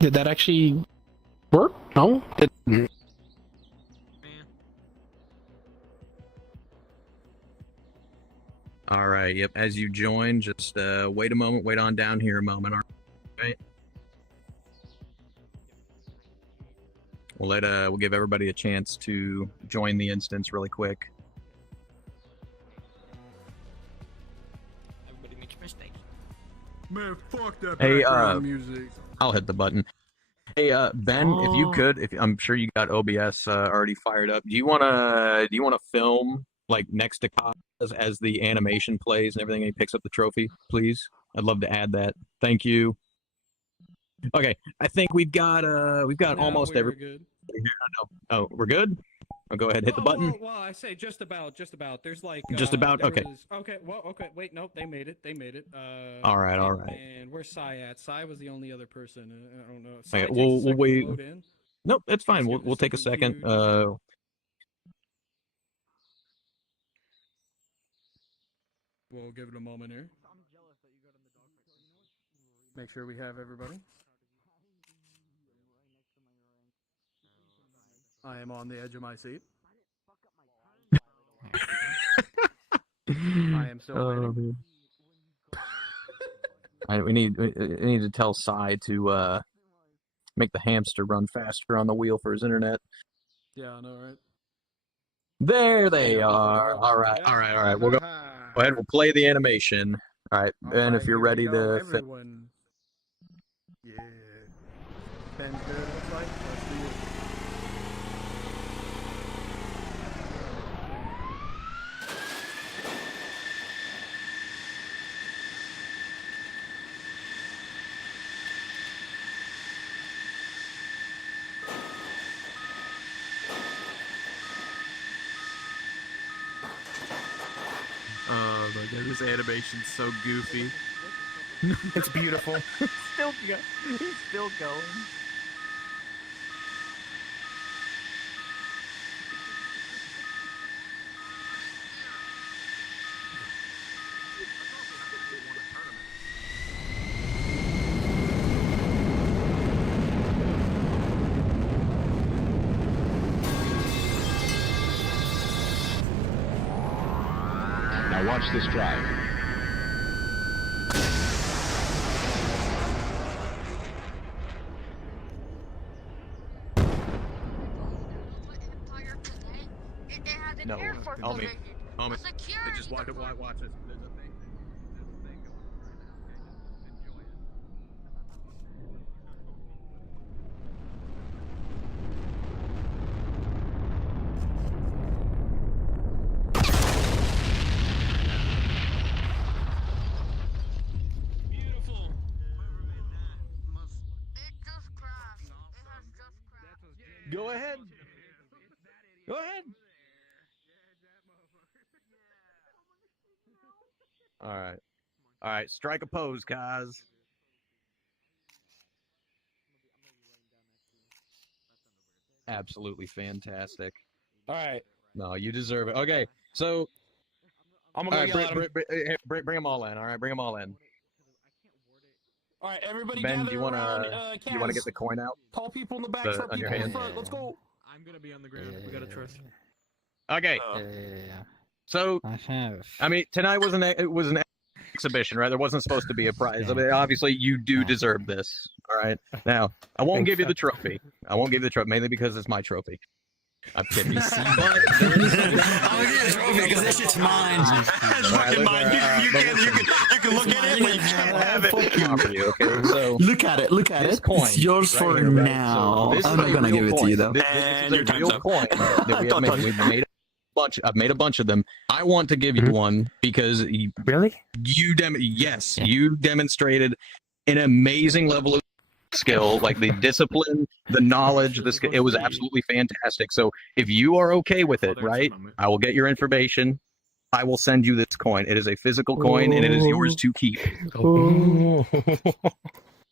Did that actually work? No? It didn't. All right. Yep. As you join, just wait a moment. Wait on down here a moment. All right. We'll give everybody a chance to join the instance really quick. Everybody makes mistakes. Man, fuck that Hey, background music. I'll hit the button. Hey, Ben, if you could, I'm sure you got OBS already fired up. Do you wanna film like next to Kaz as the animation plays and everything, and he picks up the trophy, please? I'd love to add that. Thank you. Okay, I think we've got almost every. Good. Oh, we're good. I'll go ahead and hit the button. Well, I say just about. There's like Just about, there okay. Okay. Well, okay. Wait, nope. They made it. All right. And where's Sai at? Sai was the only other person. I don't know. Okay, Sai we'll takes a second to wait. load in. Nope, it's fine. We'll take a second. We'll give it a moment here. Make sure we have everybody. I am on the edge of my seat. I am still waiting. We need to tell Sai to make the hamster run faster on the wheel for his internet. Yeah, I know, right? There they are. All right. We'll go ahead. We'll play the animation. All right, Ben, if you're ready to. Everyone. Yeah. Ben's good. Looks like. Let's do it. Oh my god, this animation's so goofy. It's beautiful. He's still going. Now watch this drive. No, homie. Just watch it. Watch it. There's a thing. Go ahead. Go ahead. All right. Strike a pose, Kaz. Absolutely fantastic. All right. No, you deserve it. Okay, so I'm gonna go yell at him. bring them all in. All right, bring them all in. All right, everybody Ben, gather do you want around to get the coin out? Tall people in the back, short on your people in hand? the front. Let's go. I'm gonna be on the ground. We gotta trust. Okay. So I mean, tonight was an exhibition, right? There wasn't supposed to be a prize. I mean, obviously, you do deserve this. All right. Now, I won't give you the trophy. Mainly because it's my trophy. I'm kidding. I'll give you a trophy because that shit's mine. It's fucking mine. You can look at it, but you can't have it. Property, okay? So Look at it. Look at this it. coin It's yours right for here, right? now. So this I'm is not a gonna real give it to coin. you though. This And is your a time's real up. coin that we have made. We've made a bunch. I've made a bunch of them. I want to give you one because you demonstrated an amazing level of skill, like the discipline, the knowledge, the skill. It was absolutely fantastic. So if you are okay with it, right, I will get your information. I will send you this coin. It is a physical coin, and it is yours to keep.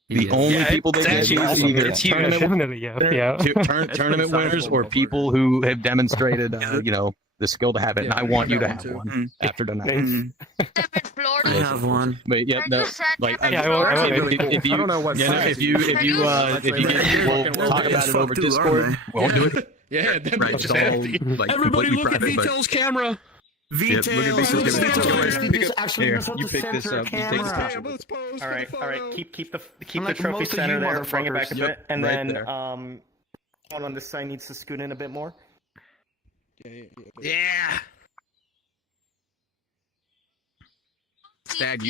The only people that can choose either tournament winners or people who have demonstrated, the skill to have it. And I want you to have one after tonight. I have one. But yeah, no, like if you, I don't know what if you get people talk about it over Discord, we'll do it. Yeah, that Right, bitch is it's all hefty. like Everybody completely look at private, but- Vito's camera. Yep, look at Vito's camera. Here, you pick this up. You take this picture. All right. Keep the Unlike trophy most of center you there. Bring it back a motherfuckers. bit, Yep, and right then there. one on this side needs to scoot in a bit more. Yeah. Stag,